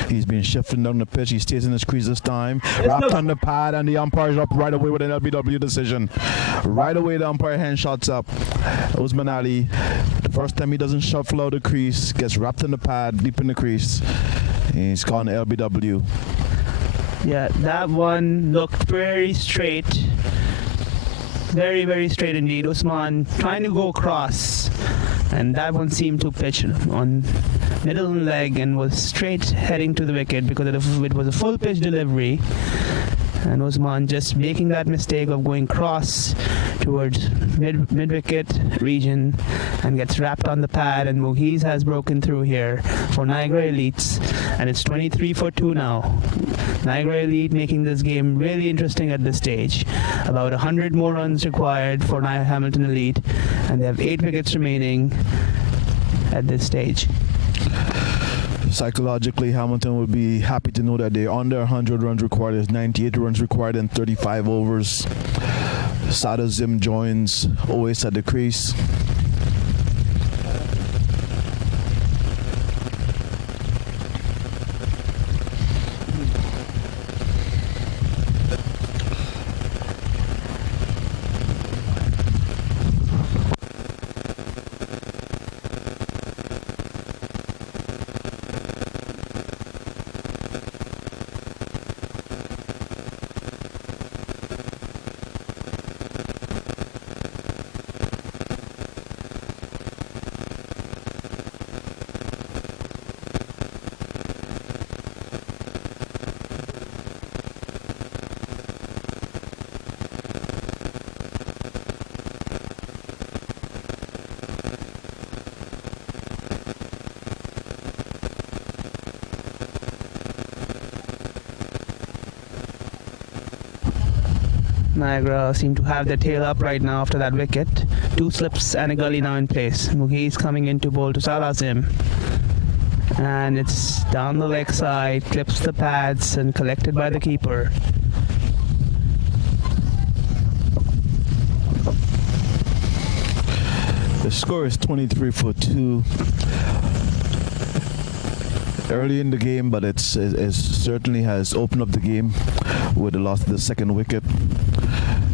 He's been shifting down the pitch. He stays in his crease this time. Wrapped on the pad, and the umpire is up right away with an LBW decision. Right away, the umpire hand shots up. Usman Ali, the first time he doesn't shuffle out the crease, gets wrapped in the pad, deep in the crease. He's called an LBW. Yeah, that one looked very straight. Very, very straight indeed. Usman trying to go across, and that one seemed to pitch on middle leg and was straight heading to the wicket because it was a full pitch delivery. And Usman just making that mistake of going cross towards mid-wicket region and gets wrapped on the pad, and Mughis has broken through here for Niagara Elites, and it's 23 for 2 now. Niagara Elite making this game really interesting at this stage. About 100 more runs required for Hamilton Elite, and they have 8 wickets remaining at this stage. Psychologically, Hamilton would be happy to know that they're under 100 runs required. There's 98 runs required in 35 overs. Sada Zim joins Oasis at the crease. Niagara seem to have their tail up right now after that wicket. 2 slips and a gully now in place. Mughis coming in to bowl to Salazim. And it's down the leg side, clips the pads and collected by the keeper. The score is 23 for 2. Early in the game, but it certainly has opened up the game with the loss of the second wicket.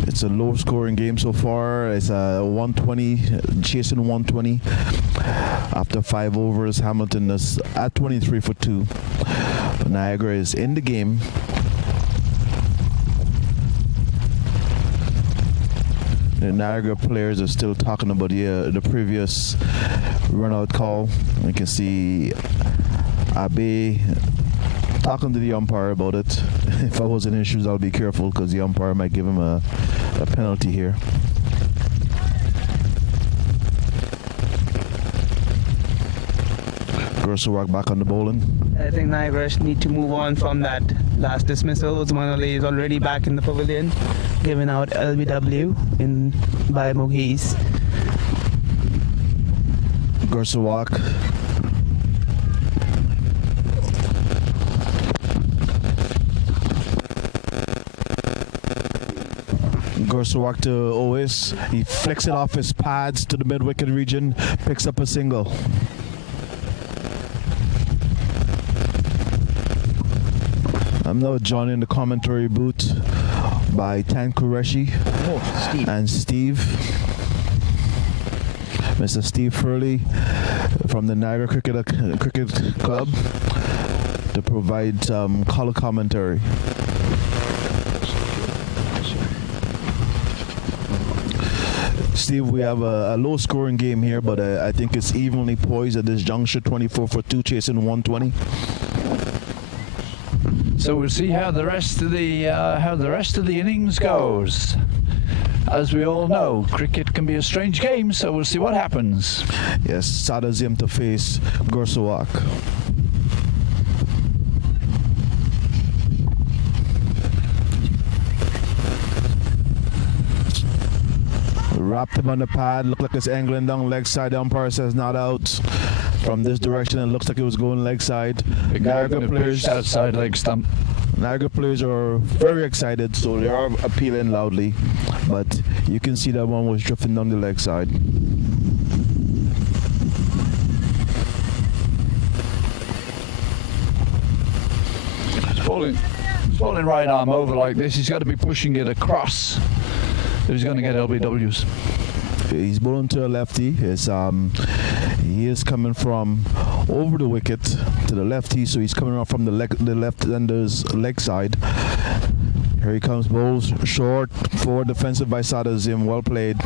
It's a low scoring game so far. It's a 120, chasing 120 after 5 overs. Hamilton is at 23 for 2. Niagara is in the game. The Niagara players are still talking about the previous run-out call. You can see Abe talking to the umpire about it. If I was in his shoes, I'll be careful because the umpire might give him a penalty here. Gersuwak back on the bowling. I think Niagara need to move on from that last dismissal. Usman Ali is already back in the pavilion, giving out LBW by Mughis. Gersuwak. Gersuwak to Ois. He flicks it off his pads to the mid-wicket region, picks up a single. I'm now joined in the commentary booth by Tan Qureshi and Steve. Mr. Steve Furley from the Niagara Cricket Club to provide color commentary. Steve, we have a low scoring game here, but I think it's evenly poised at this juncture, 24 for 2, chasing 120. So we'll see how the rest of the innings goes. As we all know, cricket can be a strange game, so we'll see what happens. Yes, Sadazim to face Gersuwak. Wrapped him on the pad, looked like it's angling down leg side. The umpire says not out. From this direction, it looks like it was going leg side. Niagara players outside leg stump. Niagara players are very excited, so they are appealing loudly. But you can see that one was drifting down the leg side. falling right arm over like this. He's got to be pushing it across if he's going to get LBWs. He's bowling to a lefty. He is coming from over the wicket to the lefty, so he's coming off from the left-hander's leg side. Here he comes, bowls short, forward defensive by Sadazim. Well played.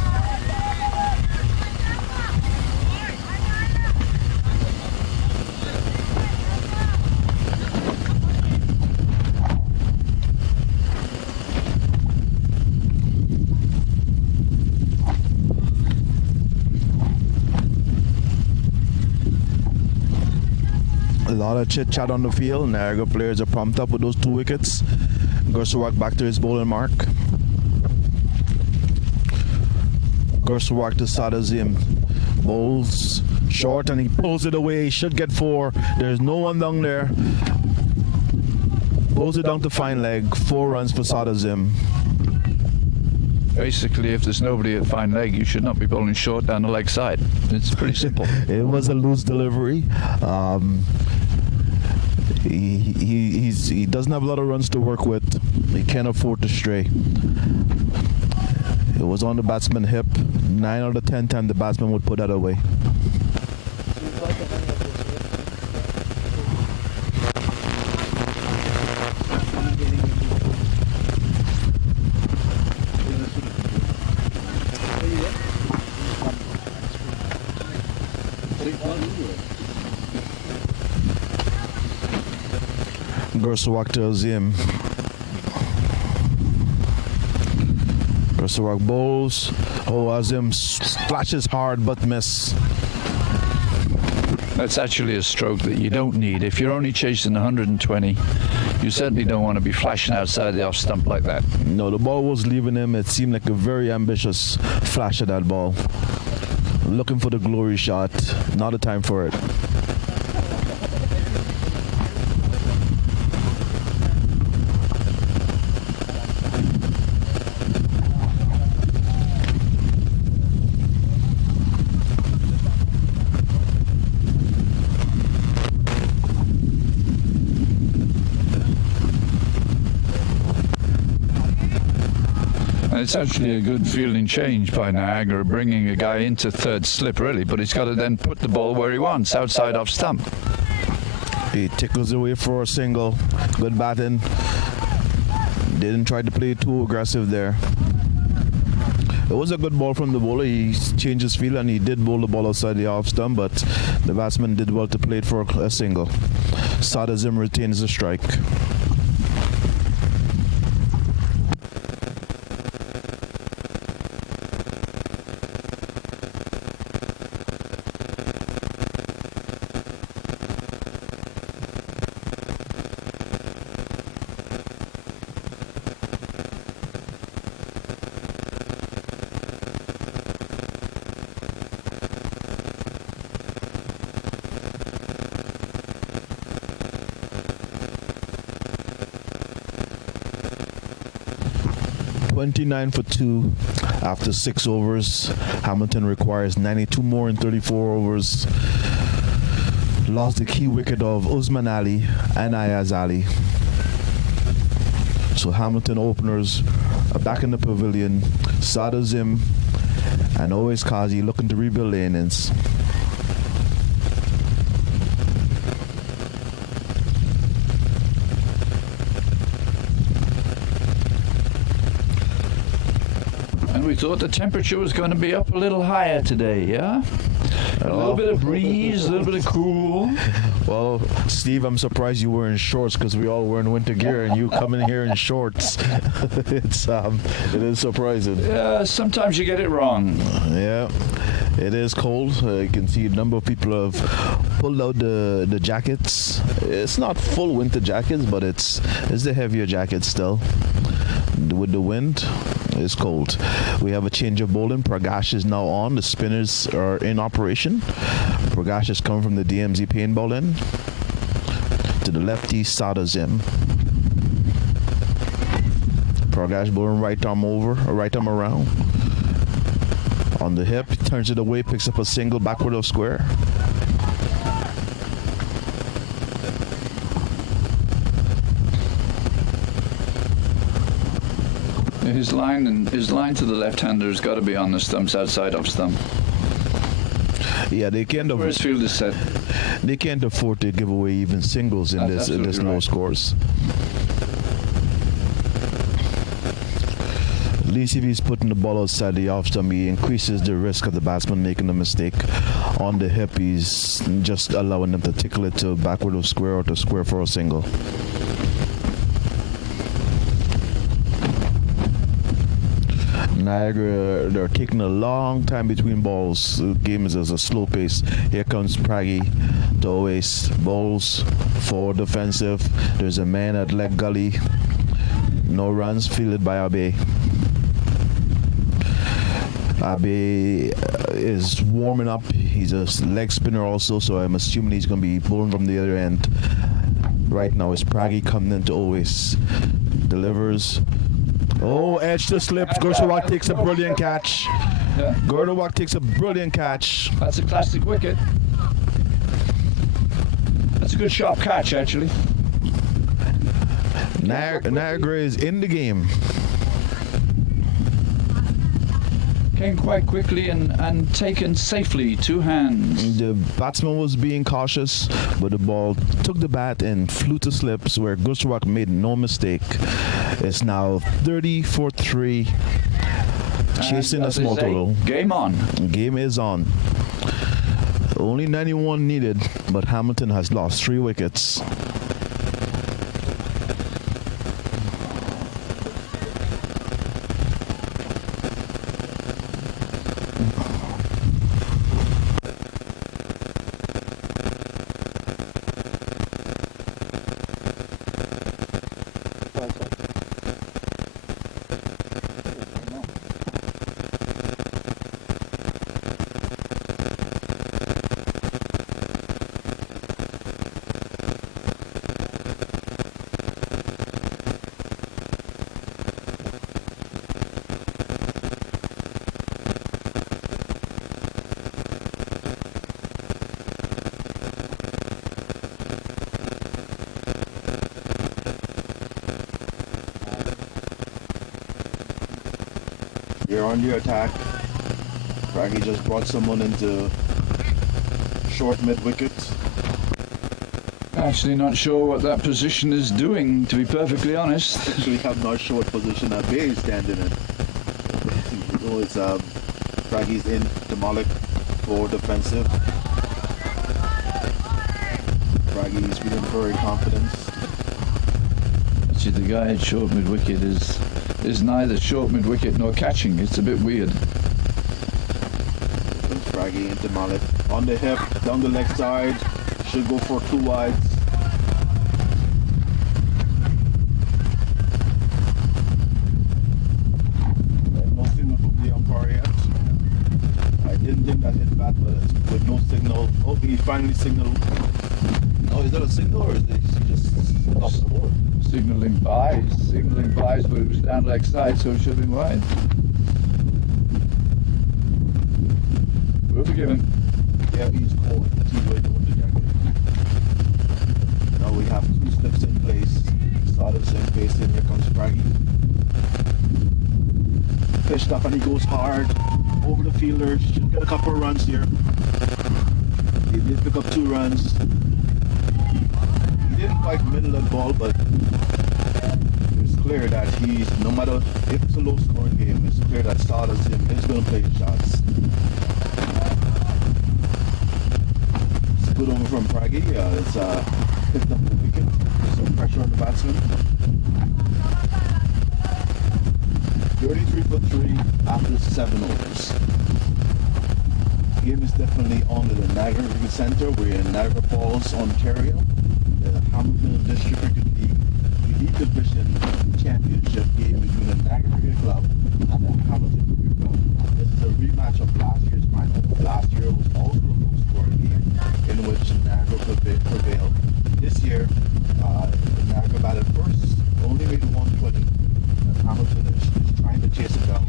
A lot of chit chat on the field. Niagara players are pumped up with those 2 wickets. Gersawak back to his bowling mark. Gersawak to Sadazim. Bowls short and he pulls it away. He should get 4. There's no one down there. Pulls it down to fine leg. 4 runs for Sadazim. Basically, if there's nobody at fine leg, you should not be bowling short down the leg side. It's pretty simple. It was a loose delivery. He doesn't have a lot of runs to work with. He can't afford to stray. It was on the batsman hip. 9 out of 10 times the batsman would put that away. Gersawak to Azim. Gersawak bowls. Oh, Azim splashes hard but miss. That's actually a stroke that you don't need. If you're only chasing 120, you certainly don't want to be flashing outside the off stump like that. No, the ball was leaving him. It seemed like a very ambitious flash of that ball. Looking for the glory shot. Not a time for it. It's actually a good fielding change by Niagara, bringing a guy into third slip really, but he's got to then put the ball where he wants, outside off stump. He tickles away for a single. Good batting. Didn't try to play too aggressive there. It was a good ball from the bowler. He changed his field and he did bowl the ball outside the off stump, but the batsman did well to play it for a single. Sadazim retains the strike. $29 for 2 after 6 overs. Hamilton requires 92 more in 34 overs. Lost the key wicket of Usman Ali and Ayaz Ali. So Hamilton openers are back in the pavilion. Sadazim and Owais Kazi looking to rebuild the innings. We thought the temperature was going to be up a little higher today, yeah? A little bit of breeze, a little bit of cool. Well, Steve, I'm surprised you were in shorts because we all were in winter gear and you come in here in shorts. It is surprising. Yeah, sometimes you get it wrong. Yeah, it is cold. You can see a number of people have pulled out the jackets. It's not full winter jackets, but it's the heavier jacket still. With the wind, it's cold. We have a change of bowling. Pragash is now on. The spinners are in operation. Pragash has come from the DMZ paintball in. To the lefty, Sadazim. Pragash bowling right arm over, or right arm around. On the hip, turns it away, picks up a single backward of square. His line to the left-hander has got to be on the stumps, outside of stump. Yeah, they can't Where his field is set. they can't afford to give away even singles in That's this absolutely low right. scores. At least if he's putting the ball outside the off stump, he increases the risk of the batsman making a mistake. On the hip, he's just allowing them to tickle it to backward of square or to square for a single. Niagara, they're taking a long time between balls. The game is at a slow pace. Here comes Praggy to always balls for defensive. There's a man at leg gully. No runs, fielded by Abe. Abe is warming up. He's a leg spinner also, so I'm assuming he's going to be bowling from the other end. Right now it's Praggy coming in to always delivers. Oh, edge to slip. Gurshawak takes a brilliant catch. Yeah. Gurdawak takes a brilliant catch. That's a classic wicket. That's a good sharp catch, actually. Niagara is in the game. Came quite quickly and taken safely, 2 hands. The batsman was being cautious, but the ball took the bat and flew to slips where Gurshawak made no mistake. It's now 30 for 3. Chasing a small total. Game on. Game is on. Only 91 needed, but Hamilton has lost 3 wickets. You're on the attack. Raggy just brought someone into short mid wicket. Actually not sure what that position is doing, to be perfectly honest. Actually have not short position that Bay is standing in. You know, it's Raggy's in Demolic for defensive. Raggy's feeling very confident. Actually, the guy at short mid wicket is neither short mid wicket nor catching. It's a bit weird. Braggy into Malik on the hip, down the leg side, should go for 2 wides. No signal from the umpire yet. I didn't think that hit bat, but with no signal. Oh, he finally signaled. Oh, is that a signal or is he just off the board? Signalling buys, but it was down leg side, so it should have been wide. We're forgiven. Yeah, he's called. He's way to win the jacket. Now we have 2 slips in place. Started same pace in. Here comes Braggy. Pitched up and he goes hard over the fielder. Should get a couple of runs here. He did pick up 2 runs. He didn't quite middle that ball, but it's clear that he's, no matter if it's a low scoring game, it's clear that Stardust is going to play his shots. It's good over from Praggy. It's picked up the wicket. Some pressure on the batsman. 33 for 3 after 7 overs. The game is definitely on at the Niagara Cricket Centre. We're in Niagara Falls, Ontario. The Hamilton District Cricket League Elite Division Championship game between the Niagara Cricket Club and the Hamilton Cricket Club. This is a rematch of last year's final. Last year was also a low-scoring game in which Niagara prevailed. This year, Niagara batted first, only made 120. Hamilton is trying to chase it down.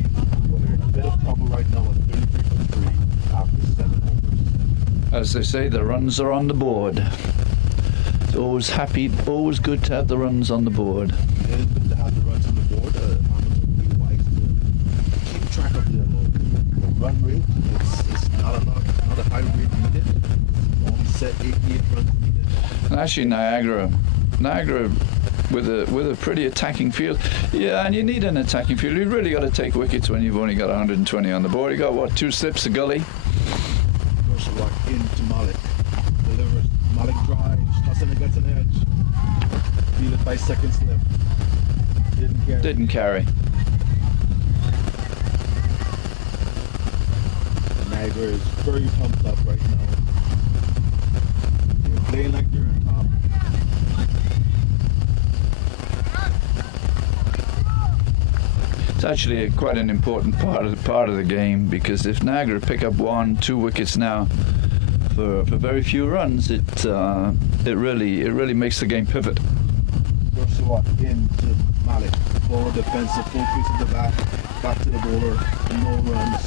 But they're in a bit of trouble right now at 33 for 3 after 7 overs. As they say, the runs are on the board. It's always good to have the runs on the board. It is good to have the runs on the board. Hamilton will be wide actually Niagara with a pretty attacking field. Yeah, and you need an attacking field. You've really got to take wickets when you've only got 120 on the board. You got what, 2 slips a gully? Goes to work into Malik. Delivers. Malik drives. Hassan gets an edge. Fielded by second slip. Didn't carry. Niagara is very pumped up right now. They're playing like they're on top. It's actually quite an important part of the game, because if Niagara pick up 1-2 wickets now for very few runs, it really makes the game pivot. Joshua into Malik. Forward defensive, full piece of the back to the bowler, no runs.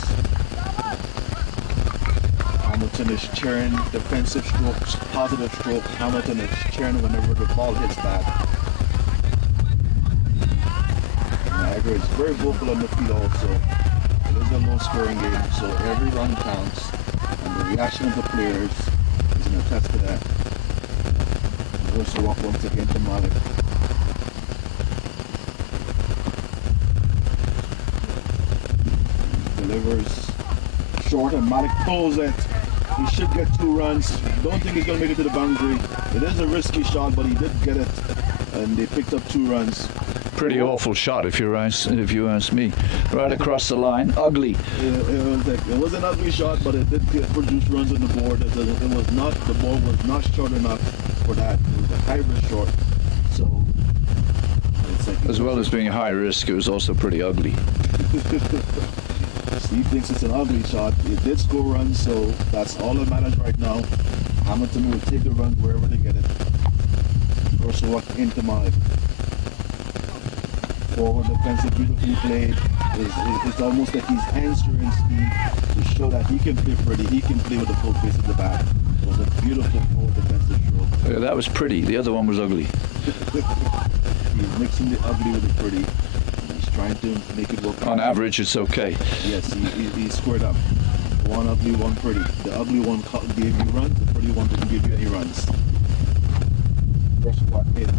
Hamilton is cheering defensive strokes, positive stroke. Hamilton is cheering whenever the ball hits back. Niagara is very vocal on the field also. It is a low scoring game, so every run counts. And the reaction of the players is an attest to that. Joshua once again to Malik. Delivers short and Malik pulls it. He should get 2 runs. Don't think he's going to make it to the boundary. It is a risky shot, but he did get it, and they picked up 2 runs. Pretty awful shot, if you ask me. Right across the line, ugly. It was an ugly shot, but it did produce runs on the board. The ball was not short enough for that. It was a high risk short. So, as well as being high risk, it was also pretty ugly. Steve thinks it's an ugly shot. It did score runs, so that's all that matters right now. Hamilton will take the run wherever they get it. Also walk into Malik. Forward defensive, beautifully played. It's almost like he's answering Steve to show that he can play pretty. He can play with the full face of the bat. It was a beautiful forward defensive stroke. Yeah, that was pretty. The other one was ugly. He's mixing the ugly with the pretty. Trying to make it work. On average, it's okay. Yes, he squared up. One ugly, one pretty. The ugly one gave you runs, the pretty one didn't give you any runs. First one hit.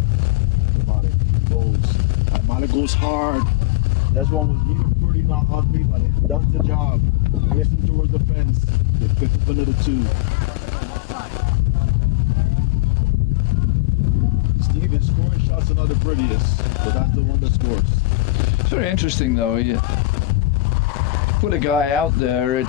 Malik goes hard. That one was neither pretty nor ugly, but it does the job. Racing towards the fence. They picked up another 2. Steve is scoring shots are not the prettiest, but that's the one that scores. It's very interesting, though. You put a guy out there, it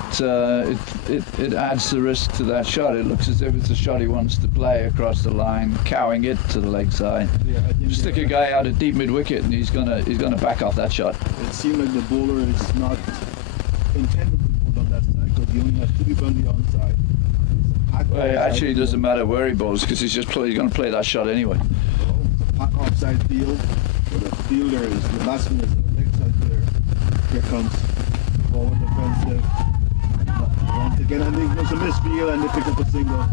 adds the risk to that shot. It looks as if it's a shot he wants to play across the line, cowing it to the leg side. Yeah, stick a guy out at deep mid wicket, and he's gonna back off that shot. It seemed like the bowler is not intended to put on that side, because he only has 2 people on the onside. Well, it actually doesn't matter where he bowls, because he's going to play that shot anyway. Well, it's a pack offside field, where the fielder is, the batsman is on the leg side there. Here comes forward defensive. Once again, I think there's a misfield, and they pick up a single.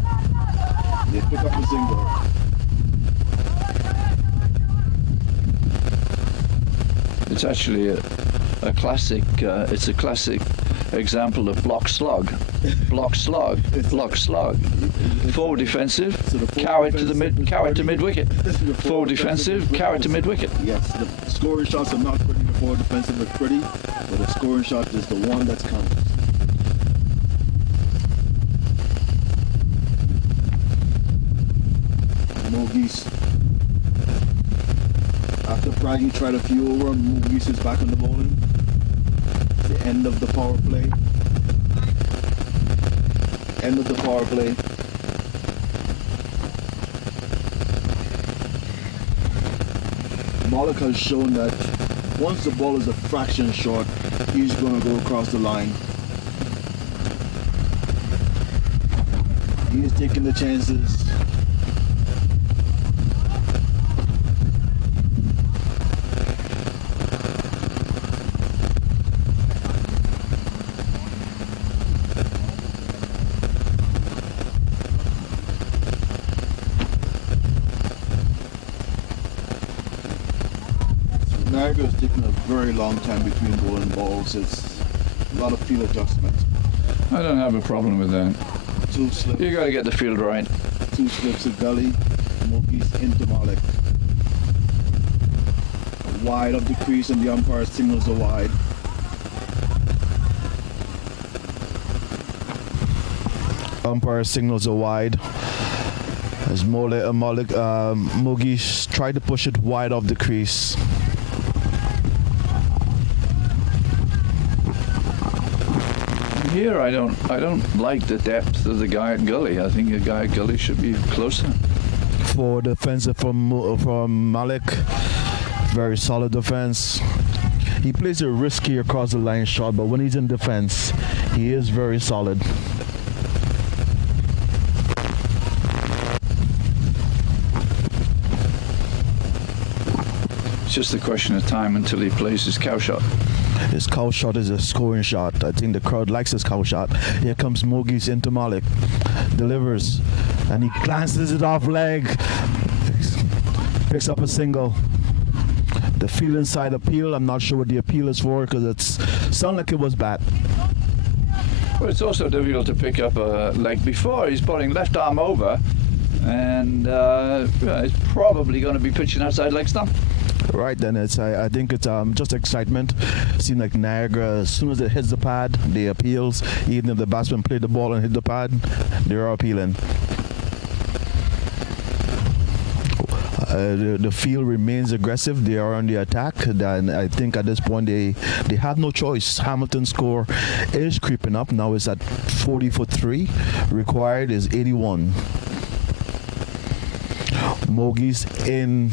It's actually a classic. It's a classic example of block slug. Forward defensive, cow it to mid wicket. Forward defensive, cow it to mid wicket. Yes, the scoring shots are not pretty. The forward defensive is pretty, but the scoring shot is the one that's counts. Mogies. After Praggy tried a few over, Mogies is back on the bowling. It's the end of the power play. Malik has shown that once the ball is a fraction short, he's going to go across the line. He is taking the chances. Niagara is taking a very long time between bowling balls. It's a lot of field adjustment. I don't have a problem with that. 2 slips. You got to get the field right. 2 slips of gully, Mogies into Malik. Wide of the crease and the umpire signals a wide. Umpire signals a wide. As Mogies tried to push it wide off the crease. Here, I don't like the depth of the guy at gully. I think the guy at gully should be closer. For defensive from Malik, very solid defense. He plays a risky across the line shot, but when he's in defense, he is very solid. It's just a question of time until he plays his cow shot. His cow shot is a scoring shot. I think the crowd likes his cow shot. Here comes Mogies into Malik. Delivers. And he glances it off leg. Picks up a single. The field inside appeal. I'm not sure what the appeal is for because it sounded like it was bad. Well, it's also difficult to pick up a leg before. He's putting left arm over. And it's probably going to be pitching outside leg stump. Right then, I think it's just excitement. Seems like Niagara, as soon as it hits the pad, they appeals. Even if the batsman played the ball and hit the pad, they're appealing. The field remains aggressive. They are on the attack. And I think at this point they have no choice. Hamilton's score is creeping up. Now it's at 40 for 3. Required is 81. Mogies in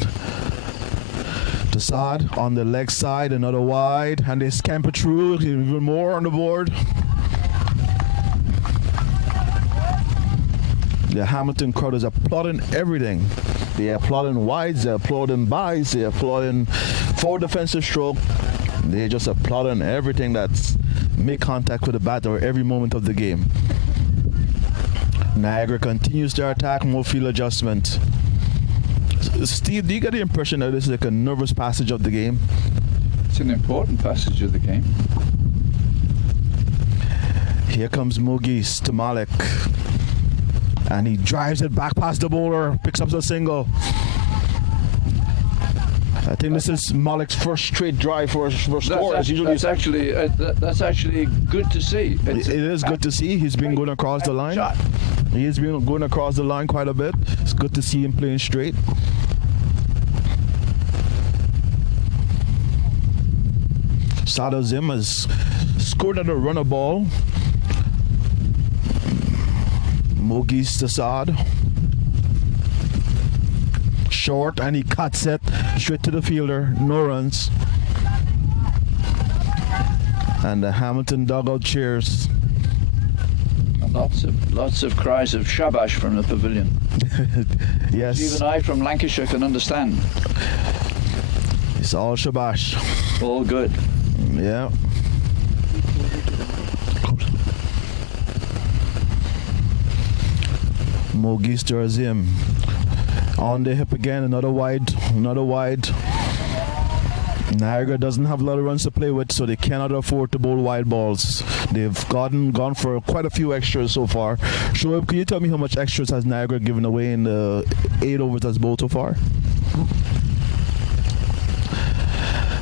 to Saad on the leg side, another wide, and they scamper through, even more on the board. The Hamilton crowd is applauding everything. They're applauding wides, they're applauding buys, they're applauding forward defensive stroke. They're just applauding everything that's make contact with the batter every moment of the game. Niagara continues their attack, more field adjustment. Steve, do you get the impression that this is like a nervous passage of the game? It's an important passage of the game. Here comes Mogies to Malik. And he drives it back past the bowler, picks up the single. I think this is Malik's first straight drive for a score. That's actually good to see. It is good to see. He's been going across the line. Shot. He's been going across the line quite a bit. It's good to see him playing straight. Sada Zim has scored at a runner ball. Mogies to Saad. Short, and he cuts it straight to the fielder. No runs. And the Hamilton dugout cheers. Lots of cries of shabash from the pavilion. Yes. Even I from Lancashire can understand. It's all shabash. All good. Yeah. Mogies to Azim. On the hip again, another wide. Niagara doesn't have a lot of runs to play with, so they cannot afford to bowl wide balls. They've gone for quite a few extras so far. Shoaib, can you tell me how much extras has Niagara given away in the 8 overs that's bowled so far?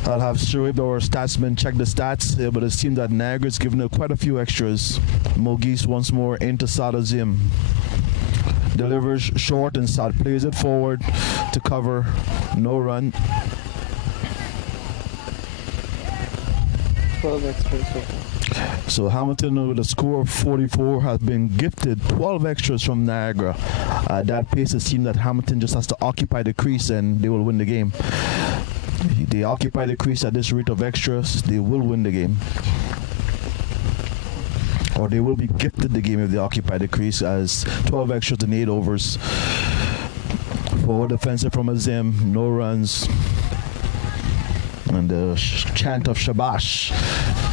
I'll have Shoaib or Statsman check the stats, but it seems that Niagara's given quite a few extras. Mogies once more into Sadazim. Delivers short and Sad plays it forward to cover. No run. 12 extras so far. So Hamilton with a score of 44 has been gifted 12 extras from Niagara. At that pace, it seems that Hamilton just has to occupy the crease and they will win the game. They occupy the crease at this rate of extras, they will win the game. Or they will be gifted the game if they occupy the crease, as 12 extras in 8 overs. Forward defensive from Azim, no runs. And the chant of Shabash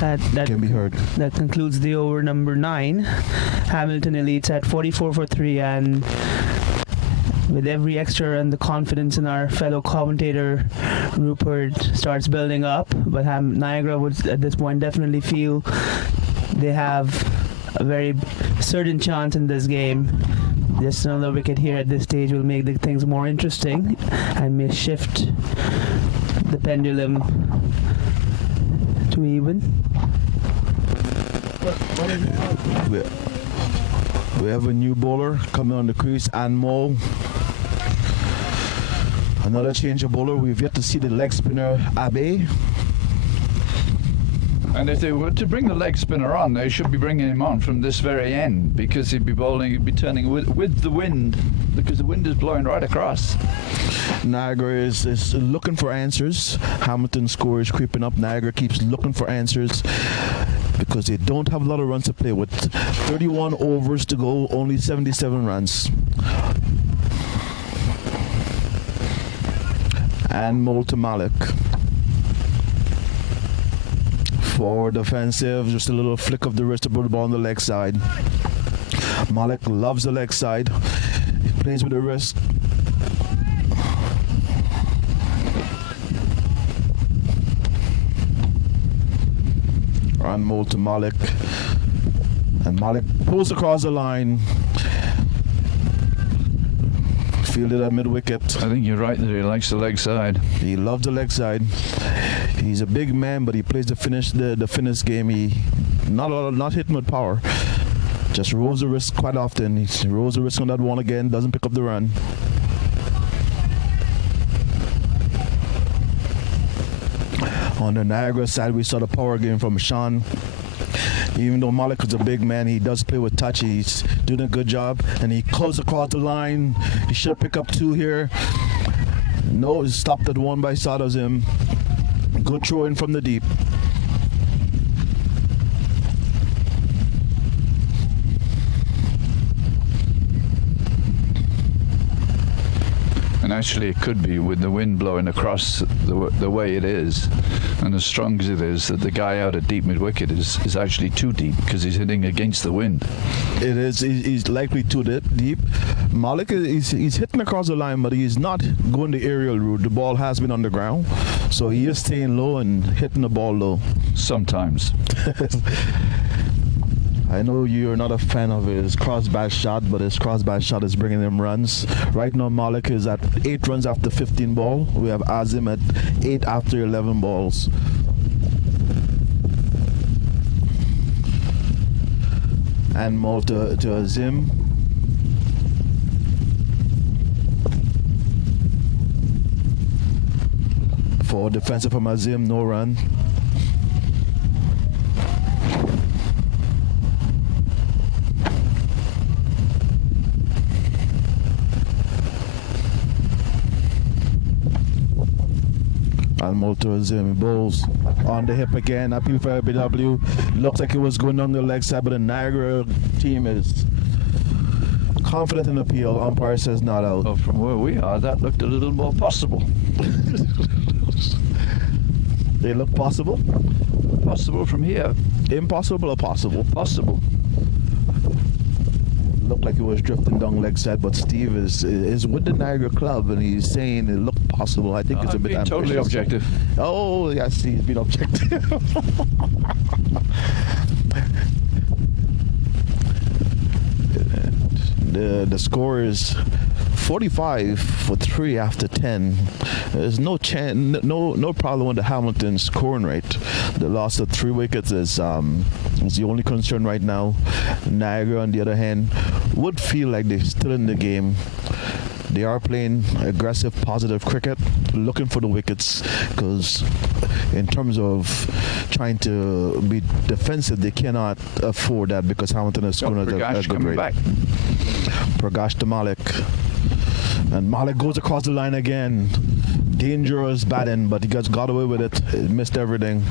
That can be heard. That concludes the over number 9. Hamilton Elites at 44 for 3, and with every extra and the confidence in our fellow commentator Rupert starts building up, but Niagara would at this point definitely feel they have a very certain chance in this game. Just another wicket here at this stage will make the things more interesting and may shift the pendulum to even. We have a new bowler coming on the crease, Anmo. Another change of bowler. We've yet to see the leg spinner, Abe. And if they were to bring the leg spinner on, they should be bringing him on from this very end, because he'd be turning with the wind, because the wind is blowing right across. Niagara is looking for answers. Hamilton's score is creeping up. Niagara keeps looking for answers because they don't have a lot of runs to play with. 31 overs to go, only 77 runs. And Molten Malik. Forward defensive, just a little flick of the wrist to put the ball on the leg side. Malik loves the leg side. He plays with the wrist. And Molten Malik. And Malik pulls across the line. Fielded at mid-wicket. I think you're right that he likes the leg side. He loves the leg side. He's a big man, but he plays the finish game. He not hitting with power. Just rolls the wrist quite often. He rolls the wrist on that one again. Doesn't pick up the run. On the Niagara side, we saw the power game from Sean. Even though Malik is a big man, he does play with touch. He's doing a good job, and he closed across the line. He should pick up 2 here. No, he stopped at 1 by Sadazim. Good throw in from the deep. And actually it could be, with the wind blowing across the way it is and as strong as it is, that the guy out at deep mid-wicket is actually too deep because he's hitting against the wind. It is. He's likely too deep. Malik is hitting across the line, but he's not going the aerial route. The ball has been on the ground, so he is staying low and hitting the ball low. Sometimes. I know you're not a fan of his cross-bat shot, but his cross-bat shot is bringing him runs. Right now, Malik is at 8 runs after 15 balls. We have Azim at 8 after 11 balls. And more to Azim. For defensive from Azim, no run. Almoto Azim bowls on the hip again. Appeal for LBW. Looks like it was going on the leg side, but the Niagara team is confident in appeal. Umpire says not out. Well, from where we are, that looked a little more possible. They look possible? Possible from here. Impossible or possible? Possible. Looked like it was drifting down leg side, but Steve is with the Niagara club and he's saying it looked possible. I think it's a bit ambitious. Totally objective. Oh, yes, he's been objective. The score is 45 for 3 after 10. There's no problem with the Hamilton scoring rate. The loss of 3 wickets is the only concern right now. Niagara, on the other hand, would feel like they're still in the game. They are playing aggressive, positive cricket, looking for the wickets, because in terms of trying to be defensive, they cannot afford that because Hamilton is scoring at a good rate. Back. Prakash to Malik. And Malik goes across the line again. Dangerous batting, but he got away with it. He missed everything.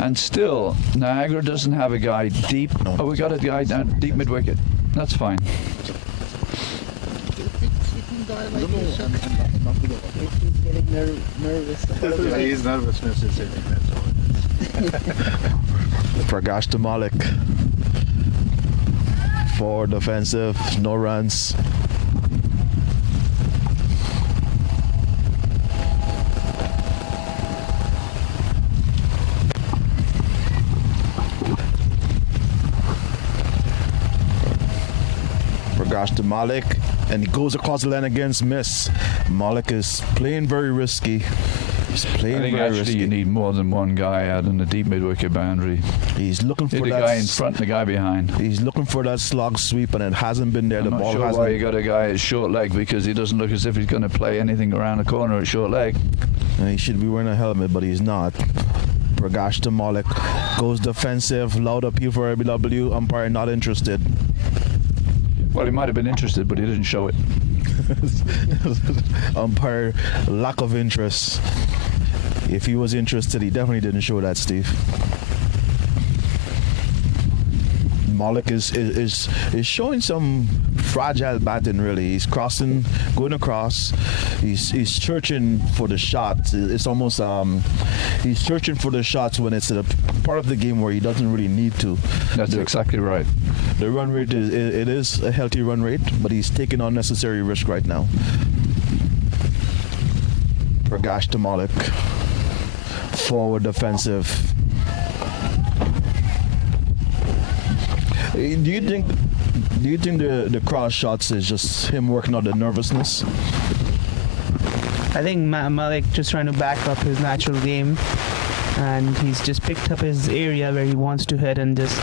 And still, Niagara doesn't have a guy deep. Oh, we got a guy down deep mid-wicket. That's fine. He's getting nervous. He's nervous. Prakash to Malik. Forward defensive, no runs. Prakash to Malik, and he goes across the line against miss. Malik is playing very risky. He's playing I think very actually risky. you need more than one guy out in the deep mid-wicket boundary. He's looking for Hit the that. guy in front and the guy behind. He's looking for that slog sweep, and it hasn't been there. I'm The not ball sure hasn't. why you got a guy at short leg, because he doesn't look as if he's going to play anything around the corner at short leg. He should be wearing a helmet, but he's not. Prakash to Malik goes defensive. Loud appeal for RBW. Umpire not interested. Well, he might have been interested, but he didn't show it. Umpire lack of interest. If he was interested, he definitely didn't show that, Steve. Malik is showing some fragile batting, really. He's crossing, going across. He's searching for the shots. It's almost he's searching for the shots when it's a part of the game where he doesn't really need to. That's exactly right. The run rate is a healthy run rate, but he's taking unnecessary risk right now. Prakash to Malik. Forward defensive. Do you think the cross shots is just him working out the nervousness? I think Malik just trying to back up his natural game, and he's just picked up his area where he wants to hit, and just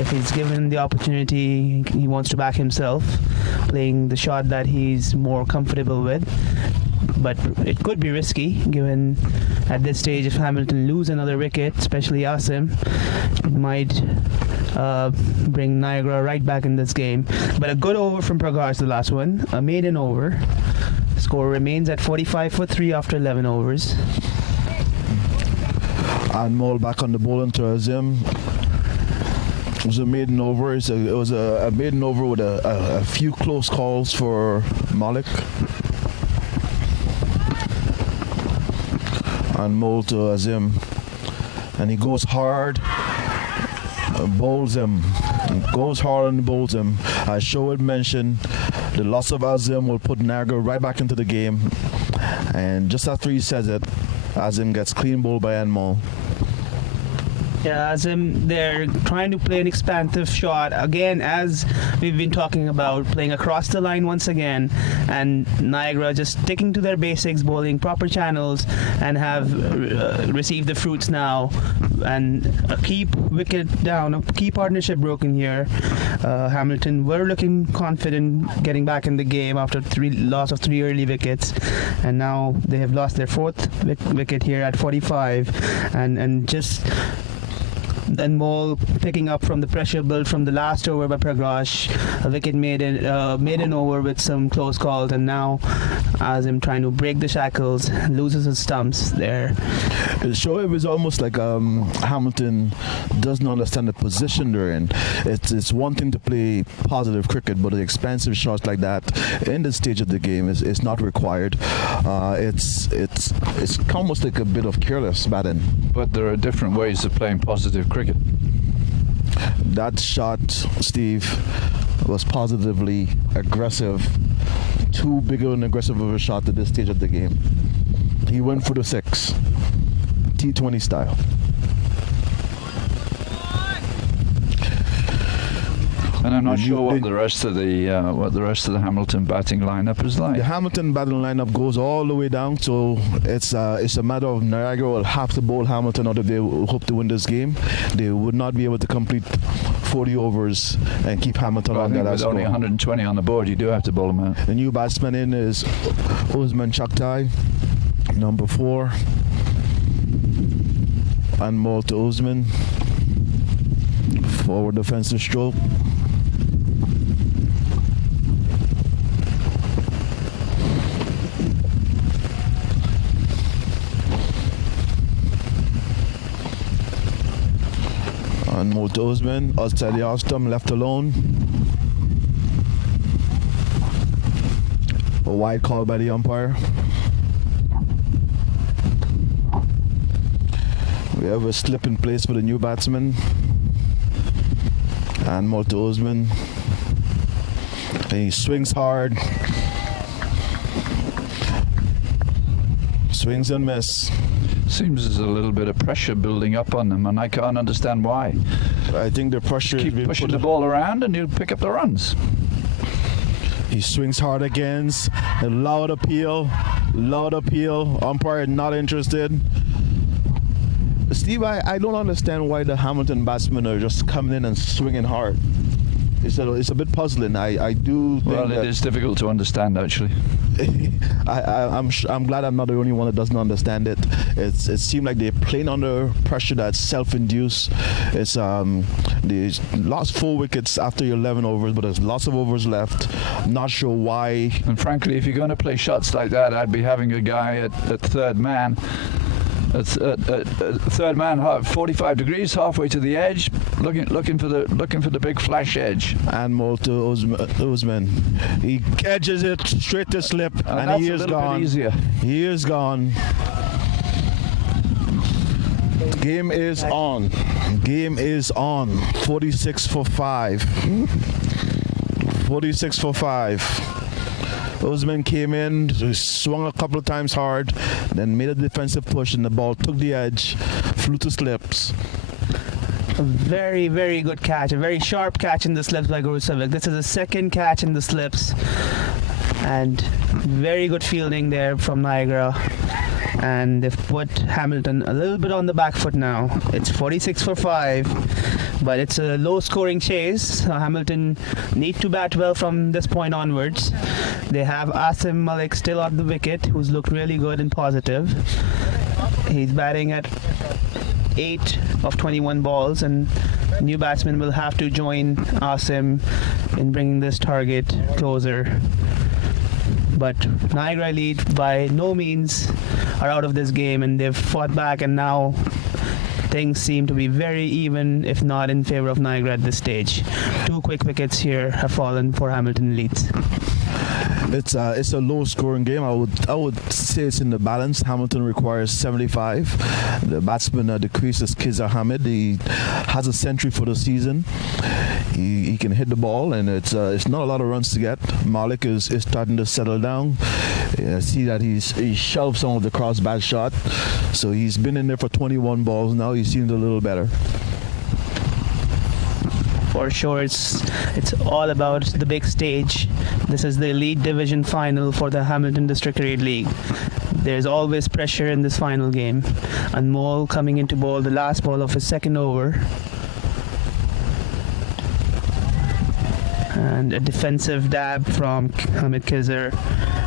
if he's given the opportunity, he wants to back himself, playing the shot that he's more comfortable with. But it could be risky, given at this stage if Hamilton lose another wicket, especially Asim, it might bring Niagara right back in this game. But a good over from Prakash, the last one, a maiden over. Score remains at 45 for 3 after 11 overs. And Mole back on the bowling to Azim. It was a maiden over. It was a maiden over with a few close calls for Malik. And Mole to Azim. And he goes hard. Bowls him. He goes hard and bowls him. As Shoaib mentioned, the loss of Azim will put Niagara right back into the game. And just after he says it, Azim gets clean bowled by Anmol. Yeah, Azim, they're trying to play an expansive shot again, as we've been talking about, playing across the line once again, and Niagara just sticking to their basics, bowling proper channels, and have received the fruits now. And a key wicket down, a key partnership broken here. Hamilton were looking confident getting back in the game after loss of 3 early wickets, and now they have lost their 4th wicket here at 45, and just. And Mole picking up from the pressure built from the last over by Prakash, a wicket made an over with some close calls, and now Azim trying to break the shackles, loses his stumps there. Shoaib is almost like Hamilton doesn't understand the position they're in. It's one thing to play positive cricket, but the expansive shots like that in this stage of the game is not required. It's almost like a bit of careless batting. But there are different ways of playing positive cricket. That shot, Steve, was positively aggressive. Too big and aggressive of a shot at this stage of the game. He went for the 6, T20 style. And I'm not sure what the rest of the Hamilton batting lineup is like. The Hamilton batting lineup goes all the way down, so it's a matter of Niagara will have to bowl Hamilton out if they hope to win this game. They would not be able to complete 40 overs and keep Hamilton Well, on that. with only 120 on the board, you do have to bowl them out. The new batsman in is Osman Chaktai, number 4, and more to Osman. Forward defensive stroke. And more to Osman. Outside the off stump, left alone. A wide call by the umpire. We have a slip in place for the new batsman. And more to Osman. And he swings hard. Swings and miss. Seems there's a little bit of pressure building up on them, and I can't understand why. I think the pressure Keep is being pushing put the ball around and you'll pick up the runs. He swings hard against a loud appeal. Umpire not interested. Steve, I don't understand why the Hamilton batsmen are just coming in and swinging hard. It's a bit puzzling. I do think Well, it is difficult to understand, actually. I'm glad I'm not the only one that doesn't understand it. It seemed like they're playing under pressure that's self-induced. It's they lost 4 wickets after 11 overs, but there's lots of overs left. Not sure why. And frankly, if you're going to play shots like that, I'd be having a guy at third man. Third man, 45 degrees, halfway to the edge, looking for the big flash edge. And more to Usman. He edges it straight to slip, and he is gone. Bit easier. He is gone. Game is on. 46 for 5. 46 for 5. Usman came in, swung a couple of times hard, then made a defensive push, and the ball took the edge, flew to slips. A very, very good catch. A very sharp catch in the slips by Gurusevic. This is the second catch in the slips. And very good fielding there from Niagara. And they've put Hamilton a little bit on the back foot now. It's 46 for 5. But it's a low-scoring chase. Hamilton need to bat well from this point onwards. They have Asim Malik still on the wicket, who's looked really good and positive. He's batting at 8 of 21 balls, and new batsmen will have to join Asim in bringing this target closer. But Niagara lead by no means are out of this game, and they've fought back, and now things seem to be very even, if not in favor of Niagara at this stage. 2 quick wickets here have fallen for Hamilton Leeds. It's a low scoring game. I would say it's in the balance. Hamilton requires 75. The batsman the crease is Kizar Hamid. He has a century for the season. He can hit the ball, and it's not a lot of runs to get. Malik is starting to settle down. I see that he shelved some of the cross bat shot, so he's been in there for 21 balls now. He seems a little better. For sure, it's all about the big stage. This is the Elite Division final for the Hamilton District Cricket League. There's always pressure in this final game. And Mole coming into bowl the last ball of his second over. And a defensive dab from Hamid Kizar,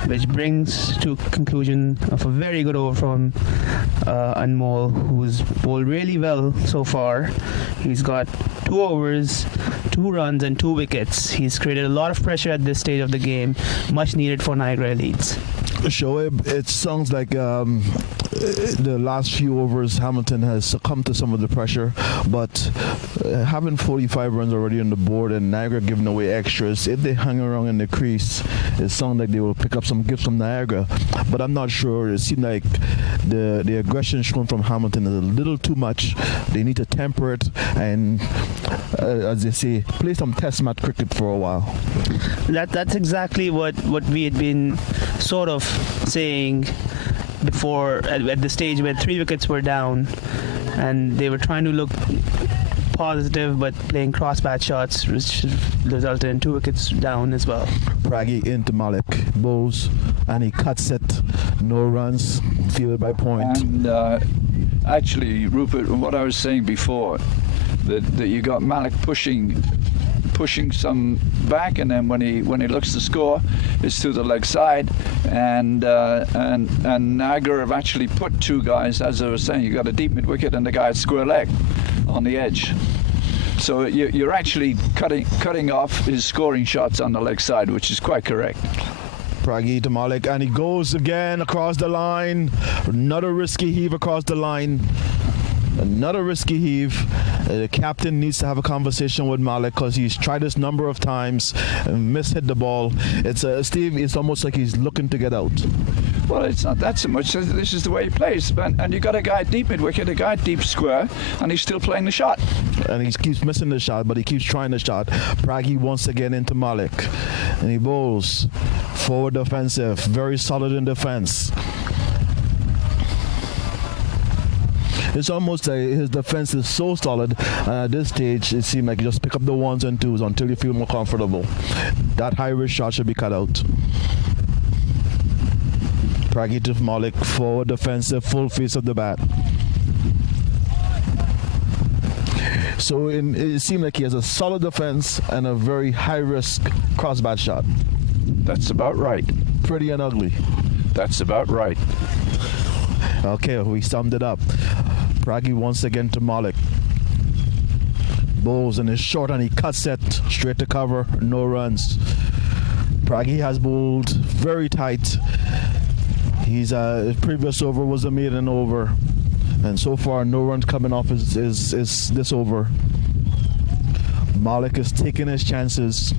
which brings to conclusion of a very good over from Anmol, who's bowled really well so far. He's got 2 overs, 2 runs and 2 wickets. He's created a lot of pressure at this stage of the game, much needed for Niagara Leeds. Shoaib, it sounds like the last few overs Hamilton has succumbed to some of the pressure, but having 45 runs already on the board and Niagara giving away extras, if they hang around in the crease, it sounds like they will pick up some gifts from Niagara, but I'm not sure. It seems like the aggression shown from Hamilton is a little too much. They need to temper it and, as they say, play some test match cricket for a while. That's exactly what we had been sort of saying before at the stage where 3 wickets were down, and they were trying to look positive but playing cross-bat shots, which resulted in 2 wickets down as well. Praggy into Malik, bowls, and he cuts it. No runs, fielded by Point. And actually, Rupert, what I was saying before, that you got Malik pushing some back, and then when he looks to score, it's to the leg side, and Niagara have actually put 2 guys, as I was saying. You got a deep mid wicket and the guy at square leg on the edge, so you're actually cutting off his scoring shots on the leg side, which is quite correct. Praggy to Malik, and he goes again across the line. Another risky heave across the line. Another risky heave. The captain needs to have a conversation with Malik because he's tried this number of times and mishit the ball. It's Steve. It's almost like he's looking to get out. Well, it's not that so much. This is the way he plays, and you got a guy deep mid wicket, a guy deep square, and he's still playing the shot. And he keeps missing the shot, but he keeps trying the shot. Praggy once again into Malik, and he bowls forward defensive, very solid in defense. It's almost like his defense is so solid, and at this stage, it seems like you just pick up the ones and twos until you feel more comfortable. That high risk shot should be cut out. Pragi to Malik, forward defensive, full face of the bat. So it seemed like he has a solid defense and a very high risk cross bat shot. That's about right. Pretty and ugly. That's about right. Okay, we summed it up. Pragi once again to Malik. Bowls and is short and he cuts it straight to cover, no runs. Pragi has bowled very tight. His previous over was a maiden over, and so far no runs coming off is this over. Malik is taking his chances.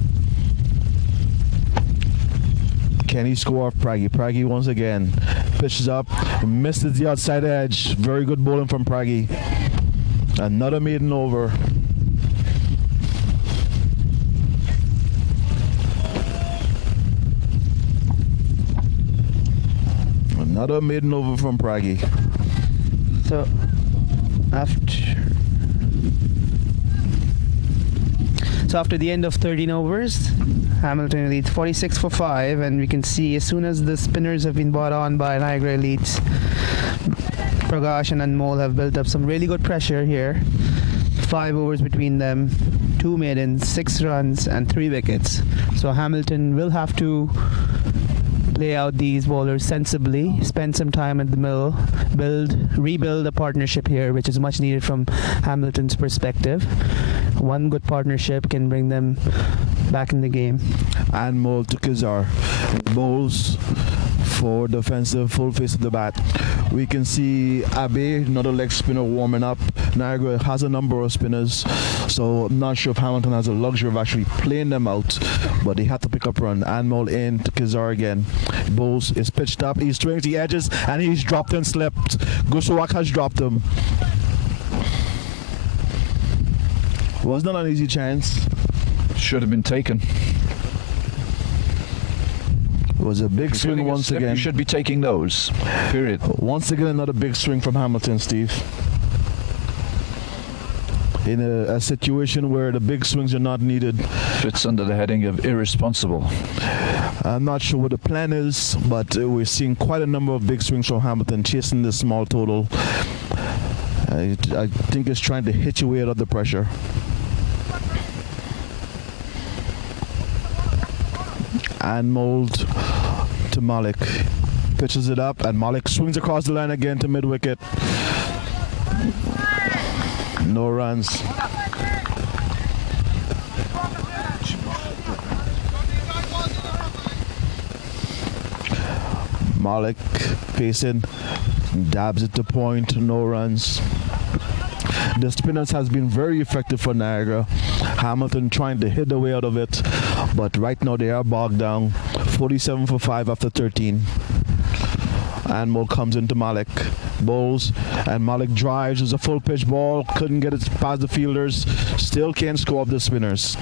Can he score off Pragi? Pragi once again pitches up, misses the outside edge. Very good bowling from Pragi. Another maiden over. Another maiden over from Pragi. So after the end of 13 overs, Hamilton leads 46 for 5, and we can see as soon as the spinners have been brought on by Niagara Elites, Prakash and Anmol have built up some really good pressure here. 5 overs between them, 2 maidens, 6 runs and 3 wickets. So Hamilton will have to play out these bowlers sensibly, spend some time at the middle, rebuild a partnership here, which is much needed from Hamilton's perspective. One good partnership can bring them back in the game. Anmol to Kizar. Bowls for defensive, full face of the bat. We can see Abe, another leg spinner, warming up. Niagara has a number of spinners, so I'm not sure if Hamilton has the luxury of actually playing them out, but they have to pick up run. Anmol in to Kizar again. Bowles is pitched up, he swings the edges, and he's dropped and slipped. Gusawak has dropped him. Was not an easy chance. Should have been taken. It was a big swing once again. You should be taking those. Period. Once again, another big swing from Hamilton, Steve. In a situation where the big swings are not needed. Fits under the heading of irresponsible. I'm not sure what the plan is, but we're seeing quite a number of big swings from Hamilton chasing this small total. I think it's trying to hit your way out of the pressure. And Mold to Malik. Pitches it up, and Malik swings across the line again to mid-wicket. No runs. Malik pacing, dabs it to point, no runs. The spinners has been very effective for Niagara. Hamilton trying to hit the way out of it, but right now they are bogged down. 47 for 5 after 13. Anmol comes into Malik, bowls, and Malik drives. It's a full pitch ball, couldn't get it past the fielders, still can't score up the spinners.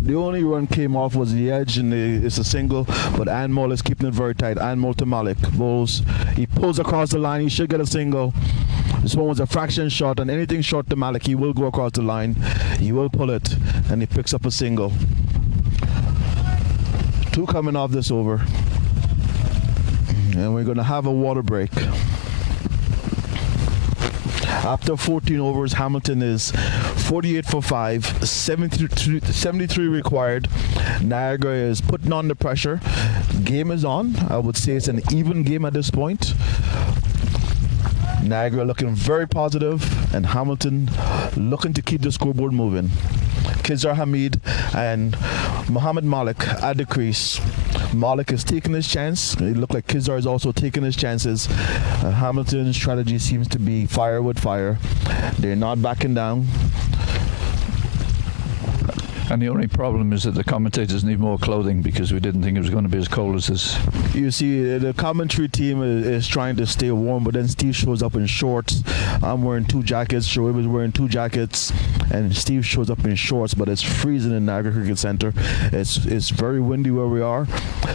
The only run came off was the edge, and it's a single, but Anmol is keeping it very tight. Anmol to Malik, bowls, he pulls across the line, he should get a single. This one was a fraction shot, and anything short to Malik, he will go across the line, he will pull it, and he picks up a single. 2 coming off this over, and we're going to have a water break. After 14 overs, Hamilton is 48 for 5, 73 required. Niagara is putting on the pressure. Game is on. I would say it's an even game at this point. Niagara looking very positive, and Hamilton looking to keep the scoreboard moving. Kizar Hamid and Muhammad Malik at the crease. Malik is taking his chance. It looked like Kizar is also taking his chances. Hamilton's strategy seems to be fire with fire. They're not backing down. And the only problem is that the commentators need more clothing because we didn't think it was going to be as cold as this. You see, the commentary team is trying to stay warm, but then Steve shows up in shorts. I'm wearing 2 jackets. Shoaib is wearing 2 jackets, and Steve shows up in shorts. But it's freezing in Niagara Cricket Center. It's very windy where we are.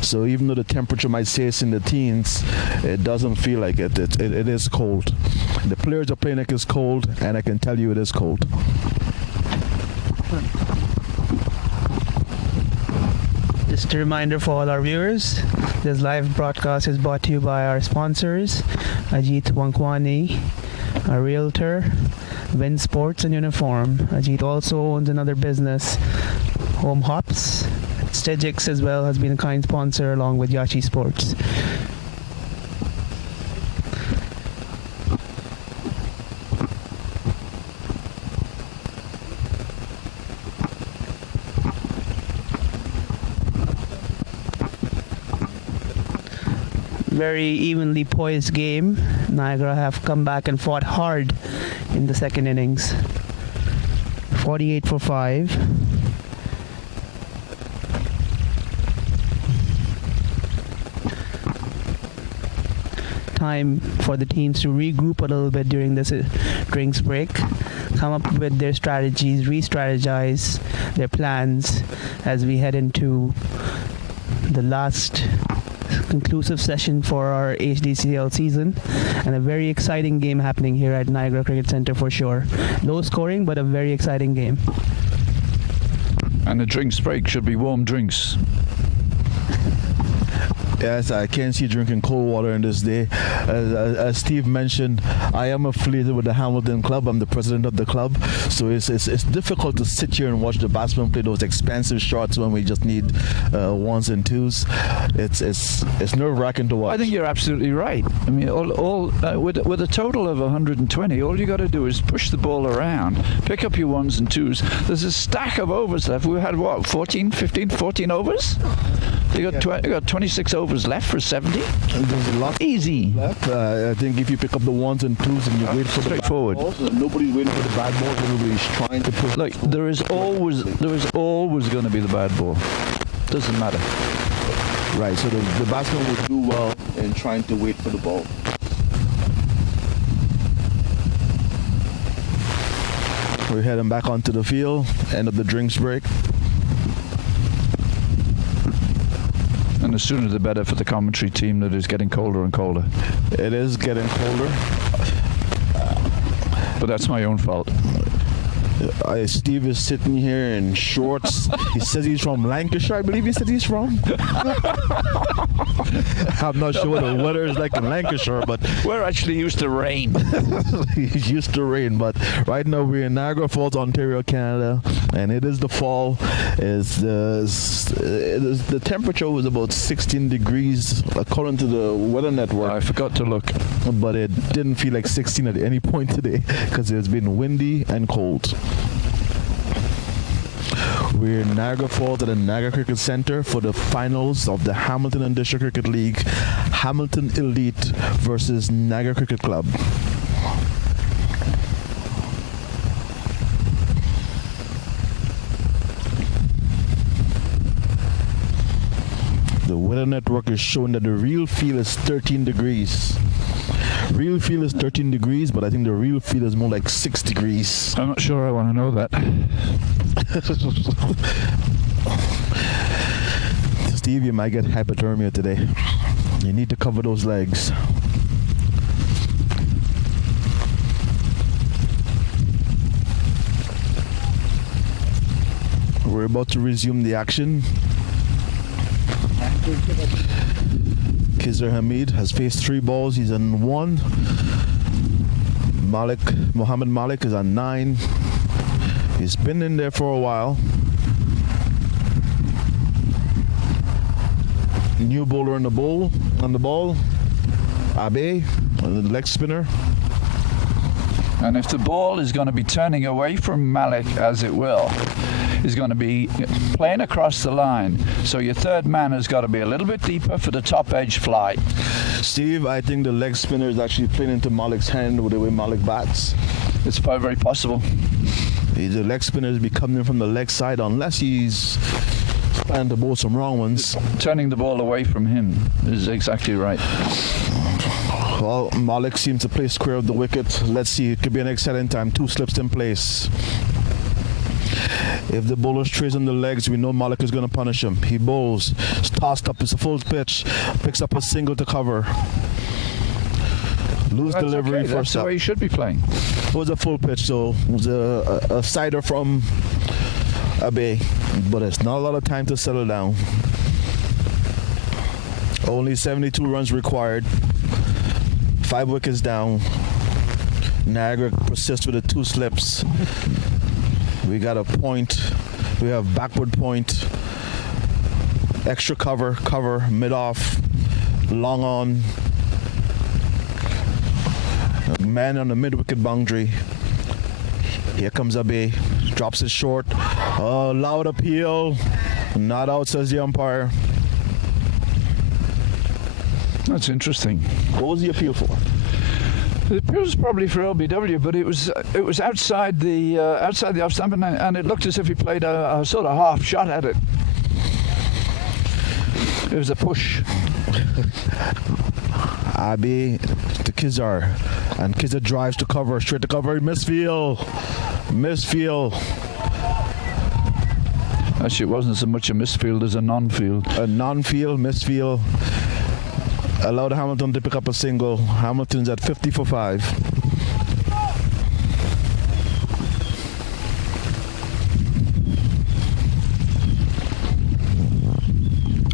So even though the temperature might say it's in the teens, it doesn't feel like it. It is cold. The players are playing like it's cold, and I can tell you it is cold. Just a reminder for all our viewers, this live broadcast is brought to you by our sponsors, Ajit Wankwani, a realtor, Win Sports and Uniform. Ajit also owns another business, Home Hops. Stejix as well has been a kind sponsor along with Yashi Sports. Very evenly poised game. Niagara have come back and fought hard in the second innings. 48 for 5. Time for the teams to regroup a little bit during this drinks break, come up with their strategies, re-strategize their plans as we head into the last conclusive session for our hdcl season, and a very exciting game happening here at Niagara Cricket Center for sure. Low scoring, but a very exciting game. And the drinks break should be warm drinks. Yes, I can't see drinking cold water in this day. As Steve mentioned, I am affiliated with the Hamilton Club. I'm the president of the club, so it's difficult to sit here and watch the batsmen play those expansive shots when we just need 1s and 2s. It's nerve-wracking to watch. I think you're absolutely right. I mean, with a total of 120, all you got to do is push the ball around, pick up your 1s and 2s. There's a stack of overs left. We had what, 14 overs? You got 26 overs left for 70. There's a lot easy left. I think if you pick up the 1s and 2s and you wait for the bad balls, nobody's waiting for the bad balls. Everybody's trying to push. Look, there is always going to be the bad ball. Doesn't matter. Right. So the batsman would do well in trying to wait for the ball. We're heading back onto the field. End of the drinks break. And the sooner the better for the commentary team that is getting colder and colder. It is getting colder. But that's my own fault. Steve is sitting here in shorts. He says he's from Lancashire, I believe he said he's from. I'm not sure what the weather is like in Lancashire, but we're actually used to rain. He's used to rain, but right now we're in Niagara Falls, Ontario, Canada, and it is the fall. The temperature was about 16 degrees according to the weather network. I forgot to look. But it didn't feel like 16 at any point today because it's been windy and cold. We're in Niagara Falls at the Niagara Cricket Center for the finals of the Hamilton and District Cricket League, Hamilton Elite versus Niagara Cricket Club. The weather network is showing that the real feel is 13 degrees. Real feel is 13 degrees, but I think the real feel is more like 6 degrees. I'm not sure I want to know that. Steve, you might get hypothermia today. You need to cover those legs. We're about to resume the action. Khizr Hamid has faced 3 balls. He's on 1. Mohammed Malik is on 9. He's been in there for a while. New bowler on the ball. Abe, the leg spinner. And if the ball is going to be turning away from Malik, as it will, is going to be playing across the line. So your third man has got to be a little bit deeper for the top edge fly. Steve, I think the leg spinner is actually playing into Malik's hand with the way Malik bats. It's very possible. The leg spinners be coming in from the leg side unless he's planning to bowl some wrong ones. Turning the ball away from him is exactly right. Well, Malik seems to play square of the wicket. Let's see, it could be an exciting time. 2 slips in place. If the bowler strays on the legs, we know Malik is going to punish him. He bowls, it's tossed up, it's a full pitch, picks up a single to cover. Loose delivery okay. first That's the up. way he should be playing. It was a full pitch, so it was a sider from Abe, but it's not a lot of time to settle down. Only 72 runs required. 5 wickets down. Niagara persists with the 2 slips. We got a point. We have backward point. Extra cover, mid-off, long on. Man on the mid-wicket boundary. Here comes Abe. Drops it short. Loud appeal. Not out, says the umpire. That's interesting. What was the appeal for? The appeal was probably for LBW, but it was outside the off stump, and it looked as if he played a sort of half shot at it. It was a push. Abe to Kizar, and Kizar drives to cover, straight to cover, misfield. Actually, it wasn't so much a misfield as a non-field. A non-field, misfield. Allowed Hamilton to pick up a single. Hamilton's at 50 for 5.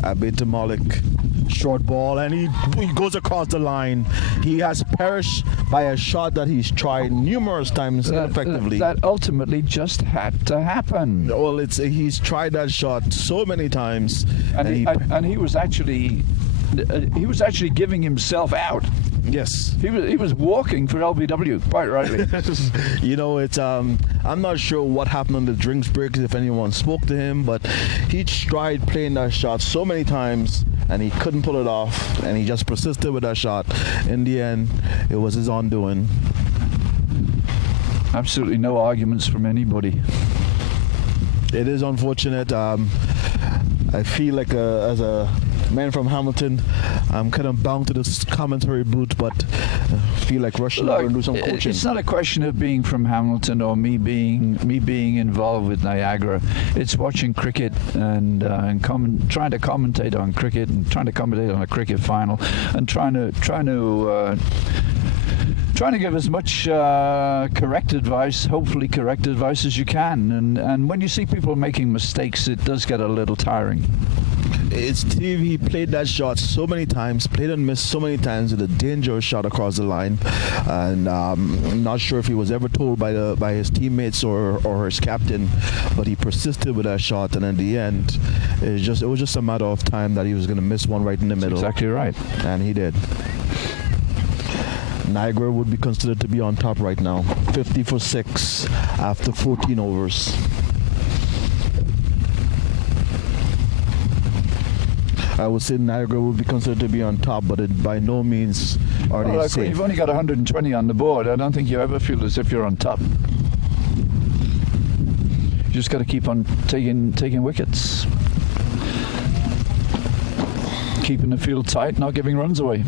Abe to Malik. Short ball, and he goes across the line. He has perished by a shot that he's tried numerous times ineffectively. That ultimately just had to happen. Well, he's tried that shot so many times, And he was actually giving himself out. yes. He was walking for LBW, quite rightly. You know, it's I'm not sure what happened on the drinks breaks, if anyone spoke to him, but he tried playing that shot so many times and he couldn't pull it off, and he just persisted with that shot. In the end, it was his undoing. Absolutely no arguments from anybody. It is unfortunate. I feel like as a man from Hamilton, I'm kind of bound to this commentary booth, but I feel like rushing over and do some coaching. It's not a question of being from Hamilton or me being involved with Niagara. It's watching cricket and trying to commentate on cricket and trying to commentate on a cricket final and trying to give as much hopefully correct advice as you can. And when you see people making mistakes, it does get a little tiring. It's Steve. He played that shot so many times, played and missed so many times with a dangerous shot across the line, and I'm not sure if he was ever told by his teammates or his captain, but he persisted with that shot, and in the end, it was just a matter of time that he was going to miss one right in the middle. Exactly right, and he did. Niagara would be considered to be on top right now, 50 for 6 after 14 overs. I would say Niagara would be considered to be on top, but by no means are they safe. You've only got 120 on the board. I don't think you ever feel as if you're on top. You just got to keep on taking wickets, keeping the field tight, not giving runs away.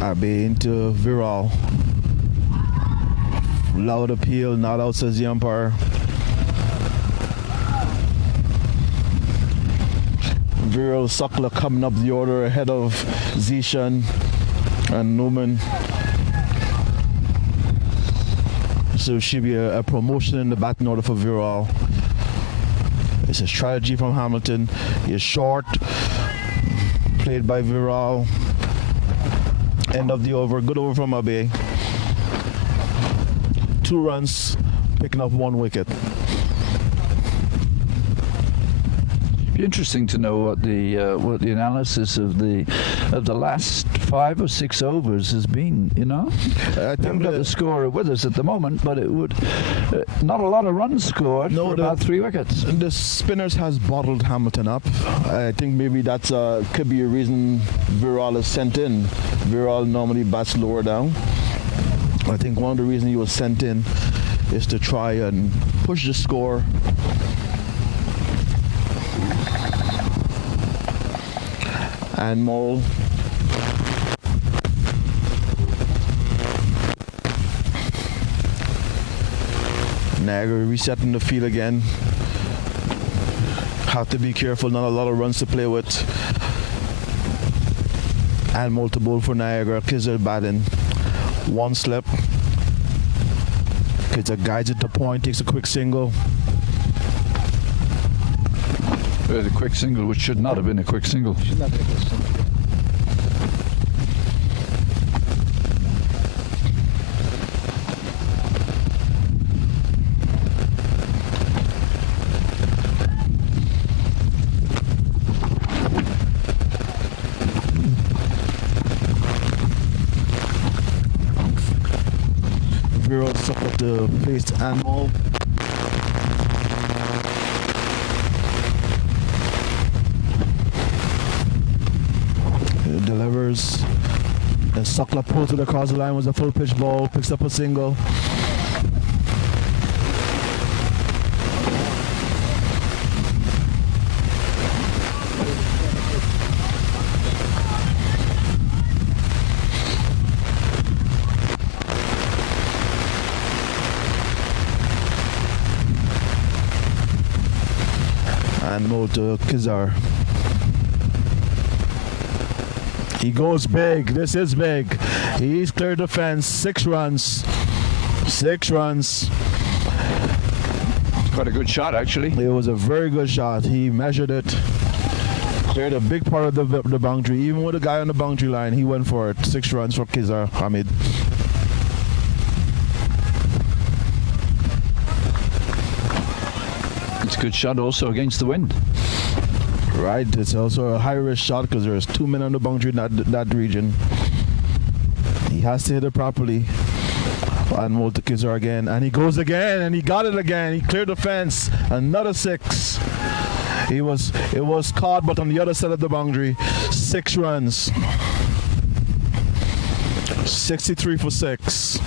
Abe into Viral. Loud appeal, not out, says the umpire. Viral Suckler coming up the order ahead of Zishan and Newman. So it should be a promotion in the batting order for Viral. It's a strategy from Hamilton. He's short, played by Viral. End of the over. Good over from Abe. 2 runs, picking up 1 wicket. Be interesting to know what the analysis of the last 5 or 6 overs has been. You know, I haven't think got the scorer with us at the moment, but it would not a lot of runs scored for about 3 wickets. the spinners has bottled Hamilton up. I think maybe that's could be a reason Viral is sent in. Viral normally bats lower down. I think one of the reasons he was sent in is to try and push the score. And Mole. Niagara resetting the field again. Have to be careful, not a lot of runs to play with. And multiple for Niagara. Kizzer batting. One slip. Kizzer guides it to point, takes a quick single. The quick single, which should not have been a quick single. Should not be a question. Viral sucked up the faced animal. Delivers. And Suckler pulls it across the line, was a full pitch ball, picks up a single. And more to Kizar. He goes big. This is big. He's cleared the fence. 6 runs. 6 runs. Quite a good shot, actually. It was a very good shot. He measured it. Cleared a big part of the boundary. Even with the guy on the boundary line, he went for it. 6 runs for Kizar Hamid. It's a good shot also against the wind. Right, it's also a high-risk shot because there's 2 men on the boundary in that region. He has to hit it properly. And Walter Kizar again, and he goes again, and he got it again. He cleared the fence. Another 6. It was caught, but on the other side of the boundary. 6 runs. 63 for 6.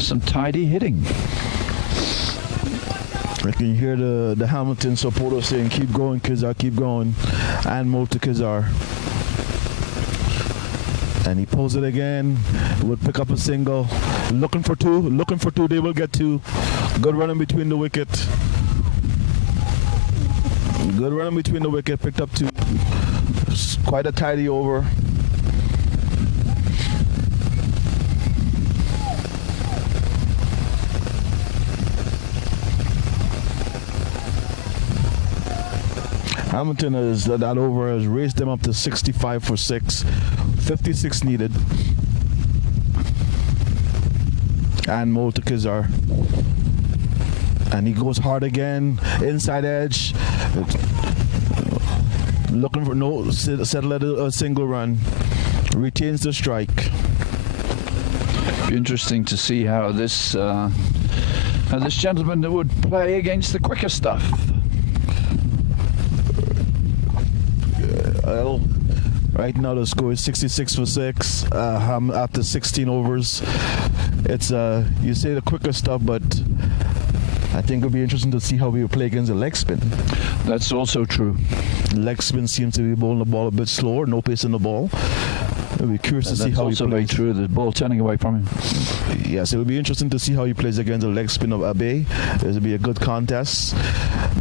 Some tidy hitting. I can hear the Hamilton supporters saying, keep going, Kizar, keep going. And more to Kizar. And he pulls it again. Would pick up a single. Looking for 2. They will get 2. Good running between the wicket. Good running between the wicket. Picked up 2. Quite a tidy over. Hamilton has that over has raised them up to 65 for 6. 56 needed. And Mo to Kizar. And he goes hard again. Inside edge. Looking for settle at a single run. Retains the strike. Be interesting to see how this gentleman would play against the quicker stuff. Well, right now the score is 66 for 6 after 16 overs. It's you say the quicker stuff, but I think it'll be interesting to see how we will play against the leg spin. That's also true. Leg spin seems to be bowling the ball a bit slower, no pace in the ball. I'll be curious to see how he plays. That's also very true. The ball turning away from him. Yes, it'll be interesting to see how he plays against the leg spin of Abe. It'll be a good contest.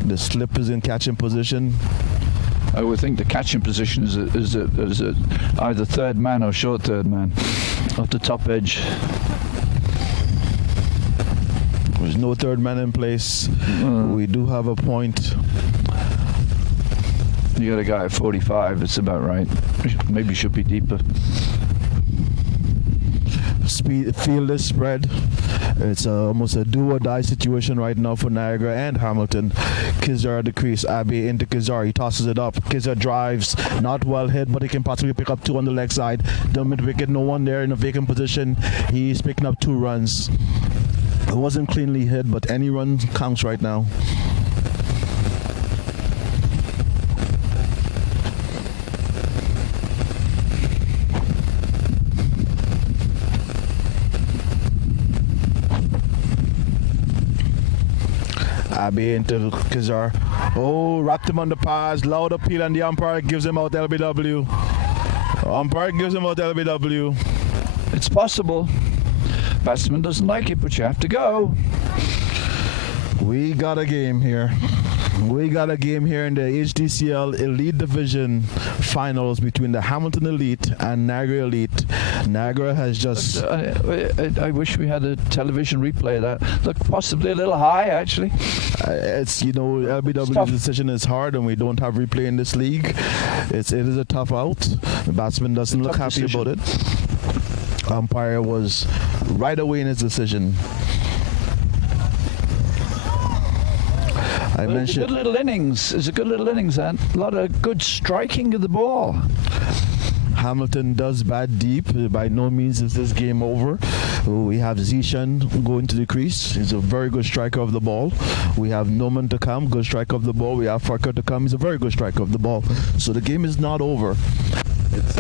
The slip is in catching position. I would think the catching position is either third man or short third man off the top edge. There's no third man in place. We do have a point. You got a guy at 45. It's about right. Maybe should be deeper. feel this spread. It's almost a do or die situation right now for Niagara and Hamilton. Kizar at the crease. Abbey into Kizar. He tosses it up. Kizar drives. Not well hit, but he can possibly pick up 2 on the leg side. The mid wicket, no one there in a vacant position. He's picking up 2 runs. It wasn't cleanly hit, but any run counts right now. Abbey into Kizar. Oh, wrapped him on the pass. Loud appeal, and the umpire gives him out LBW. Umpire gives him out LBW. It's possible. Batsman doesn't like it, but you have to go. We got a game here. We got a game here in the hdcl Elite Division finals between the Hamilton Elite and Niagara Elite. Niagara has just... I wish we had a television replay of that. Look, possibly a little high, actually. It's, you know, LBW's decision is hard, and we don't have replay in this league. It is a tough out. The batsman doesn't look happy about it. Umpire was right away in his decision. I mentioned good little innings. It's a good little innings, and a lot of good striking of the ball. Hamilton does bat deep. By no means is this game over. We have Zishan going to the crease. He's a very good striker of the ball. We have Norman to come, good striker of the ball. We have Farker to come. He's a very good striker of the ball. So the game is not over. It's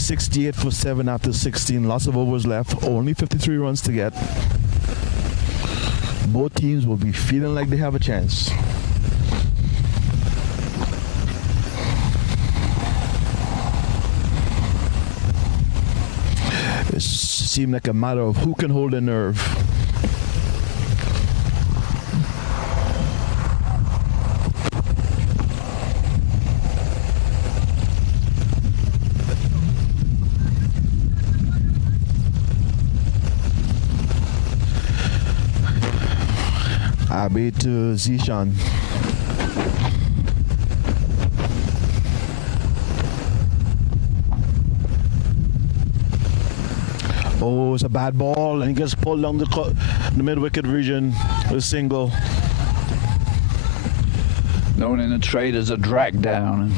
68 for 7 after 16. Lots of overs left. Only 53 runs to get. Both teams will be feeling like they have a chance. It seemed like a matter of who can hold a nerve. Abbey to Zishan. Oh, it's a bad ball, and he gets pulled down the mid-wicket region with a single. Known in the trade as a drag down.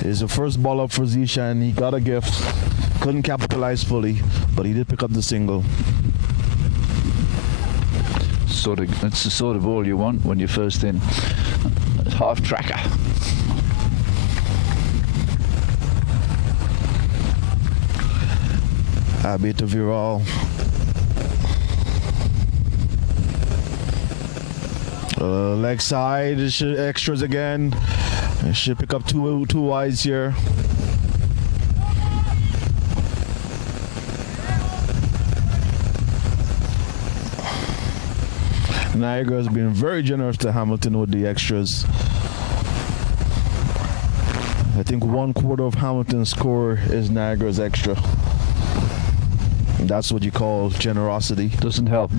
It's the first ball up for Zishan. He got a gift. Couldn't capitalize fully, but he did pick up the single. That's the sort of ball you want when you're first in. Half tracker. Abbey to Viral. Leg side, extras again. Should pick up two wides here. Niagara has been very generous to Hamilton with the extras. I think 1/4 of Hamilton's score is Niagara's extra. That's what you call generosity. Doesn't help.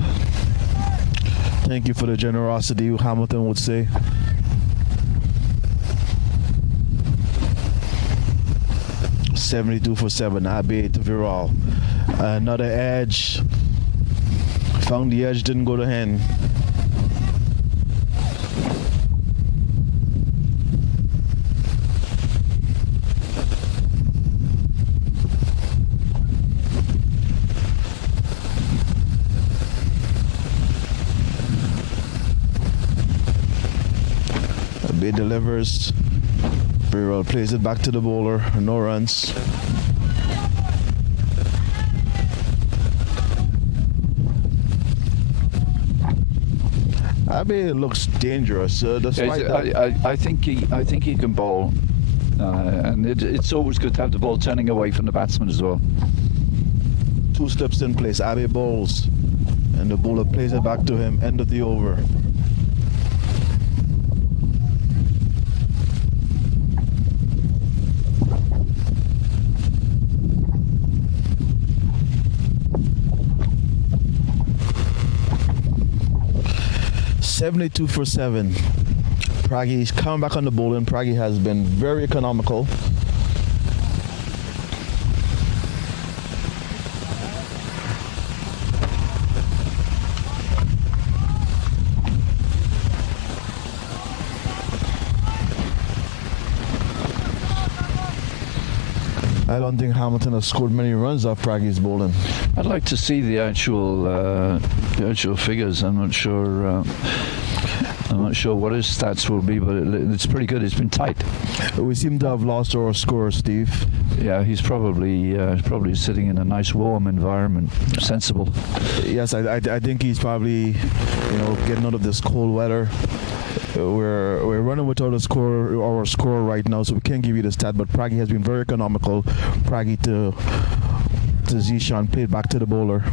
Thank you for the generosity, Hamilton would say. $72 for 7. Abbey to Viral. Another edge. Found the edge, didn't go to hand. Abbey delivers. Viral plays it back to the bowler. No runs. Abbey looks dangerous. Despite I think he can bowl, and it's always good to have the ball turning away from the batsman as well. 2 slips in place. Abbey bowls, and the bowler plays it back to him. End of the over. $72 for 7. Praggy's coming back on the bowling. Praggy has been very economical. I don't think Hamilton has scored many runs off Prague's bowling. I'd like to see the actual figures. I'm not sure what his stats will be, but it's pretty good. It's been tight. We seem to have lost our scorer, Steve. Yeah, he's probably sitting in a nice warm environment, sensible. Yes, I think he's probably, getting out of this cold weather. We're running without our scorer right now, so we can't give you the stat. But Prague has been very economical. Prague to Zishan, played back to the bowler.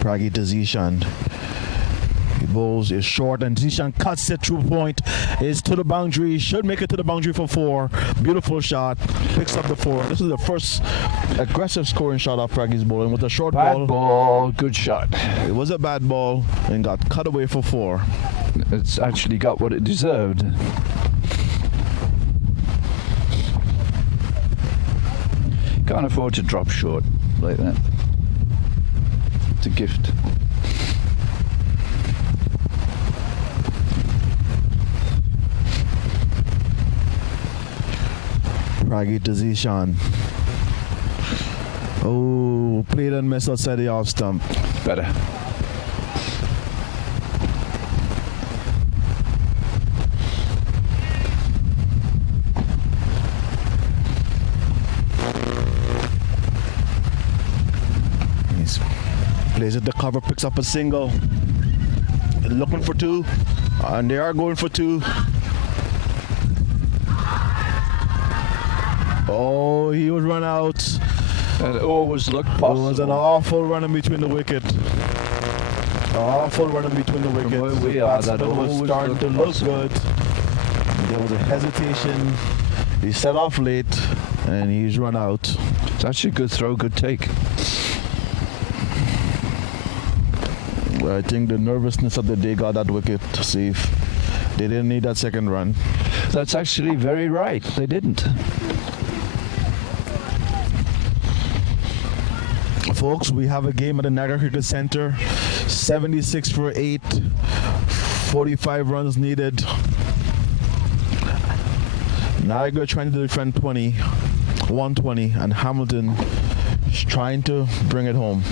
Prague to Zishan. He bowls is short and Zishan cuts it through point. Is to the boundary. Should make it to the boundary for 4. Beautiful shot. Picks up the 4. This is the first aggressive scoring shot off Prague's bowling with a short Bad ball, good shot. It was a bad ball and got cut away for 4. It's actually got what it deserved. Can't afford to drop short like that. It's a gift. Prague to Zishan. Oh, played and missed outside the off stump. Better. Plays at the cover, picks up a single. Looking for 2. And they are going for 2. Oh, he would run out. It always looked It possible. was an awful run in between the wicket. Awful run in between the wickets. where we The are, batsman that was always starting to looked look possible. good. There was a hesitation. He set off late and he's run out. It's actually a good throw, good take. I think the nervousness of the day got that wicket safe. They didn't need that second run. That's actually very right. They didn't. Folks, we have a game at the Niagara Cricket Center. 76 for 8. 45 runs needed. Niagara trying to defend 120, and Hamilton is trying to bring it home.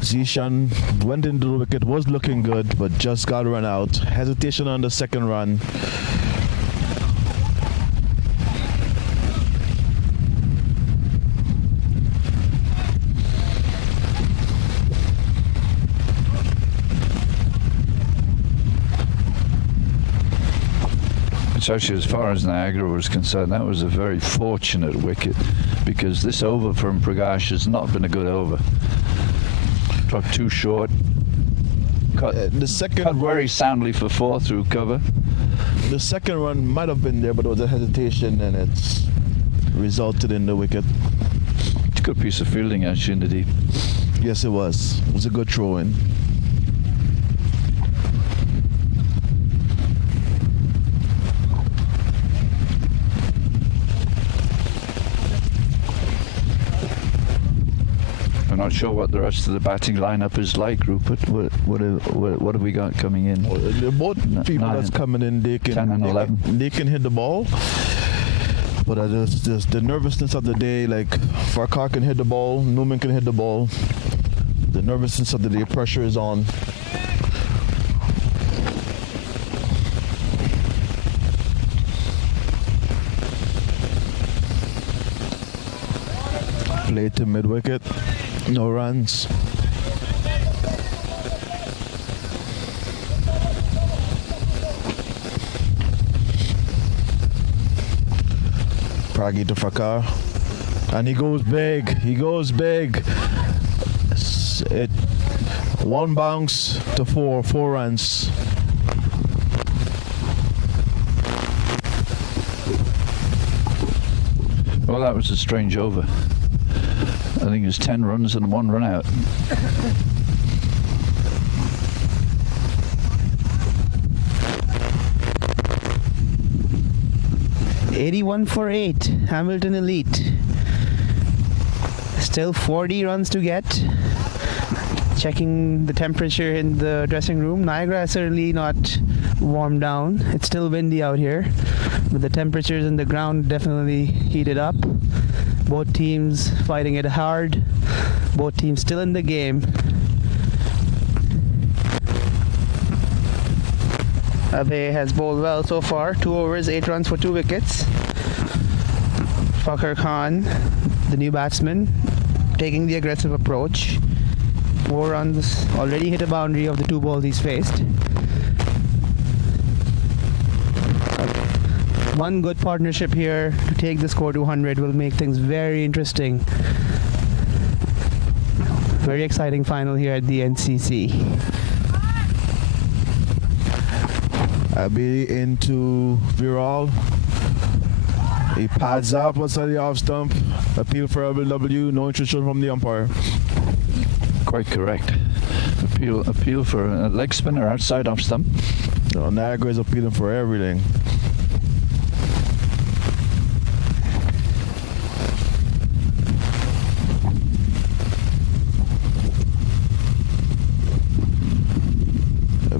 Zishan went into the wicket, was looking good, but just got run out. Hesitation on the second run. It's actually, as far as Niagara was concerned, that was a very fortunate wicket, because this over from Prakash has not been a good over. Dropped too short. Cut very soundly for 4 through cover. The second run might have been there, but there was a hesitation and it's resulted in the wicket. It's a good piece of fielding actually in the deep. Yes, it was. It was a good throw in. I'm not sure what the rest of the batting lineup is like, Rupert. What have we got coming in? Both people 9, that's coming in, 10 and 11. They can hit the ball. But just the nervousness of the day, like Farkar can hit the ball, Newman can hit the ball. The nervousness of the day, pressure is on. Play to mid wicket, no runs. Pragi to Farkar, and he goes big. It one bounce to 4 runs. Well, that was a strange over. I think it was 10 runs and 1 run out. '81 for 8, Hamilton Elite. Still 40 runs to get. Checking the temperature in the dressing room, Niagara is certainly not warmed down. It's still windy out here, but the temperatures in the ground definitely heated up. Both teams fighting it hard. Both teams still in the game. Abe has bowled well so far. 2 overs, 8 runs for 2 wickets. Fakhar Khan, the new batsman, taking the aggressive approach. 4 runs, already hit a boundary of the 2 balls he's faced. One good partnership here to take the score to 100 will make things very interesting. Very exciting final here at the NCC. Abe into Viral. He pads up outside the off stump. Appeal for LBW. No intrusion from the umpire. Quite correct. Appeal for a leg spinner outside off stump. No, Niagara is appealing for everything.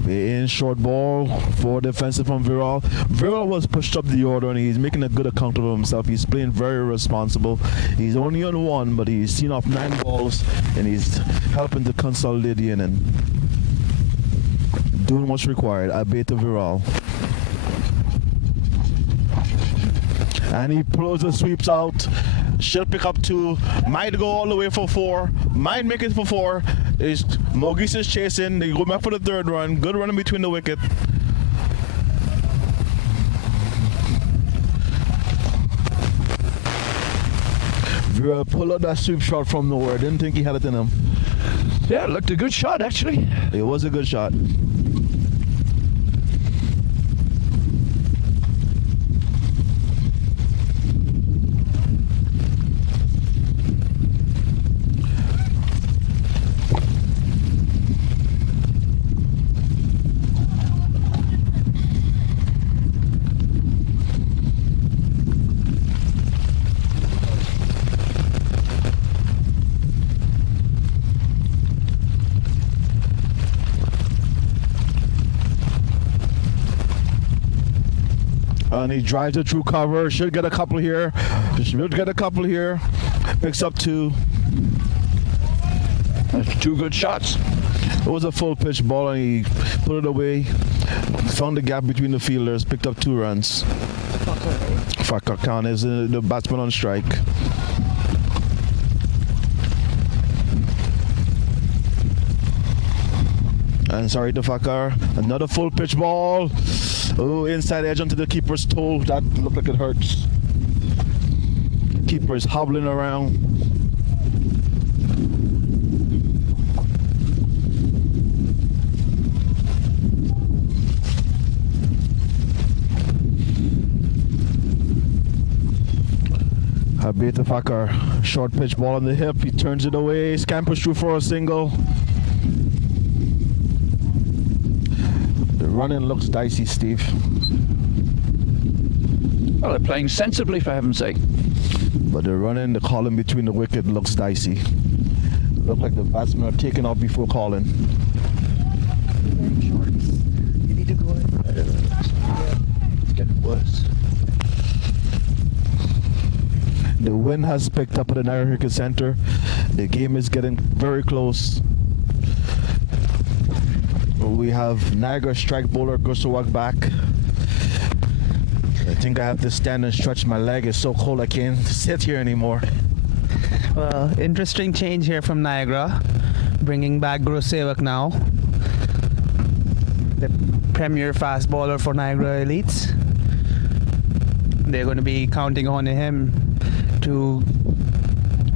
In short ball for defensive from Viral. Viral was pushed up the order and he's making a good account of himself. He's playing very responsible. He's only on 1, but he's seen off 9 balls and he's helping to consolidate the inning. Doing what's required. Abe to Viral. And he pulls the sweeps out. Should pick up 2. Might go all the way for 4. Might make it for 4. Mogis is chasing. They go back for the 3rd run. Good run in between the wicket. Viral pull out that sweep shot from nowhere. Didn't think he had it in him. Yeah, it looked a good shot actually. It was a good shot. And he drives it through cover. Should get a couple here. Should get a couple here. Picks up 2. That's 2 good shots. It was a full pitch ball and he put it away. Found the gap between the fielders. Picked up 2 runs. Fakhar Khan is the batsman on strike. And sorry to Fakhar. Another full pitch ball. Oh, inside edge onto the keeper's toe. That looked like it hurts. Keeper is hobbling around. Abe to Fakhar. Short pitch ball on the hip. He turns it away. Scampers through for a single. Running looks dicey, Steve. Well, they're playing sensibly, for heaven's sake. But the running, the calling between the wicket looks dicey. Look like the batsmen are taking off before calling. You need to go in. It's getting worse. The wind has picked up at the Niagara Cricket Center. The game is getting very close. We have Niagara strike bowler goes to walk back. I think I have to stand and stretch my leg. It's so cold I can't sit here anymore. Well, interesting change here from Niagara. Bringing back Guru Sevak now. The premier fast bowler for Niagara Elites. They're going to be counting on him to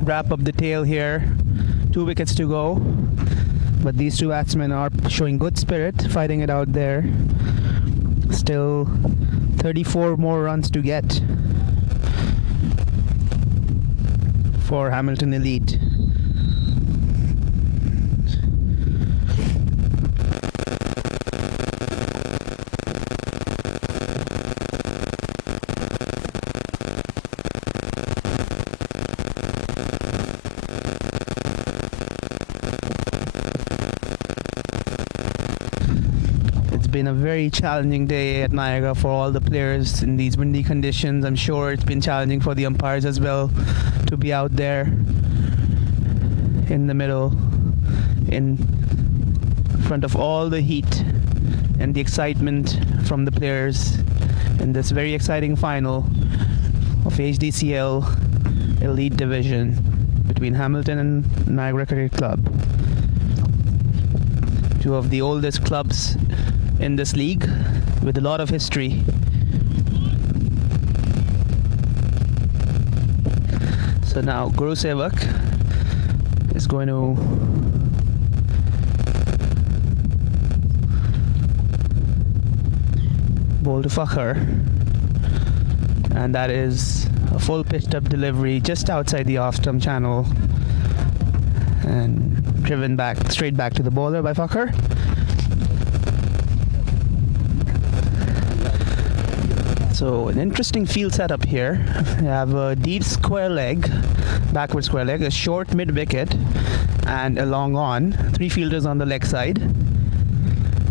wrap up the tail here. 2 wickets to go. But these 2 batsmen are showing good spirit, fighting it out there. Still 34 more runs to get for Hamilton Elite. been a very challenging day at Niagara for all the players in these windy conditions. I'm sure it's been challenging for the umpires as well to be out there in the middle in front of all the heat and the excitement from the players in this very exciting final of HDCL Elite Division between Hamilton and Niagara Cricket Club. Two of the oldest clubs in this league with a lot of history. So now Guru Sevak is going to bowl to Fakhar, and that is a full pitched up delivery just outside the off stump channel and driven back straight back to the bowler by Fakhar. So an interesting field setup here. We have a deep square leg, backward square leg, a short mid wicket and a long on. Three fielders on the leg side.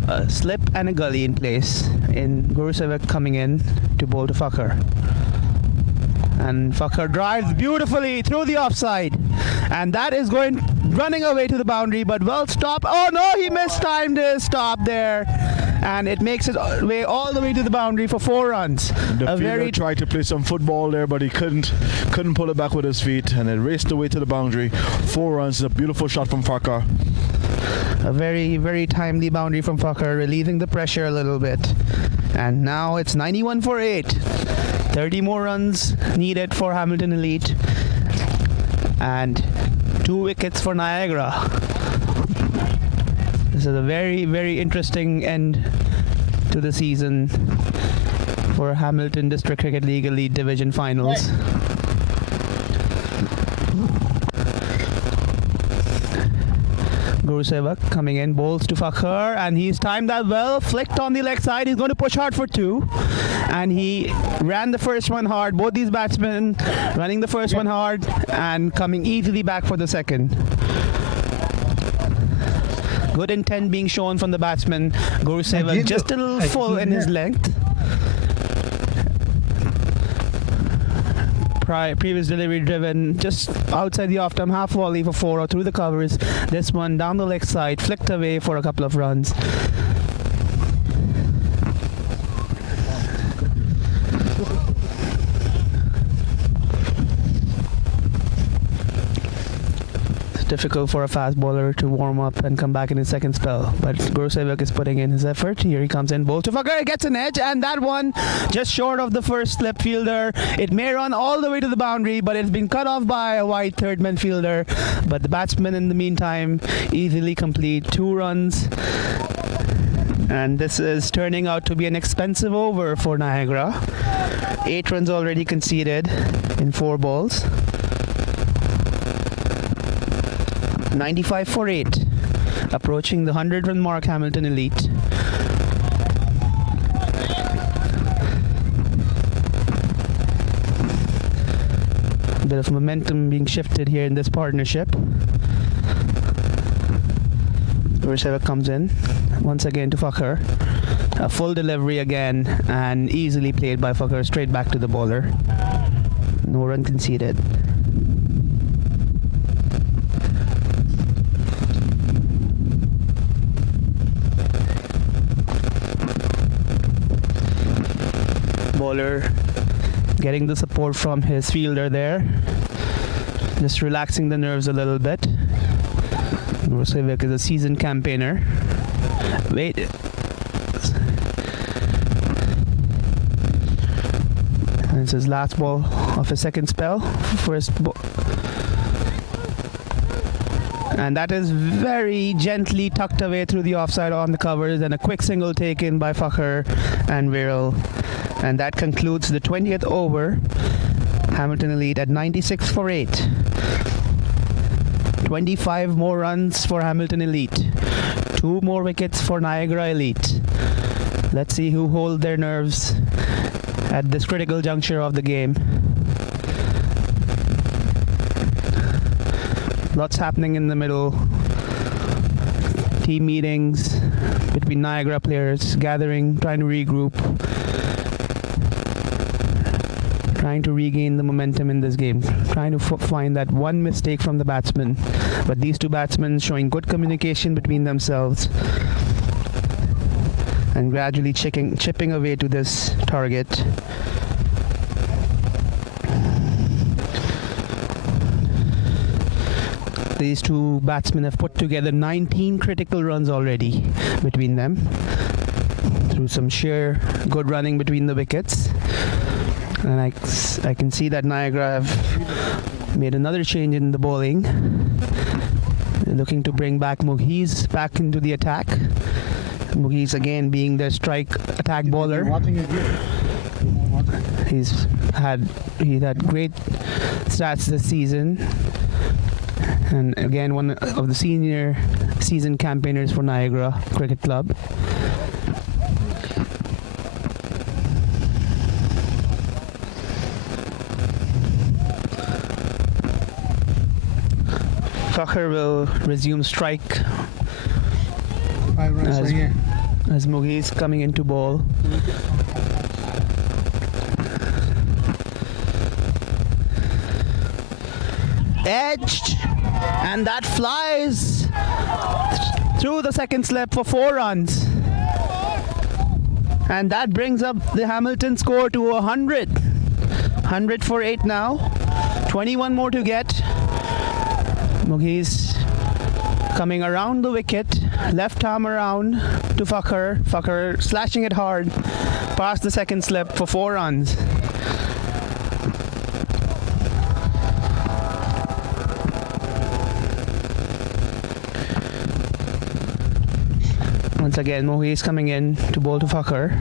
A slip and a gully in place. In Guru Sevak coming in to bowl to Fakhar. And Fakhar drives beautifully through the offside. And that is running away to the boundary, but well stopped. Oh no, he mistimed his stop there. And it makes it way all the way to the boundary for 4 runs. The fielder tried to play some football there, but he couldn't pull it back with his feet, and it raced away to the boundary. 4 runs, a beautiful shot from Fakhar. A very, very timely boundary from Fakhar, relieving the pressure a little bit. And now it's 91 for 8. 30 more runs needed for Hamilton Elite. And 2 wickets for Niagara. This is a very, very interesting end to the season for Hamilton District Cricket League Elite Division Finals. Guru Sevak coming in, bowls to Fakhar, and he's timed that well, flicked on the leg side. He's going to push hard for 2, and he ran the first one hard. Both these batsmen running the first one hard and coming easily back for the second. Good intent being shown from the batsman. Guru Sevak just a little full in his length. Previous delivery driven just outside the off stump, half volley for 4 or through the covers. This one down the leg side, flicked away for a couple of runs. Difficult for a fast bowler to warm up and come back in his second spell, but Guru Sevak is putting in his effort. Here he comes in, bowls to Fakhar, gets an edge, and that one just short of the first slip fielder. It may run all the way to the boundary, but it's been cut off by a wide third man fielder. But the batsman in the meantime easily complete 2 runs, and this is turning out to be an expensive over for Niagara. 8 runs already conceded in 4 balls. 95 for 8, approaching the 100-run mark, Hamilton Elite. A bit of momentum being shifted here in this partnership. Guru Sevak comes in once again to Fakhar. A full delivery again, and easily played by Fakhar straight back to the bowler. No run conceded. Bowler getting the support from his fielder there, just relaxing the nerves a little bit. Guru Sevak is a seasoned campaigner. Wait. And it's his last ball of his second spell. And that is very gently tucked away through the offside on the covers, and a quick single taken by Fakhar and Viral. And that concludes the 20th over. Hamilton Elite at 96 for 8. 25 more runs for Hamilton Elite. 2 more wickets for Niagara Elite. Let's see who hold their nerves at this critical juncture of the game. Lots happening in the middle. team meetings between Niagara players, gathering, trying to regroup, trying to regain the momentum in this game, trying to find that one mistake from the batsman. But these two batsmen showing good communication between themselves and gradually chipping away to this target. These two batsmen have put together 19 critical runs already between them through some sheer good running between the wickets. And I can see that Niagara have made another change in the bowling. They're looking to bring back Mughis back into the attack. Mughis again being their strike attack bowler. He's had great stats this season. And again, one of the senior season campaigners for Niagara Cricket Club. Fakhr will resume strike as Mugi is coming into ball. Edged, and that flies through the second slip for 4 runs, and that brings up the Hamilton score to 100 for 8 now. 21 more to get. Mugi's coming around the wicket, left arm around to Fakhr. Fakhr slashing it hard past the second slip for 4 runs. Once again, Mohi is coming in to bowl to Fakhr.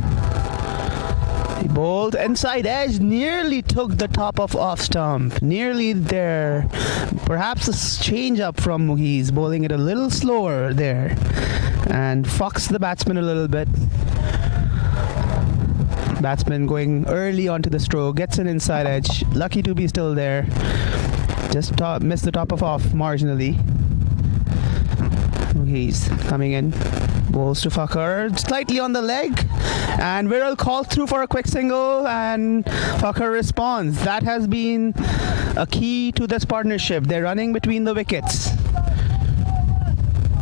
He bowled inside edge, nearly took the top of off stump, nearly there. Perhaps a change up from Mughis, bowling it a little slower there, and foxed the batsman a little bit. Batsman going early onto the stroke, gets an inside edge, lucky to be still there. Just missed the top of off marginally. Mughis coming in, bowls to Fakhr, slightly on the leg, and Viral calls through for a quick single, and Fakhr responds. That has been a key to this partnership. They're running between the wickets.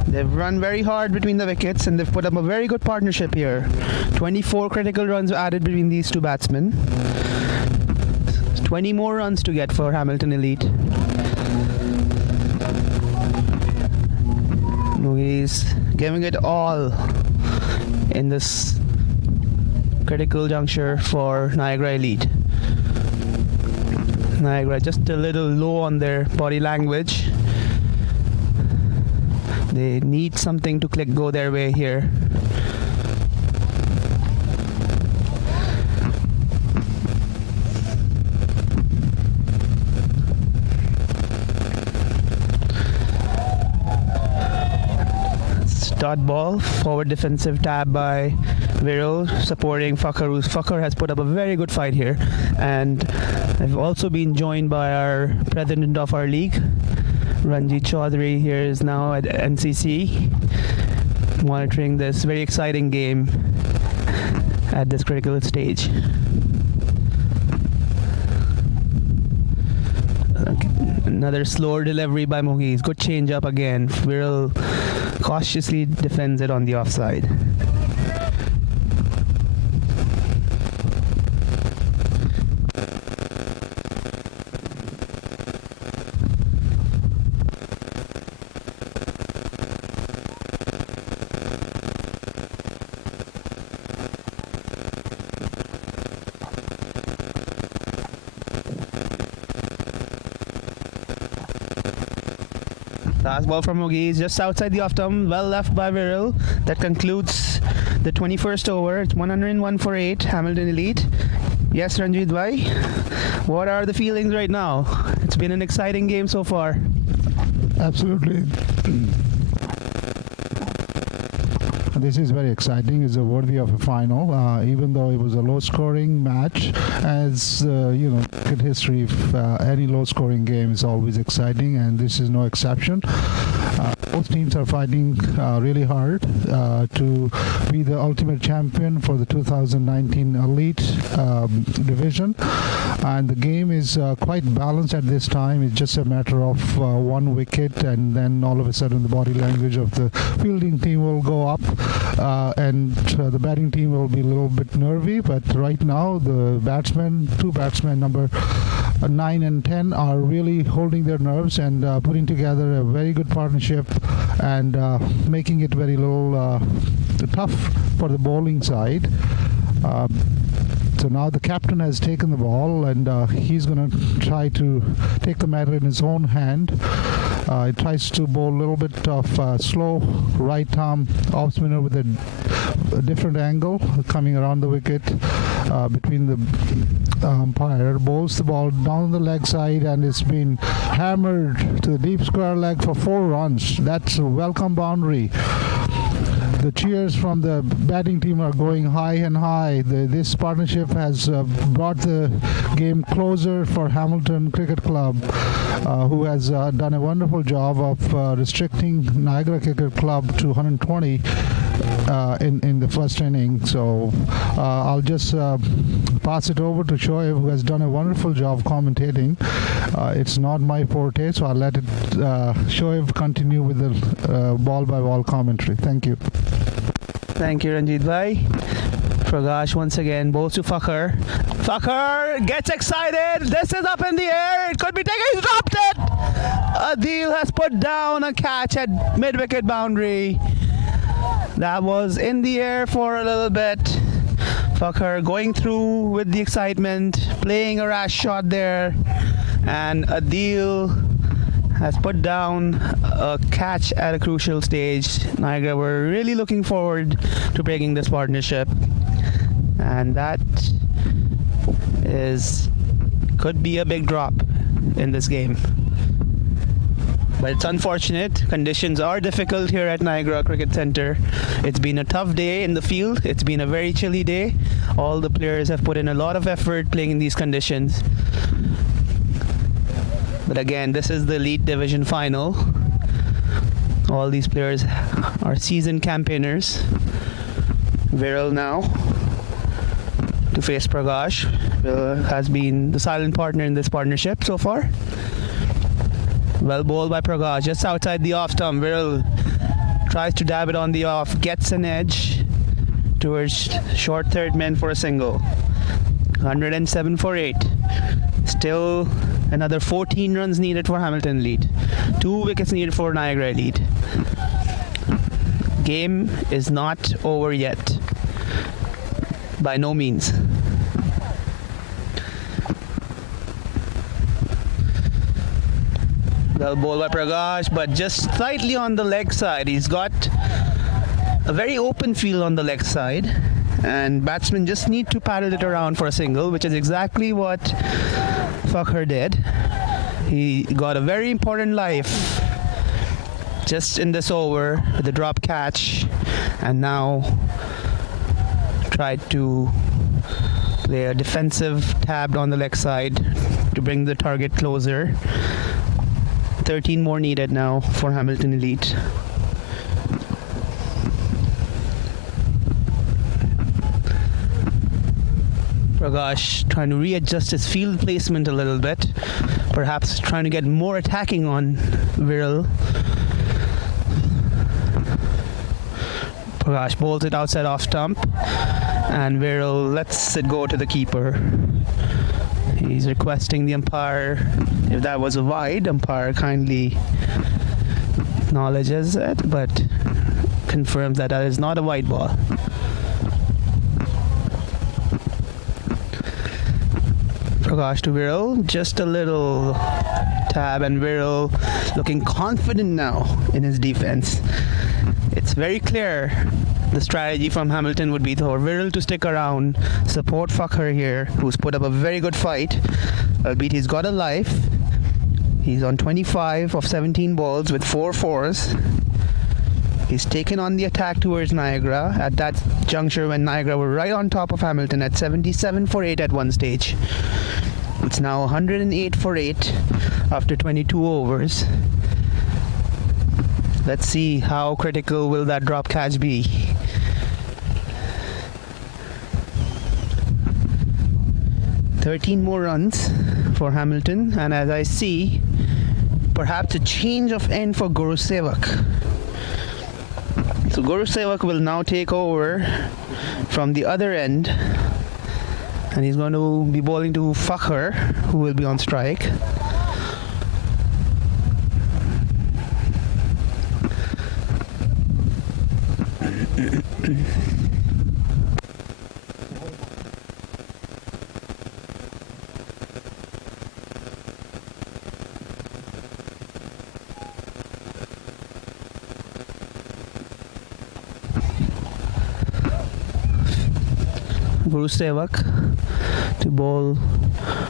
They've run very hard between the wickets, and they've put up a very good partnership here. 24 critical runs added between these two batsmen. 20 more runs to get for Hamilton Elite. He's giving it all in this critical juncture for Niagara Elite. Niagara just a little low on their body language. They need something to go their way here. Dot ball, forward defensive tab by Viral, supporting Fakhr. Fakhr has put up a very good fight here, and I've also been joined by our president of our league, Ranjit Chaudhary. Here is now at NCC, monitoring this very exciting game at this critical stage. Another slower delivery by Mughis. Good change up again. Viral cautiously defends it on the offside. Last ball from Mughis, just outside the off stump, well left by Viral. That concludes the 21st over. It's 101 for 8, Hamilton Elite. Yes, Ranjit bhai, what are the feelings right now? It's been an exciting game so far. Absolutely. This is very exciting. It's worthy of a final, even though it was a low-scoring match. As you know, in history, any low-scoring game is always exciting, and this is no exception. both teams are fighting really hard to be the ultimate champion for the 2019 Elite division. And the game is quite balanced at this time. It's just a matter of one wicket, and then all of a sudden the body language of the fielding team will go up, and the batting team will be a little bit nervy. But right now, the two batsmen, number 9 and 10, are really holding their nerves and putting together a very good partnership and making it very little tough for the bowling side. So now the captain has taken the ball, and he's going to try to take the matter in his own hand. He tries to bowl a little bit of slow right-arm off-spinner with a different angle coming around the wicket between the umpire. Bowls the ball down the leg side, and it's been hammered to the deep square leg for 4 runs. That's a welcome boundary. The cheers from the batting team are going high and high. This partnership has brought the game closer for Hamilton Cricket Club, who has done a wonderful job of restricting Niagara Cricket Club to 120 in the first inning. So I'll just pass it over to Shoaib, who has done a wonderful job commentating. It's not my forte, so I'll let Shoaib continue with the ball-by-ball commentary. Thank you. Thank you, Ranjit Bhai. Prakash once again bowls to Fakhar. Fakhar gets excited. This is up in the air. It could be taken. He's dropped it. Adil has put down a catch at mid-wicket boundary. That was in the air for a little bit. Fakhar going through with the excitement, playing a rash shot there, and Adil has put down a catch at a crucial stage. Niagara were really looking forward to breaking this partnership, and that could be a big drop in this game. But it's unfortunate. Conditions are difficult here at Niagara Cricket Centre. It's been a tough day in the field. It's been a very chilly day. All the players have put in a lot of effort playing in these conditions. But again, this is the Elite Division final. All these players are seasoned campaigners. Viral now to face Prakash. Viral has been the silent partner in this partnership so far. Well bowled by Prakash, just outside the off stump. Viral tries to dab it on the off, gets an edge towards short third men for a single. 107 for 8. Still another 14 runs needed for Hamilton lead. 2 wickets needed for Niagara lead. Game is not over yet. By no means. Well bowled by Prakash, but just slightly on the leg side. He's got a very open field on the leg side, and batsmen just need to paddle it around for a single, which is exactly what Fakhar did. He got a very important life just in this over with the drop catch, and now tried to play a defensive tab on the leg side to bring the target closer. 13 more needed now for Hamilton Elite. Prakash trying to readjust his field placement a little bit, perhaps trying to get more attacking on Viral. Prakash bowls it outside off stump, and Viral lets it go to the keeper. He's requesting the umpire, if that was a wide, umpire kindly acknowledges it, but confirms that that is not a wide ball. Prakash to Viral, just a little tab, and Viral looking confident now in his defense. It's very clear the strategy from Hamilton would be for Viral to stick around, support Fakhar here, who's put up a very good fight, albeit he's got a life. He's on 25 of 17 balls with 4 fours. He's taken on the attack towards Niagara at that juncture when Niagara were right on top of Hamilton at 77 for 8 at one stage. It's now 108 for 8 after 22 overs. Let's see how critical will that drop catch be. "13 more runs for Hamilton, and as I see, perhaps a change of end for Guru Sevak. So Guru Sevak will now take over from the other end, and he's going to be bowling to Fakhr, who will be on strike. Guru Sevak to bowl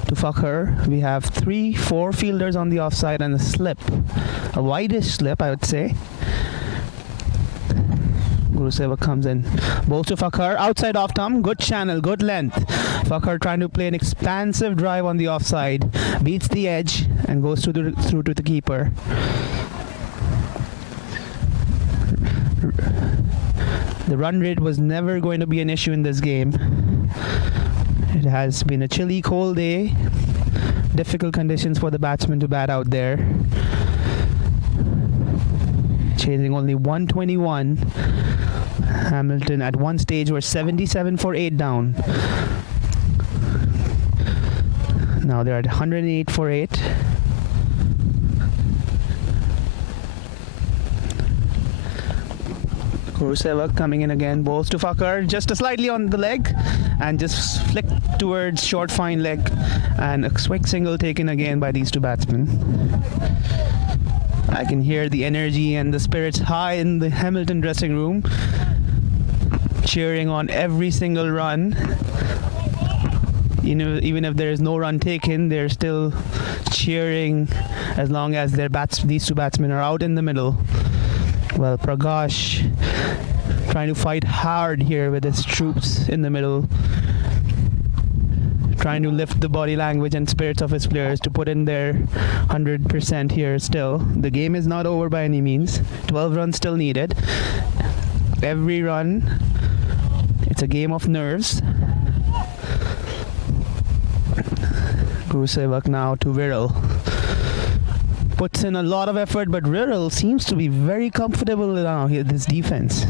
to Fakhr. We have 3-4 fielders on the offside and a slip, a wideish slip, I would say. Guru Sevak comes in, bowls to Fakhr, outside off thumb, good channel, good length. Fakhr trying to play an expansive drive on the offside, beats the edge and goes through to the keeper. The run rate was never going to be an issue in this game. It has been a chilly, cold day. Difficult conditions for the batsmen to bat out there. Chasing only 121. Hamilton at one stage were 77 for 8 down. Now they're at 108 for 8. Guru Sevak coming in again, bowls to Fakhr, just slightly on the leg and just flick towards short fine leg, and a quick single taken again by these two batsmen. I can hear the energy and the spirits high in the Hamilton dressing room, cheering on every single run. You know, even if there is no run taken, they're still cheering as long as these two batsmen are out in the middle. Well, Prakash trying to fight hard here with his troops in the middle, trying to lift the body language and spirits of his players to put in their 100% here still. The game is not over by any means. 12 runs still needed. Every run, it's a game of nerves. Guru Sevak now to Viral. Puts in a lot of effort, but Viral seems to be very comfortable now here, this defense.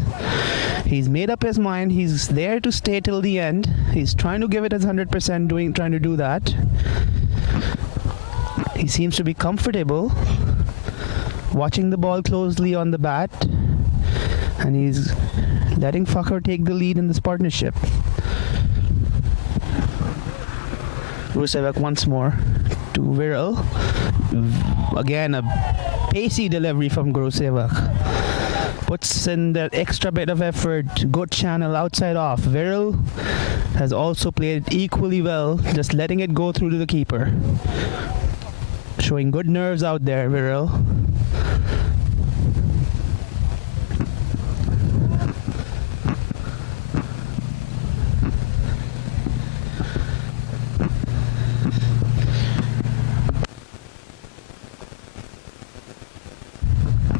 He's made up his mind. He's there to stay till the end. He's trying to give it his 100%, trying to do that. He seems to be comfortable, watching the ball closely on the bat, and he's letting Fakhr take the lead in this partnership. Guru Sevak once more to Viral. Again, a pacey delivery from Guru Sevak. Puts in that extra bit of effort, good channel outside off. Viral has also played equally well, just letting it go through to the keeper. Showing good nerves out there, Viral.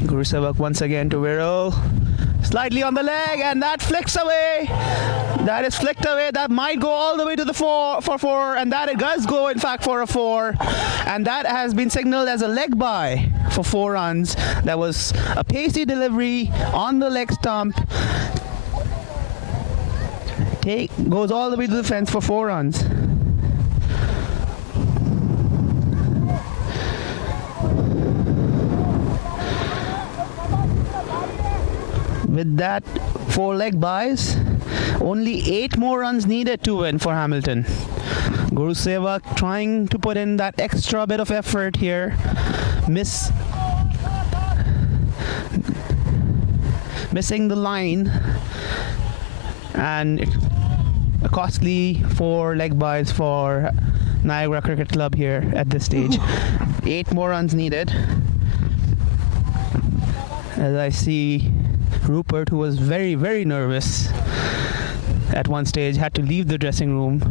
Guru Sevak once again to Viral. Slightly on the leg, and that flicks away. That is flicked away. That might go all the way to the 4, and that it does go in fact for a 4. And that has been signaled as a leg bye for 4 runs. That was a pacey delivery on the leg stump. Goes all the way to the fence for 4 runs. With that 4 leg buys, only 8 more runs needed to win for Hamilton. Guru Sevak trying to put in that extra bit of effort here. Missing the line, and a costly 4 leg buys for Niagara Cricket Club here at this stage. 8 more runs needed. As I see Rupert, who was very, very nervous at one stage, had to leave the dressing room.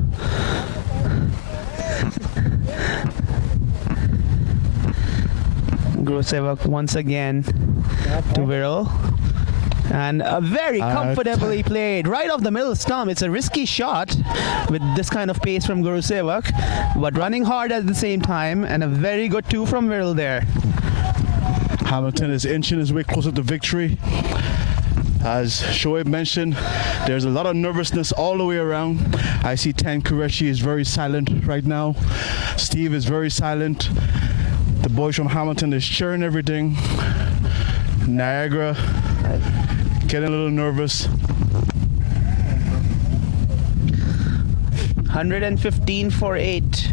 Grosevak once again to Viral. And very comfortably played right off the middle stump. It's a risky shot with this kind of pace from Grosevak, but running hard at the same time, and a very good 2 from Viral there. Hamilton is inching his way closer to victory. As Shoaib mentioned, there's a lot of nervousness all the way around. I see Tan Qureshi is very silent right now. Steve is very silent. The boys from Hamilton is cheering everything. Niagara getting a little nervous. 115 for 8.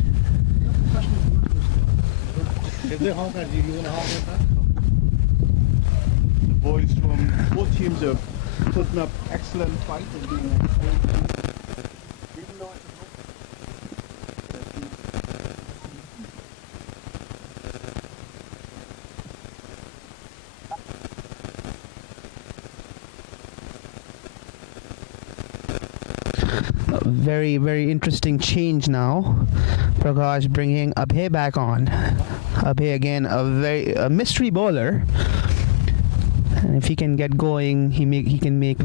The boys from both teams are putting up excellent fights and being even though it's A very, very interesting change now. Prakash bringing Abhay back on. Abhay again, a mystery bowler. And if he can get going, he can make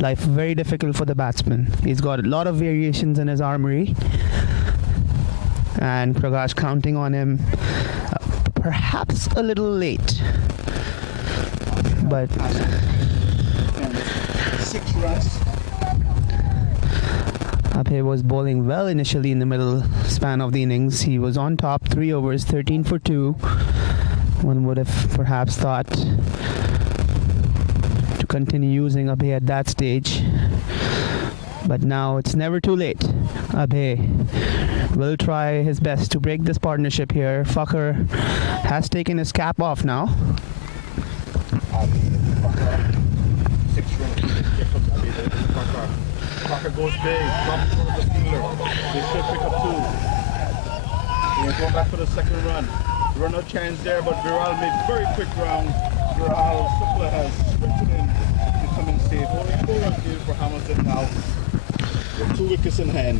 life very difficult for the batsman. He's got a lot of variations in his armory. And Prakash counting on him, perhaps a little late. But 6 runs. Abhay was bowling well initially in the middle span of the innings. He was on top, 3 overs, 13 for 2. One would have perhaps thought to continue using Abhay at that stage. But now it's never too late. Abhay will try his best to break this partnership here. Fakhar has taken his cap off now. 6 runs. Fakhar goes big, drops one of the fielder. They should pick up 2. He's going back for the second run. Run no chance there, but Viral made very quick round. Viral Supla has sprinted in to come and save. Only 4 runs needed for Hamilton now, with 2 wickets in hand.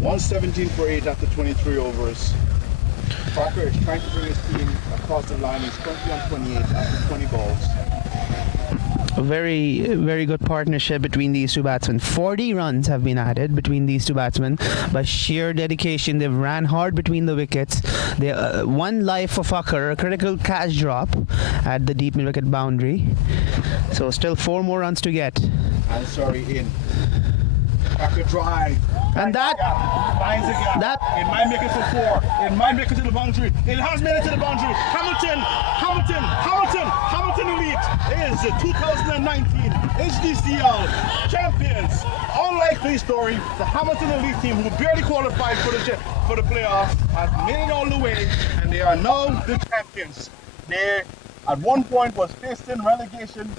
117 for 8 after 23 overs. Fakhar is trying to bring his team across the line. He's currently on 28 after 20 balls. A very, very good partnership between these two batsmen. 40 runs have been added between these two batsmen by sheer dedication. They've ran hard between the wickets. They one life for Fakhar, a critical catch drop at the deep mid-wicket boundary. So still 4 more runs to get. I'm sorry, in. Fakhar drive. And that it might make it for 4. It might make it to the boundary. It has made it to the boundary. Hamilton Elite is the 2019 hdcl champions. Unlikely story, the Hamilton Elite team, who barely qualified for the playoffs, has made it all the way, and they are now the champions. They at one point was facing relegation.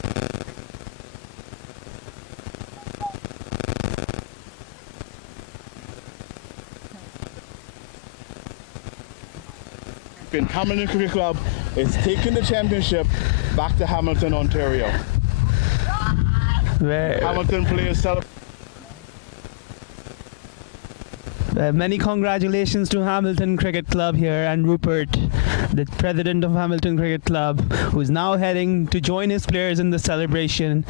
Hamilton Cricket Club is taking the championship back to Hamilton, Ontario. Hamilton players celebrate. Many congratulations to Hamilton Cricket Club here, and Rupert, the president of Hamilton Cricket Club, who's now heading to join his players in the celebration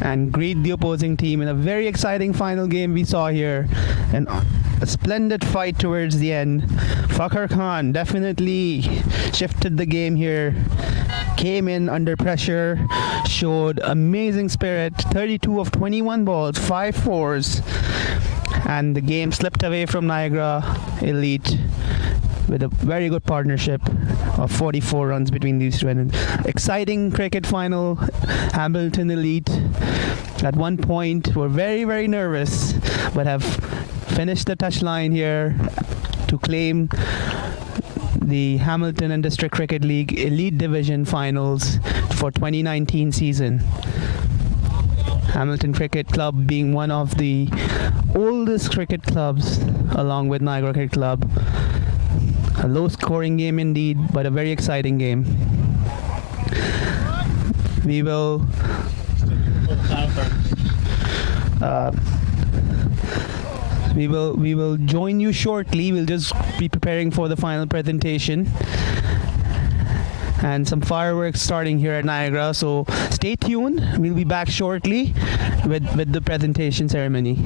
and greet the opposing team in a very exciting final game we saw here. And a splendid fight towards the end. Fakhar Khan definitely shifted the game here. Came in under pressure, showed amazing spirit. 32 of 21 balls, 5 fours. And the game slipped away from Niagara Elite with a very good partnership of 44 runs between these two. And exciting cricket final. Hamilton Elite at one point were very, very nervous, but have finished the touchline here to claim the Hamilton and District Cricket League Elite Division Finals for 2019 season. Hamilton Cricket Club being one of the oldest cricket clubs along with Niagara Cricket Club. A low scoring game indeed, but a very exciting game. We will we will join you shortly. We'll just be preparing for the final presentation. and some fireworks starting here at Niagara. So stay tuned. We'll be back shortly with the presentation ceremony.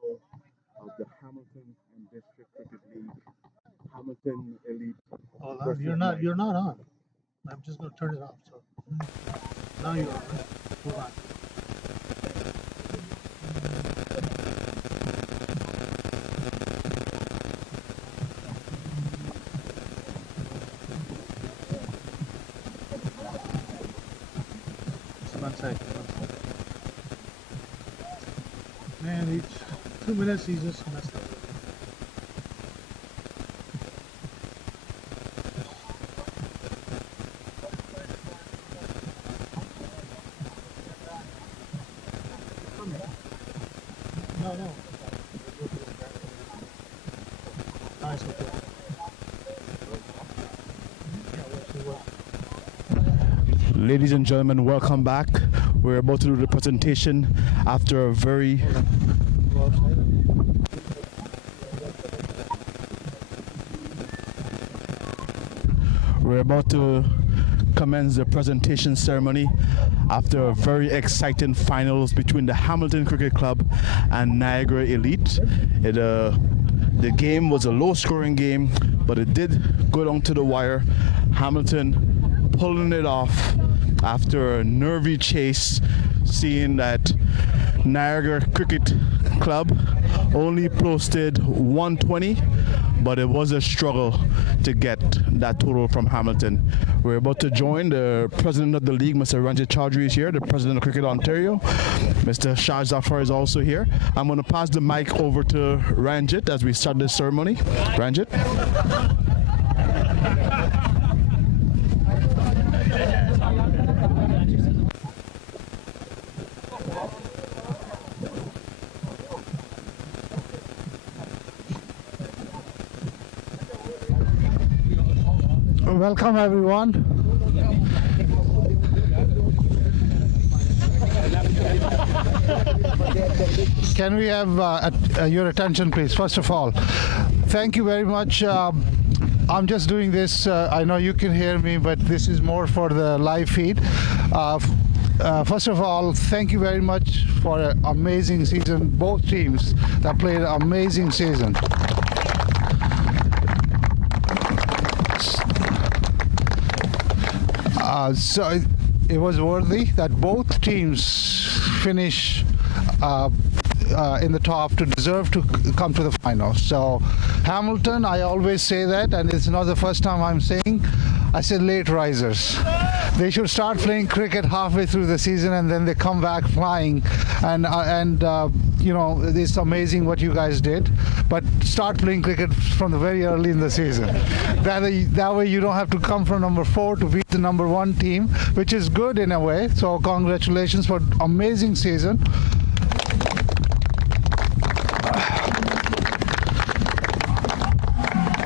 final of the Hamilton and District Cricket League. Hamilton Elite. Hold on, you're not on. I'm just going to turn it off. So now you're on. Hold on. One second. Man, each 2 minutes he just messed up. No. Nice. Ladies and gentlemen, welcome back. We're about to do the presentation after a very We're about to commence the presentation ceremony after a very exciting finals between the Hamilton Cricket Club and Niagara Elite. The game was a low-scoring game, but it did go down to the wire. Hamilton pulling it off after a nervy chase, seeing that Niagara Cricket Club only posted 120, but it was a struggle to get that total from Hamilton. We're about to join the president of the league, Mr. Ranjit Chaudhary is here, the president of Cricket Ontario. Mr. Shah Zafar is also here. I'm going to pass the mic over to Ranjit as we start this ceremony. Ranjit. Welcome everyone. Can we have your attention please? First of all, thank you very much. I'm just doing this, I know you can hear me, but this is more for the live feed. First of all, thank you very much for an amazing season. Both teams that played an amazing season. So it was worthy that both teams finish in the top to deserve to come to the finals. So Hamilton, I always say that, and it's not the first time I'm saying, I said late risers. They should start playing cricket halfway through the season and then they come back flying. And you know, it's amazing what you guys did. But start playing cricket from the very early in the season. That way you don't have to come from number 4 to beat the number 1 team, which is good in a way. So congratulations for amazing season.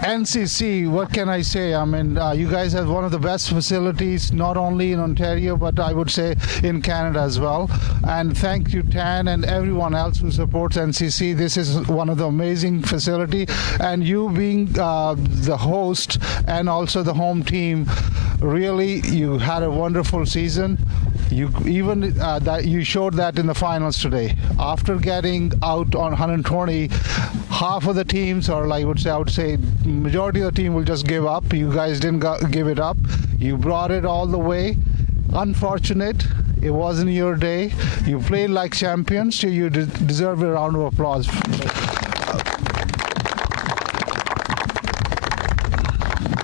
NCC, what can I say? I mean, you guys have one of the best facilities, not only in Ontario, but I would say in Canada as well. And thank you, Tan, and everyone else who supports NCC. This is one of the amazing facility. And you being the host and also the home team, really, you had a wonderful season. You even that you showed that in the finals today. After getting out on 120, half of the teams, or I would say majority of the team will just give up. You guys didn't give it up. You brought it all the way. Unfortunate, it wasn't your day. You played like champions, so you deserve a round of applause.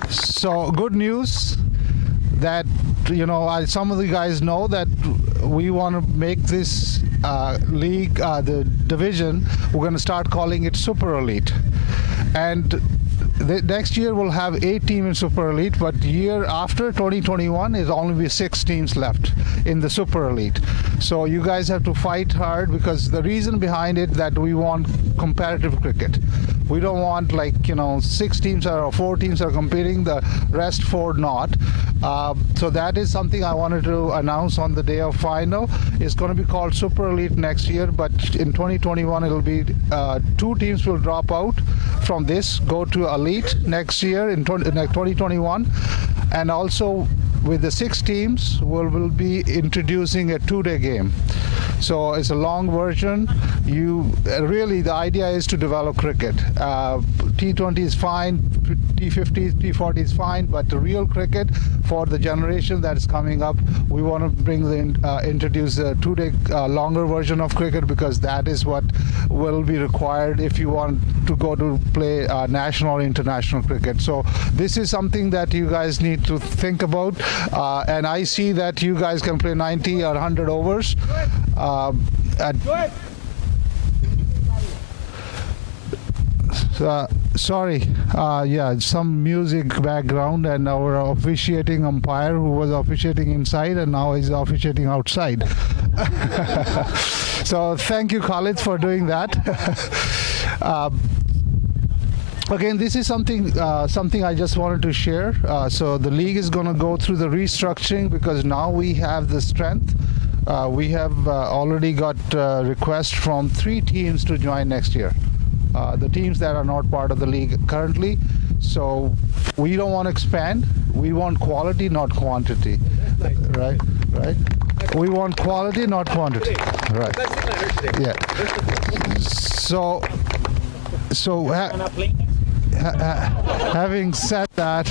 So good news that, you know, some of the guys know that we want to make this league, the division, we're going to start calling it Super Elite. And next year we'll have 8 teams in Super Elite, but year after 2021 is only be 6 teams left in the Super Elite. So you guys have to fight hard, because the reason behind it that we want competitive cricket. We don't want, like, you know, 6 teams or 4 teams are competing, the rest 4 not. So that is something I wanted to announce on the day of final. It's going to be called Super Elite next year, but in 2021 it'll be 2 teams will drop out from this, go to Elite next year in 2021, and also with the 6 teams, we'll be introducing a 2-day game. So it's a long version. Really, the idea is to develop cricket. T20 is fine, T50, T40 is fine, but the real cricket for the generation that is coming up, we want to introduce a 2-day longer version of cricket, because that is what will be required if you want to go to play national or international cricket. So this is something that you guys need to think about, and I see that you guys can play 90 or 100 overs. Sorry, some music background, and our officiating umpire who was officiating inside and now is officiating outside. So thank you, Khalid, for doing that. Again, this is something I just wanted to share. So the league is going to go through the restructuring, because now we have the strength. We have already got requests from 3 teams to join next year. The teams that are not part of the league currently. So we don't want to expand. We want quality, not quantity. Right. We want quality, not quantity. Right. Yeah. So having said that,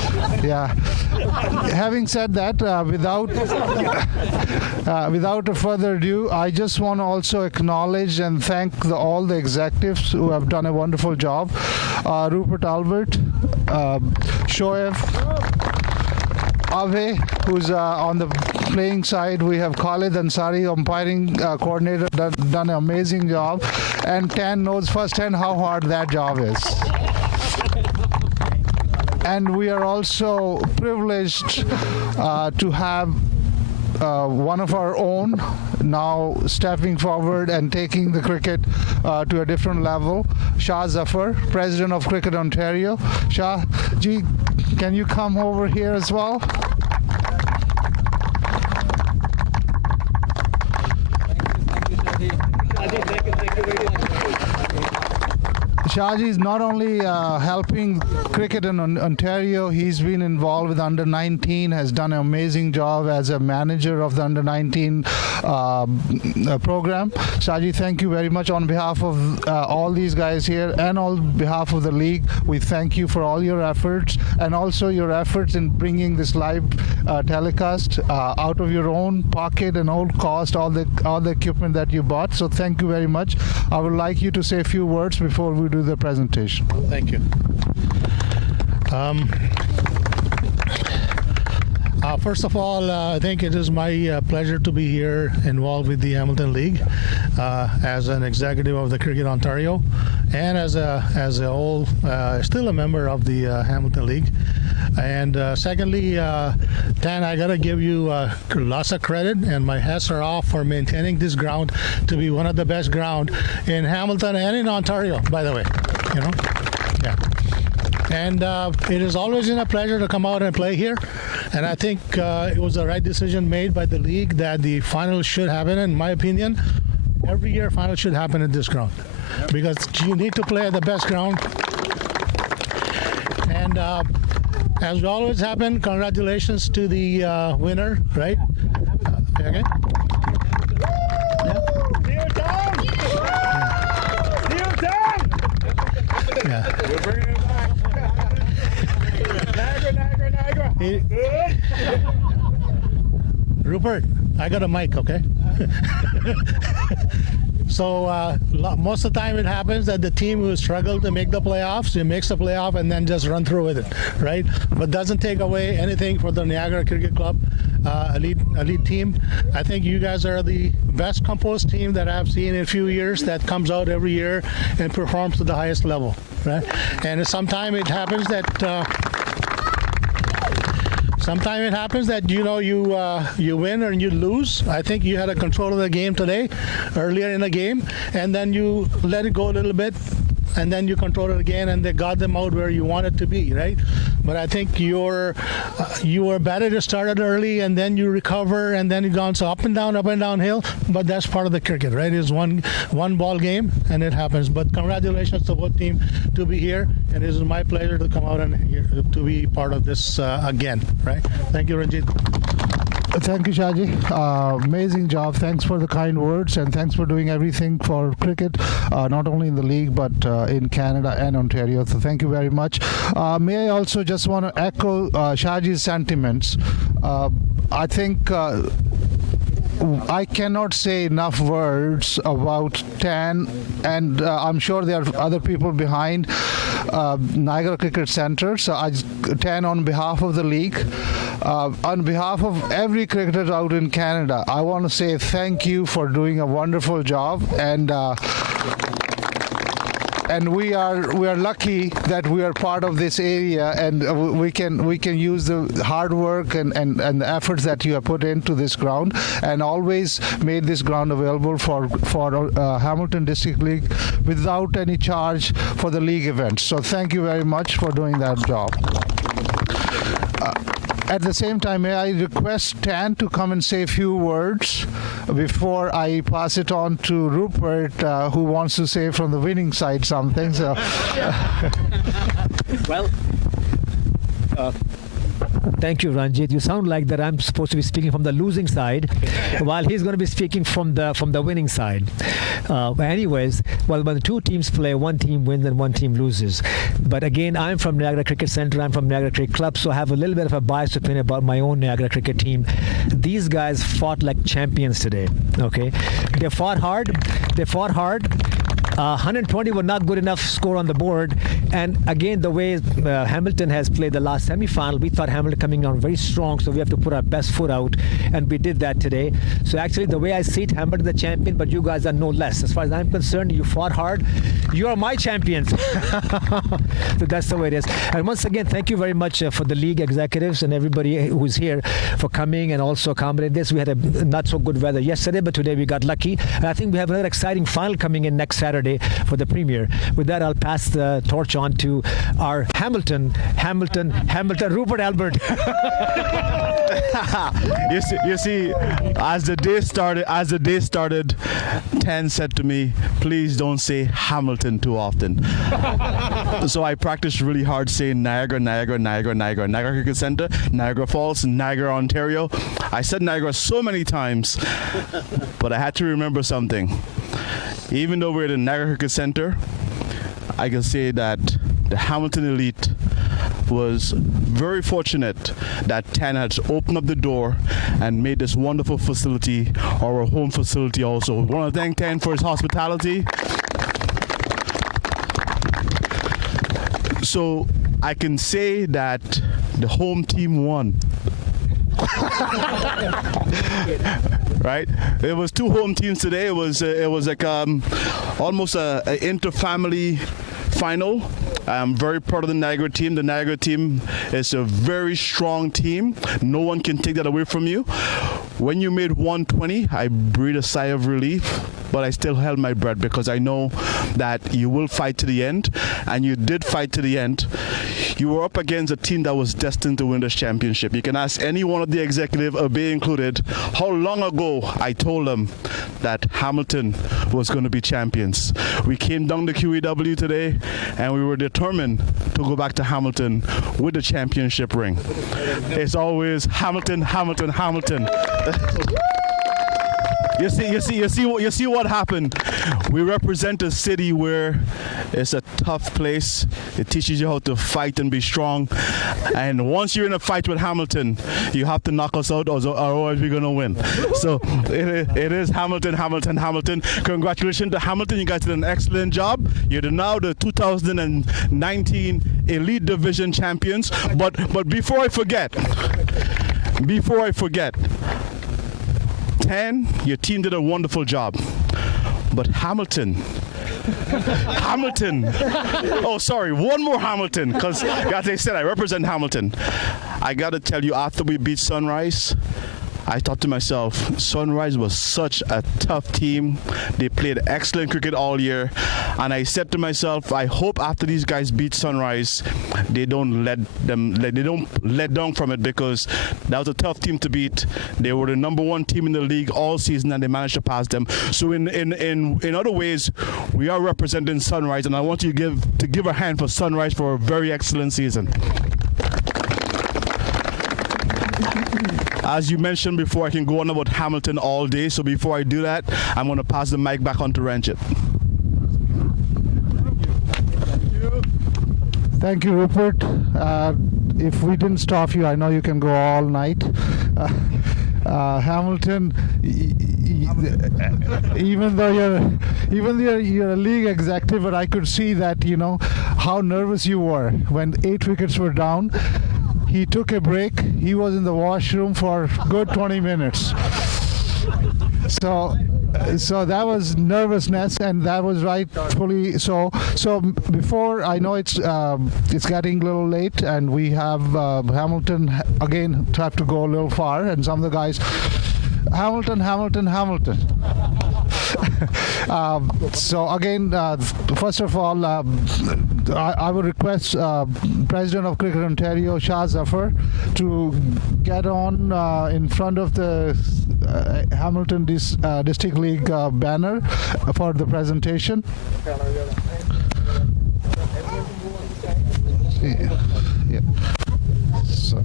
without a further ado, I just want to also acknowledge and thank all the executives who have done a wonderful job. Rupert Albert, Shoaib, Ave, who's on the playing side. We have Khalid Ansari, umpiring coordinator, done an amazing job. And Tan knows firsthand how hard that job is. And we are also privileged to have one of our own now stepping forward and taking the cricket to a different level. Shah Zafar, President of Cricket Ontario. Shah ji, can you come over here as well? Shahji is not only helping cricket in Ontario, he's been involved with Under 19, has done an amazing job as a manager of the Under 19 program. Shahji, thank you very much on behalf of all these guys here and on behalf of the league. We thank you for all your efforts, and also your efforts in bringing this live telecast out of your own pocket and old cost, all the equipment that you bought. So thank you very much. I would like you to say a few words before we do the presentation. Thank you. First of all, I think it is my pleasure to be here involved with the Hamilton League as an executive of the Cricket Ontario, and as still a member of the Hamilton League. And secondly, Dan, I gotta give you lots of credit, and my hats are off for maintaining this ground to be one of the best ground in Hamilton and in Ontario, by the way. Yeah. And it has always been a pleasure to come out and play here. And I think it was the right decision made by the league that the final should happen. In my opinion, every year final should happen at this ground, because you need to play at the best ground. And as always happen, congratulations to the winner, right? Okay. Yeah. We're bringing it back. Niagara. Rupert, I got a mic, okay? So most of the time it happens that the team who struggled to make the playoffs, it makes the playoff and then just run through with it, right? But doesn't take away anything for the Niagara Cricket Club elite team. I think you guys are the best composed team that I've seen in a few years that comes out every year and performs to the highest level, right? And sometimes it happens that you win or you lose. I think you had a control of the game today, earlier in the game, and then you let it go a little bit, and then you control it again, and they got them out where you want it to be, right? But I think you were better to start it early, and then you recover, and then you go so up and down hill. But that's part of the cricket, right? It's one ball game, and it happens. But congratulations to both team to be here, and it is my pleasure to come out and to be part of this again, right? Thank you, Ranjit. Thank you, Shaji. Amazing job. Thanks for the kind words, and thanks for doing everything for cricket, not only in the league but in Canada and Ontario. So thank you very much. May I also just want to echo Shaji's sentiments. I think I cannot say enough words about TAN, and I'm sure there are other people behind Niagara Cricket Centre. So TAN, on behalf of the league, on behalf of every cricketer out in Canada, I want to say thank you for doing a wonderful job, and we are lucky that we are part of this area, and we can use the hard work and the efforts that you have put into this ground, and always made this ground available for Hamilton District League without any charge for the league events. So thank you very much for doing that job. At the same time, may I request Tan to come and say a few words before I pass it on to Rupert, who wants to say from the winning side something. So, well, thank you, Ranjit. You sound like that I'm supposed to be speaking from the losing side, while he's going to be speaking from the winning side. But anyways, well, when the two teams play, one team wins and one team loses. But again, I'm from Niagara Cricket Centre. I'm from Niagara Cricket Club, so I have a little bit of a biased opinion about my own Niagara Cricket team. These guys fought like champions today. Okay, they fought hard. 120 were not good enough score on the board, and again, the way Hamilton has played the last semi-final, we thought Hamilton coming on very strong, so we have to put our best foot out, and we did that today. So actually, the way I see it, Hamilton the champion, but you guys are no less. As far as I'm concerned, you fought hard. You are my champions. So that's the way it is. And once again, thank you very much for the league executives and everybody who's here for coming and also accommodating this. We had a not so good weather yesterday, but today we got lucky, and I think we have another exciting final coming in next Saturday for the premier. With that, I'll pass the torch on to our Hamilton, Rupert Albert. You see, as the day started, Tan said to me, "Please don't say Hamilton too often." So I practiced really hard saying Niagara Cricket Centre, Niagara Falls, Niagara, Ontario. I said Niagara so many times, but I had to remember something. Even though we're at the Niagara Cricket Centre, I can say that the Hamilton Elite was very fortunate that TAN has opened up the door and made this wonderful facility our home facility also. We want to thank TAN for his hospitality. So I can say that the home team won. Right? It was two home teams today. It was like almost a inter-family final. I'm very proud of the Niagara team. The Niagara team is a very strong team. No one can take that away from you. When you made 120, I breathed a sigh of relief, but I still held my breath because I know that you will fight to the end, and you did fight to the end. You were up against a team that was destined to win this championship. You can ask any one of the executive, Abe included, how long ago I told them that Hamilton was going to be champions. We came down to QEW today, and we were determined to go back to Hamilton with the championship ring. It's always Hamilton, Hamilton, Hamilton. You see what happened. We represent a city where it's a tough place. It teaches you how to fight and be strong. And once you're in a fight with Hamilton, you have to knock us out, or otherwise we're gonna win. So it is Hamilton, Hamilton, Hamilton. Congratulations to Hamilton. You guys did an excellent job. You're now the 2019 Elite Division champions. But before I forget. TAN, your team did a wonderful job. But Hamilton. Oh, sorry, one more Hamilton, because as I said, I represent Hamilton. I got to tell you, after we beat Sunrise, I thought to myself, Sunrise was such a tough team. They played excellent cricket all year, and I said to myself, I hope after these guys beat Sunrise, they don't let down from it, because that was a tough team to beat. They were the #1 team in the league all season, and they managed to pass them. So in other ways, we are representing Sunrise, and I want you to give a hand for Sunrise for a very excellent season. As you mentioned before, I can go on about Hamilton all day, so before I do that, I'm going to pass the mic back on to Ranjit. Thank you, Rupert. If we didn't stop you, I know you can go all night. Hamilton, even though you're a league executive, but I could see that, you know, how nervous you were when 8 wickets were down. He took a break. He was in the washroom for good 20 minutes. So that was nervousness, and that was rightfully so. So before, I know it's getting a little late, and we have Hamilton again have to go a little far, and some of the guys, Hamilton. So again, first of all, I would request President of Cricket Ontario, Shah Zafar, to get on in front of the Hamilton District League banner for the presentation. Yeah. So.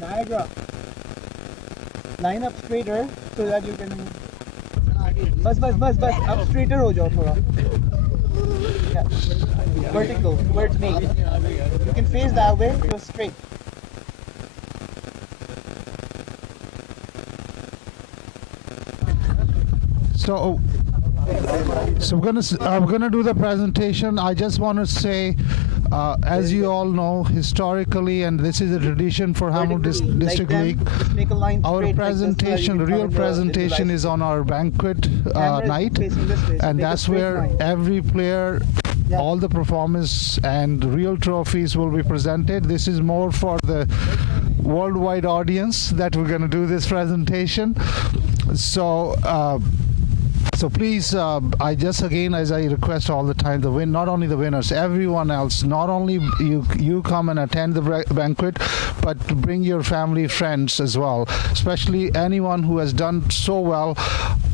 Niagara, line up straighter so that you can. Bus, up straighter ho jao thoda. Yeah. Vertical, towards me. You can face that way, you're straight. So we're gonna do the presentation. I just want to say, as you all know, historically, and this is a tradition for Hamilton District League, our presentation, real presentation, is on our banquet night, and that's where every player, all the performance and real trophies will be presented. This is more for the worldwide audience that we're going to do this presentation. So please, I just again, as I request all the time, not only the winners, everyone else, not only you come and attend the banquet, but bring your family, friends as well, especially anyone who has done so well.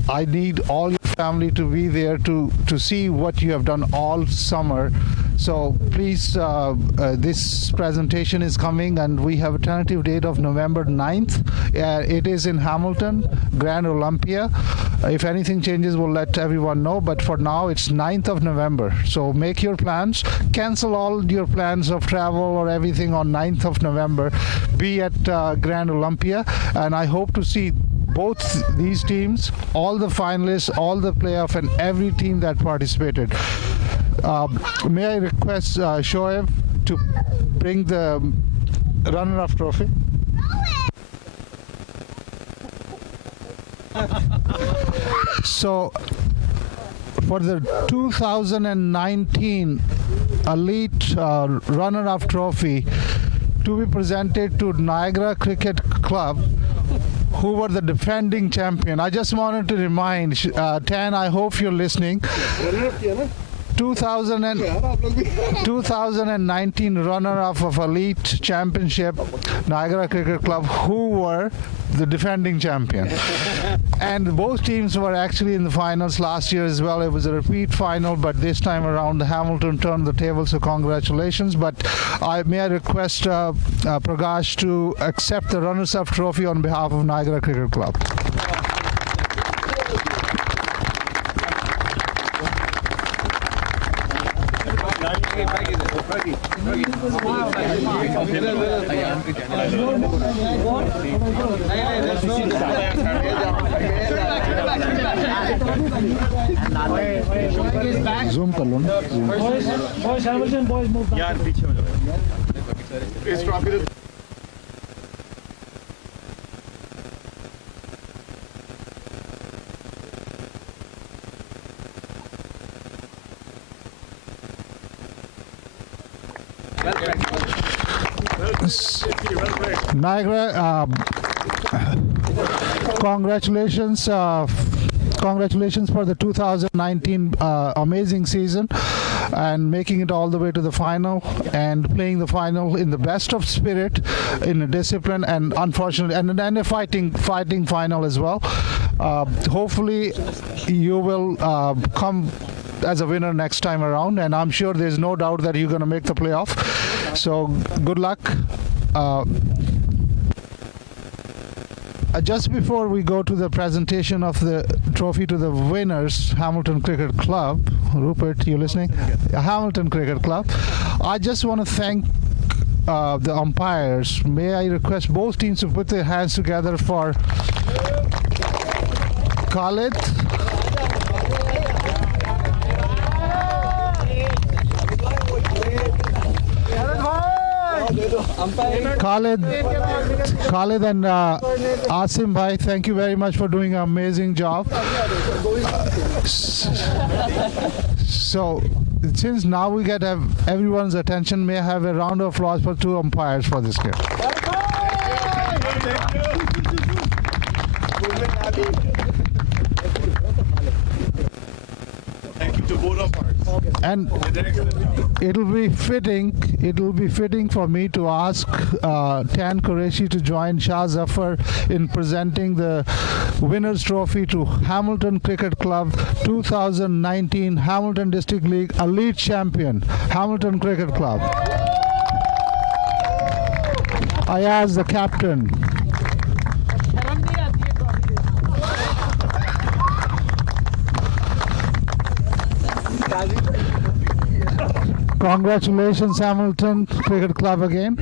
I need all your family to be there to see what you have done all summer. So please, this presentation is coming, and we have a tentative date of November 9th. It is in Hamilton, Grand Olympia. If anything changes, we'll let everyone know, but for now it's 9th of November. So make your plans, cancel all your plans of travel or everything on 9th of November. Be at Grand Olympia, and I hope to see both these teams, all the finalists, all the playoff, and every team that participated. May I request Shoaib to bring the runner-up trophy? So, for the 2019 Elite runner-up trophy to be presented to Niagara Cricket Club, who were the defending champion. I just wanted to remind Tan, I hope you're listening. 2019 runner-up of Elite Championship, Niagara Cricket Club, who were the defending champion. And both teams were actually in the finals last year as well. It was a repeat final, but this time around Hamilton turned the table, so congratulations. But may I request Prakash to accept the runners-up trophy on behalf of Niagara Cricket Club. Zoom कर लो ना. Boys, Hamilton, boys move back. यार पीछे हो जाओ. इस trophy Niagara, congratulations. Congratulations for the 2019 amazing season and making it all the way to the final and playing the final in the best of spirit, in a discipline, and unfortunately, and a fighting final as well. Hopefully, you will come as a winner next time around, and I'm sure there's no doubt that you're going to make the playoff. So good luck. Just before we go to the presentation of the trophy to the winners, Hamilton Cricket Club, Rupert, you listening? Hamilton Cricket Club. I just want to thank the umpires. May I request both teams to put their hands together for Khalid. Khalid and Asim bhai, thank you very much for doing an amazing job. So, since now we get everyone's attention, may I have a round of applause for two umpires for this game. Thank you to both umpires. And it'll be fitting for me to ask Tan Qureshi to join Shah Zafar in presenting the winners trophy to Hamilton Cricket Club 2019 Hamilton District League Elite Champion, Hamilton Cricket Club. I ask the captain. Congratulations, Hamilton Cricket Club again.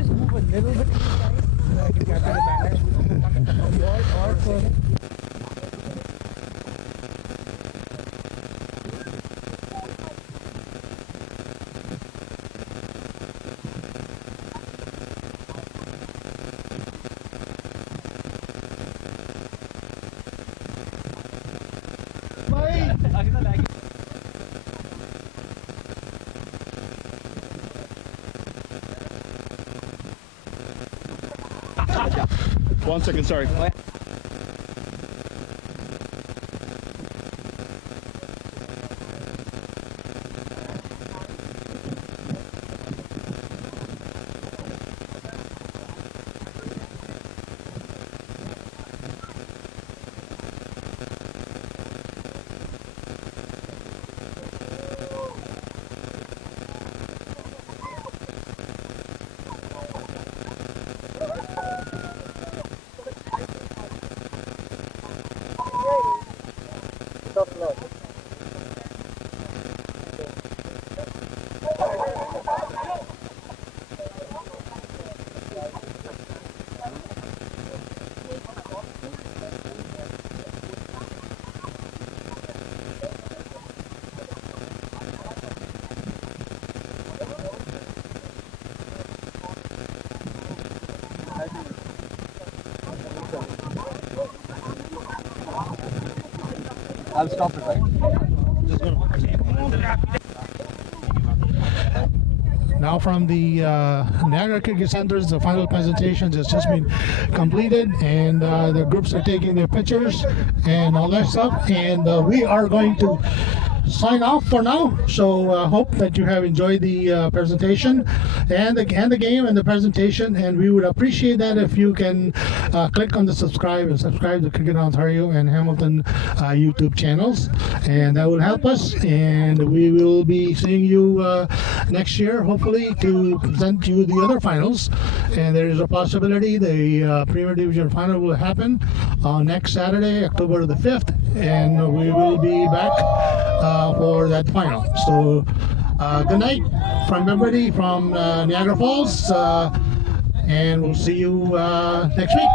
One second, sorry. I'll stop it, right? Now from the Niagara Cricket Centers, the final presentation has just been completed, and the groups are taking their pictures and all that stuff, and we are going to sign off for now. So hope that you have enjoyed the presentation and the game and the presentation, and we would appreciate that if you can click on the subscribe to Cricket Ontario and Hamilton YouTube channels, and that will help us, and we will be seeing you next year, hopefully, to present you the other finals. And there is a possibility the Premier Division final will happen on next Saturday, October the 5th, and we will be back for that final. So good night from everybody from Niagara Falls, and we'll see you next week.